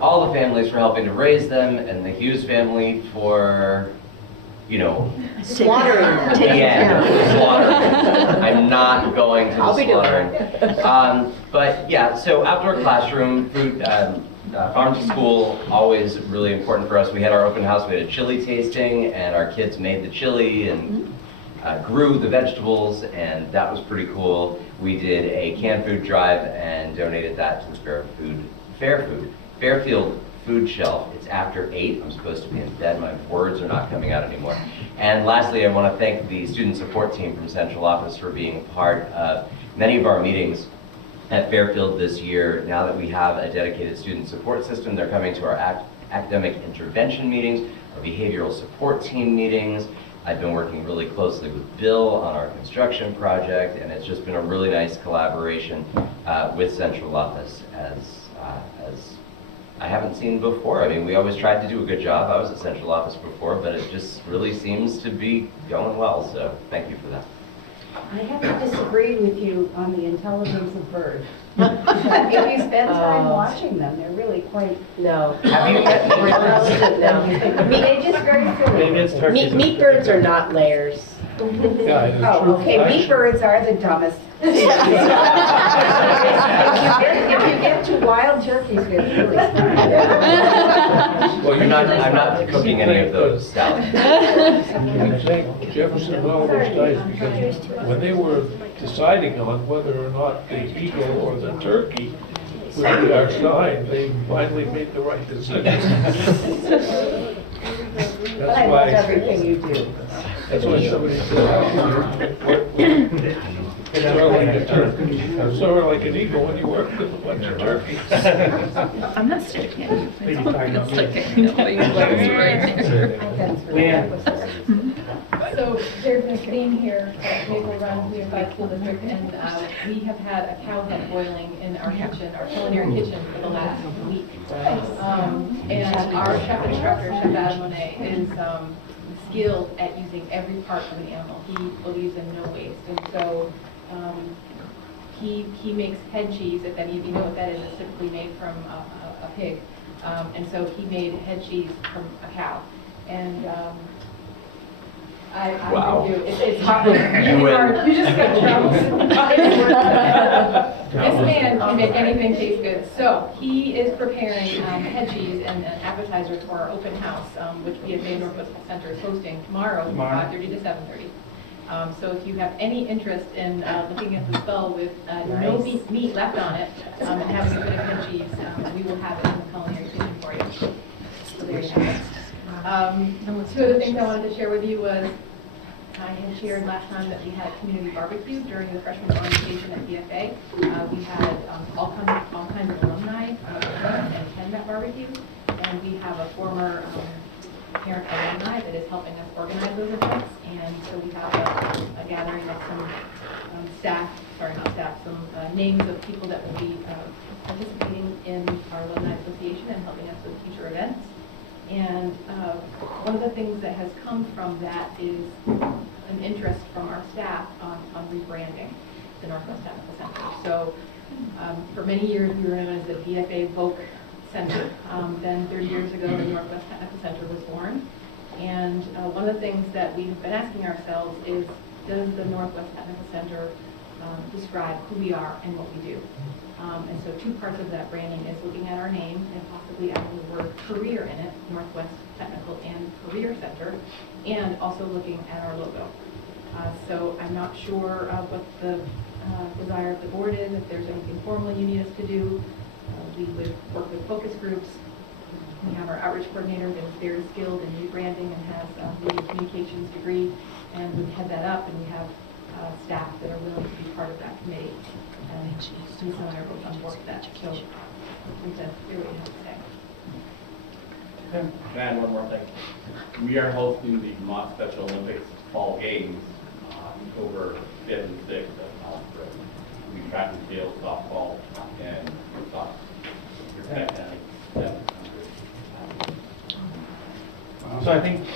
all the families for helping to raise them, and the Hughes family for, you know, Slaughtering them. slaughtering. I'm not going to the slaughtering. But yeah, so outdoor classroom, food, farm to school, always really important for us. We had our open house, we had a chili tasting, and our kids made the chili and grew the vegetables, and that was pretty cool. We did a canned food drive and donated that to the Fairfield food shelf. It's after 8. I'm supposed to be in bed. My words are not coming out anymore. And lastly, I want to thank the student support team from Central Office for being part of many of our meetings at Fairfield this year. Now that we have a dedicated student support system, they're coming to our academic intervention meetings, our behavioral support team meetings. I've been working really closely with Bill on our construction project, and it's just been a really nice collaboration with Central Office as I haven't seen before. I mean, we always tried to do a good job. I was at Central Office before, but it just really seems to be going well, so thank you for that. I have to disagree with you on the intelligence of birds. If you spend time watching them, they're really quite... No. Have you met They're just very silly. Maybe it's turkeys. Meat birds are not layers. Oh, okay, meat birds are the dumbest. If you get to wild turkeys, they're really Well, I'm not cooking any of those salads. I think Jefferson and all those guys, because when they were deciding on whether or not the eagle or the turkey would be our sign, they finally made the right decision. But I love everything you do. That's why somebody said, Soar like a turkey. Soar like an eagle when you work with a bunch of turkeys. I'm not sticking it. Maybe talking about me. So there's a theme here at Maple Run Unified School District, and we have had a cow head boiling in our kitchen, our culinary kitchen, for the last week. And our chef instructor, Chef Adam Monet, is skilled at using every part of an animal. He believes in no waste, and so he makes head cheese. If any of you know what that is, it's typically made from a pig, and so he made head cheese from a cow, and Wow. I do. It's hard. You Hard. win. You just got trouble. This man can make anything taste good. So he is preparing head cheese and an appetizer for our open house, which BFA Northwest Center is hosting tomorrow, from 5:30 to 7:30. So if you have any interest in looking at the spell with no meat left on it and having a bit of head cheese, we will have it in the culinary kitchen for you. So there you have it. Two other things I wanted to share with you was I had shared last time that we had community barbecue during the freshman orientation at BFA. We had all kinds of alumni and attend that barbecue, and we have a former parent alumni that is helping us organize those events, and so we have a gathering of some some names of people that will be participating in our alumni association and helping us with future events. And one of the things that has come from that is an interest from our staff on rebranding the Northwest Technical Center. So for many years we were known as the BFA Voc Center. Then 30 years ago the Northwest Technical Center was born. And one of the things that we've been asking ourselves is, does the Northwest Technical Center describe who we are and what we do? And so two parts of that branding is looking at our name and possibly adding the word career in it, Northwest Technical and Career Center, and also looking at our logo. So I'm not sure what the desire of the board is, if there's anything formal you need us to do. We would work with focus groups. We have our outreach coordinator that is very skilled in rebranding and has a media communications degree, and we head that up, and we have staff that are willing to be part of that committee. And Lisa and I are both on board with that, so hopefully to hear what you have to say. Can I add one more thing? We are hosting the Vermont Special Olympics Fall Games October 5th and 6th at Albans. We track and field, softball, and soccer. So I think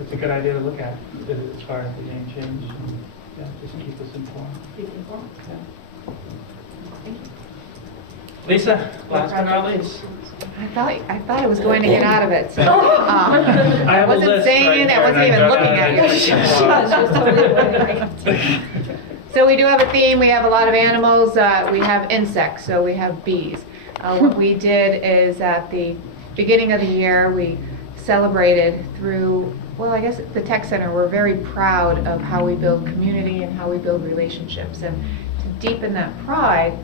it's a good idea to look at as far as the name change. Yeah, just keep us informed. Keep informed. Yeah. Lisa, last but not least. I thought I was going to get out of it, so I have a wasn't list saying right it, I there, wasn't and even looking at it. So we do have a theme. We have a lot of animals. We have insects, so we have bees. What we did is at the beginning of the year, we celebrated through, well, I guess the Tech Center, we're very proud of how we build community and how we build relationships. And to deepen that pride,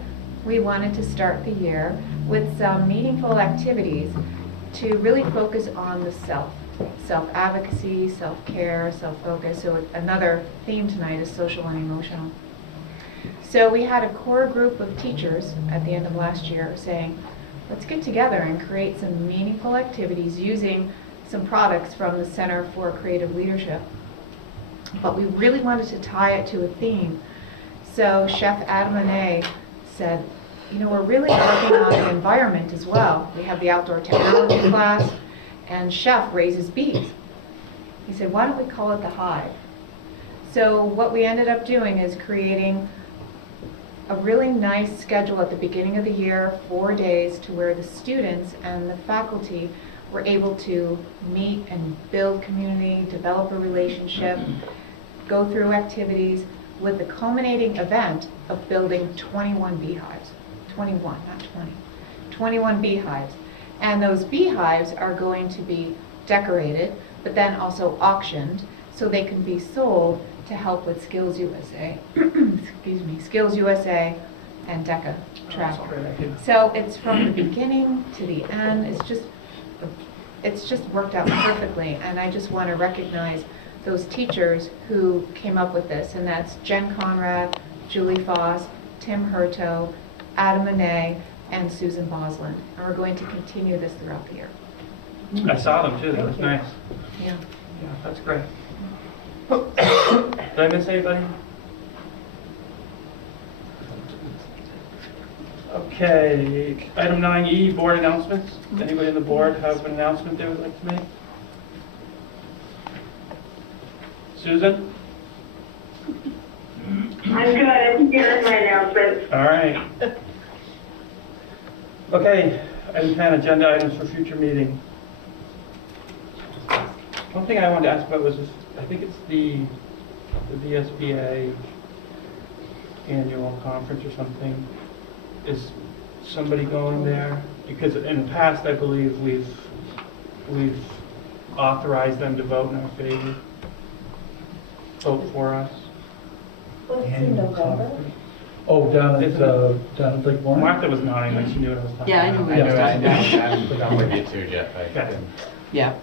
we wanted to start the year with some meaningful activities to really focus on the self-advocacy, self-care, self-focus. So another theme tonight is social and emotional. So we had a core group of teachers at the end of last year saying, let's get together and create some meaningful activities using some products from the Center for Creative Leadership. But we really wanted to tie it to a theme. So Chef Adam Monet said, you know, we're really working on the environment as well. We have the outdoor technology class, and Chef raises bees. He said, why don't we call it the hive? So what we ended up doing is creating a really nice schedule at the beginning of the year, 4 days, to where the students and the faculty were able to meet and build community, develop a relationship, go through activities, with the culminating event of building 21 beehives. 21, not 20. 21 beehives. And those beehives are going to be decorated, but then also auctioned, so they can be sold to help with Skills USA, excuse me, Skills USA and DECA travel. So it's from the beginning to the end. It's just worked out perfectly, and I just want to recognize those teachers who came up with this, and that's Jen Conrad, Julie Foss, Tim Hurto, Adam Monet, and Susan Boslin. And we're going to continue this throughout the year. I saw them too, that was nice. Yeah. Yeah, that's great. Did I miss anybody? Okay, item 9E, board announcements. Anybody on the board have an announcement they would like to make? Susan? I'm good. I think you're my announcements. All right. Okay, item 10, agenda items for future meeting. One thing I wanted to ask about was this, I think it's the VSBA annual conference or something. Is somebody going there? Because in the past, I believe we've authorized them to vote in our favor. Vote for us. Annual conference. Oh, down at Lake Warren? Martha was nodding like she knew what I was talking Yeah, I about. knew what you were talking about. I'm with you too, Jeff. Okay. Yeah,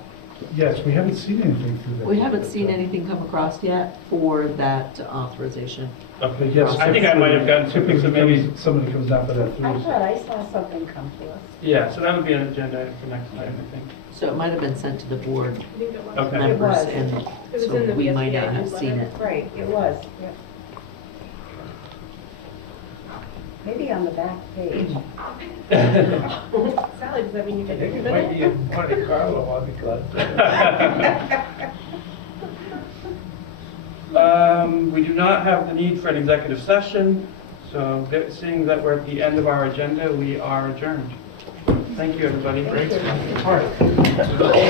Yes, we haven't seen anything through that. we haven't seen anything come across yet for that authorization. Okay, Yes, I think I might have gotten two weeks, so maybe, Somebody comes down for that I Thursday. thought I saw something come to us. yeah, so that would be an agenda item for next time, I think. So it might have been sent to the board I think it was. Okay. It members, was. and It was so in the we might VSBA not have seen it. Right, it was, yep. Maybe on the back page. Sally, does that mean you get your Might be in Monte Carlo, I'll be glad. We do not have the need for an executive session, so seeing that we're at the end of our agenda, we are adjourned. Thank you, everybody. Thank you.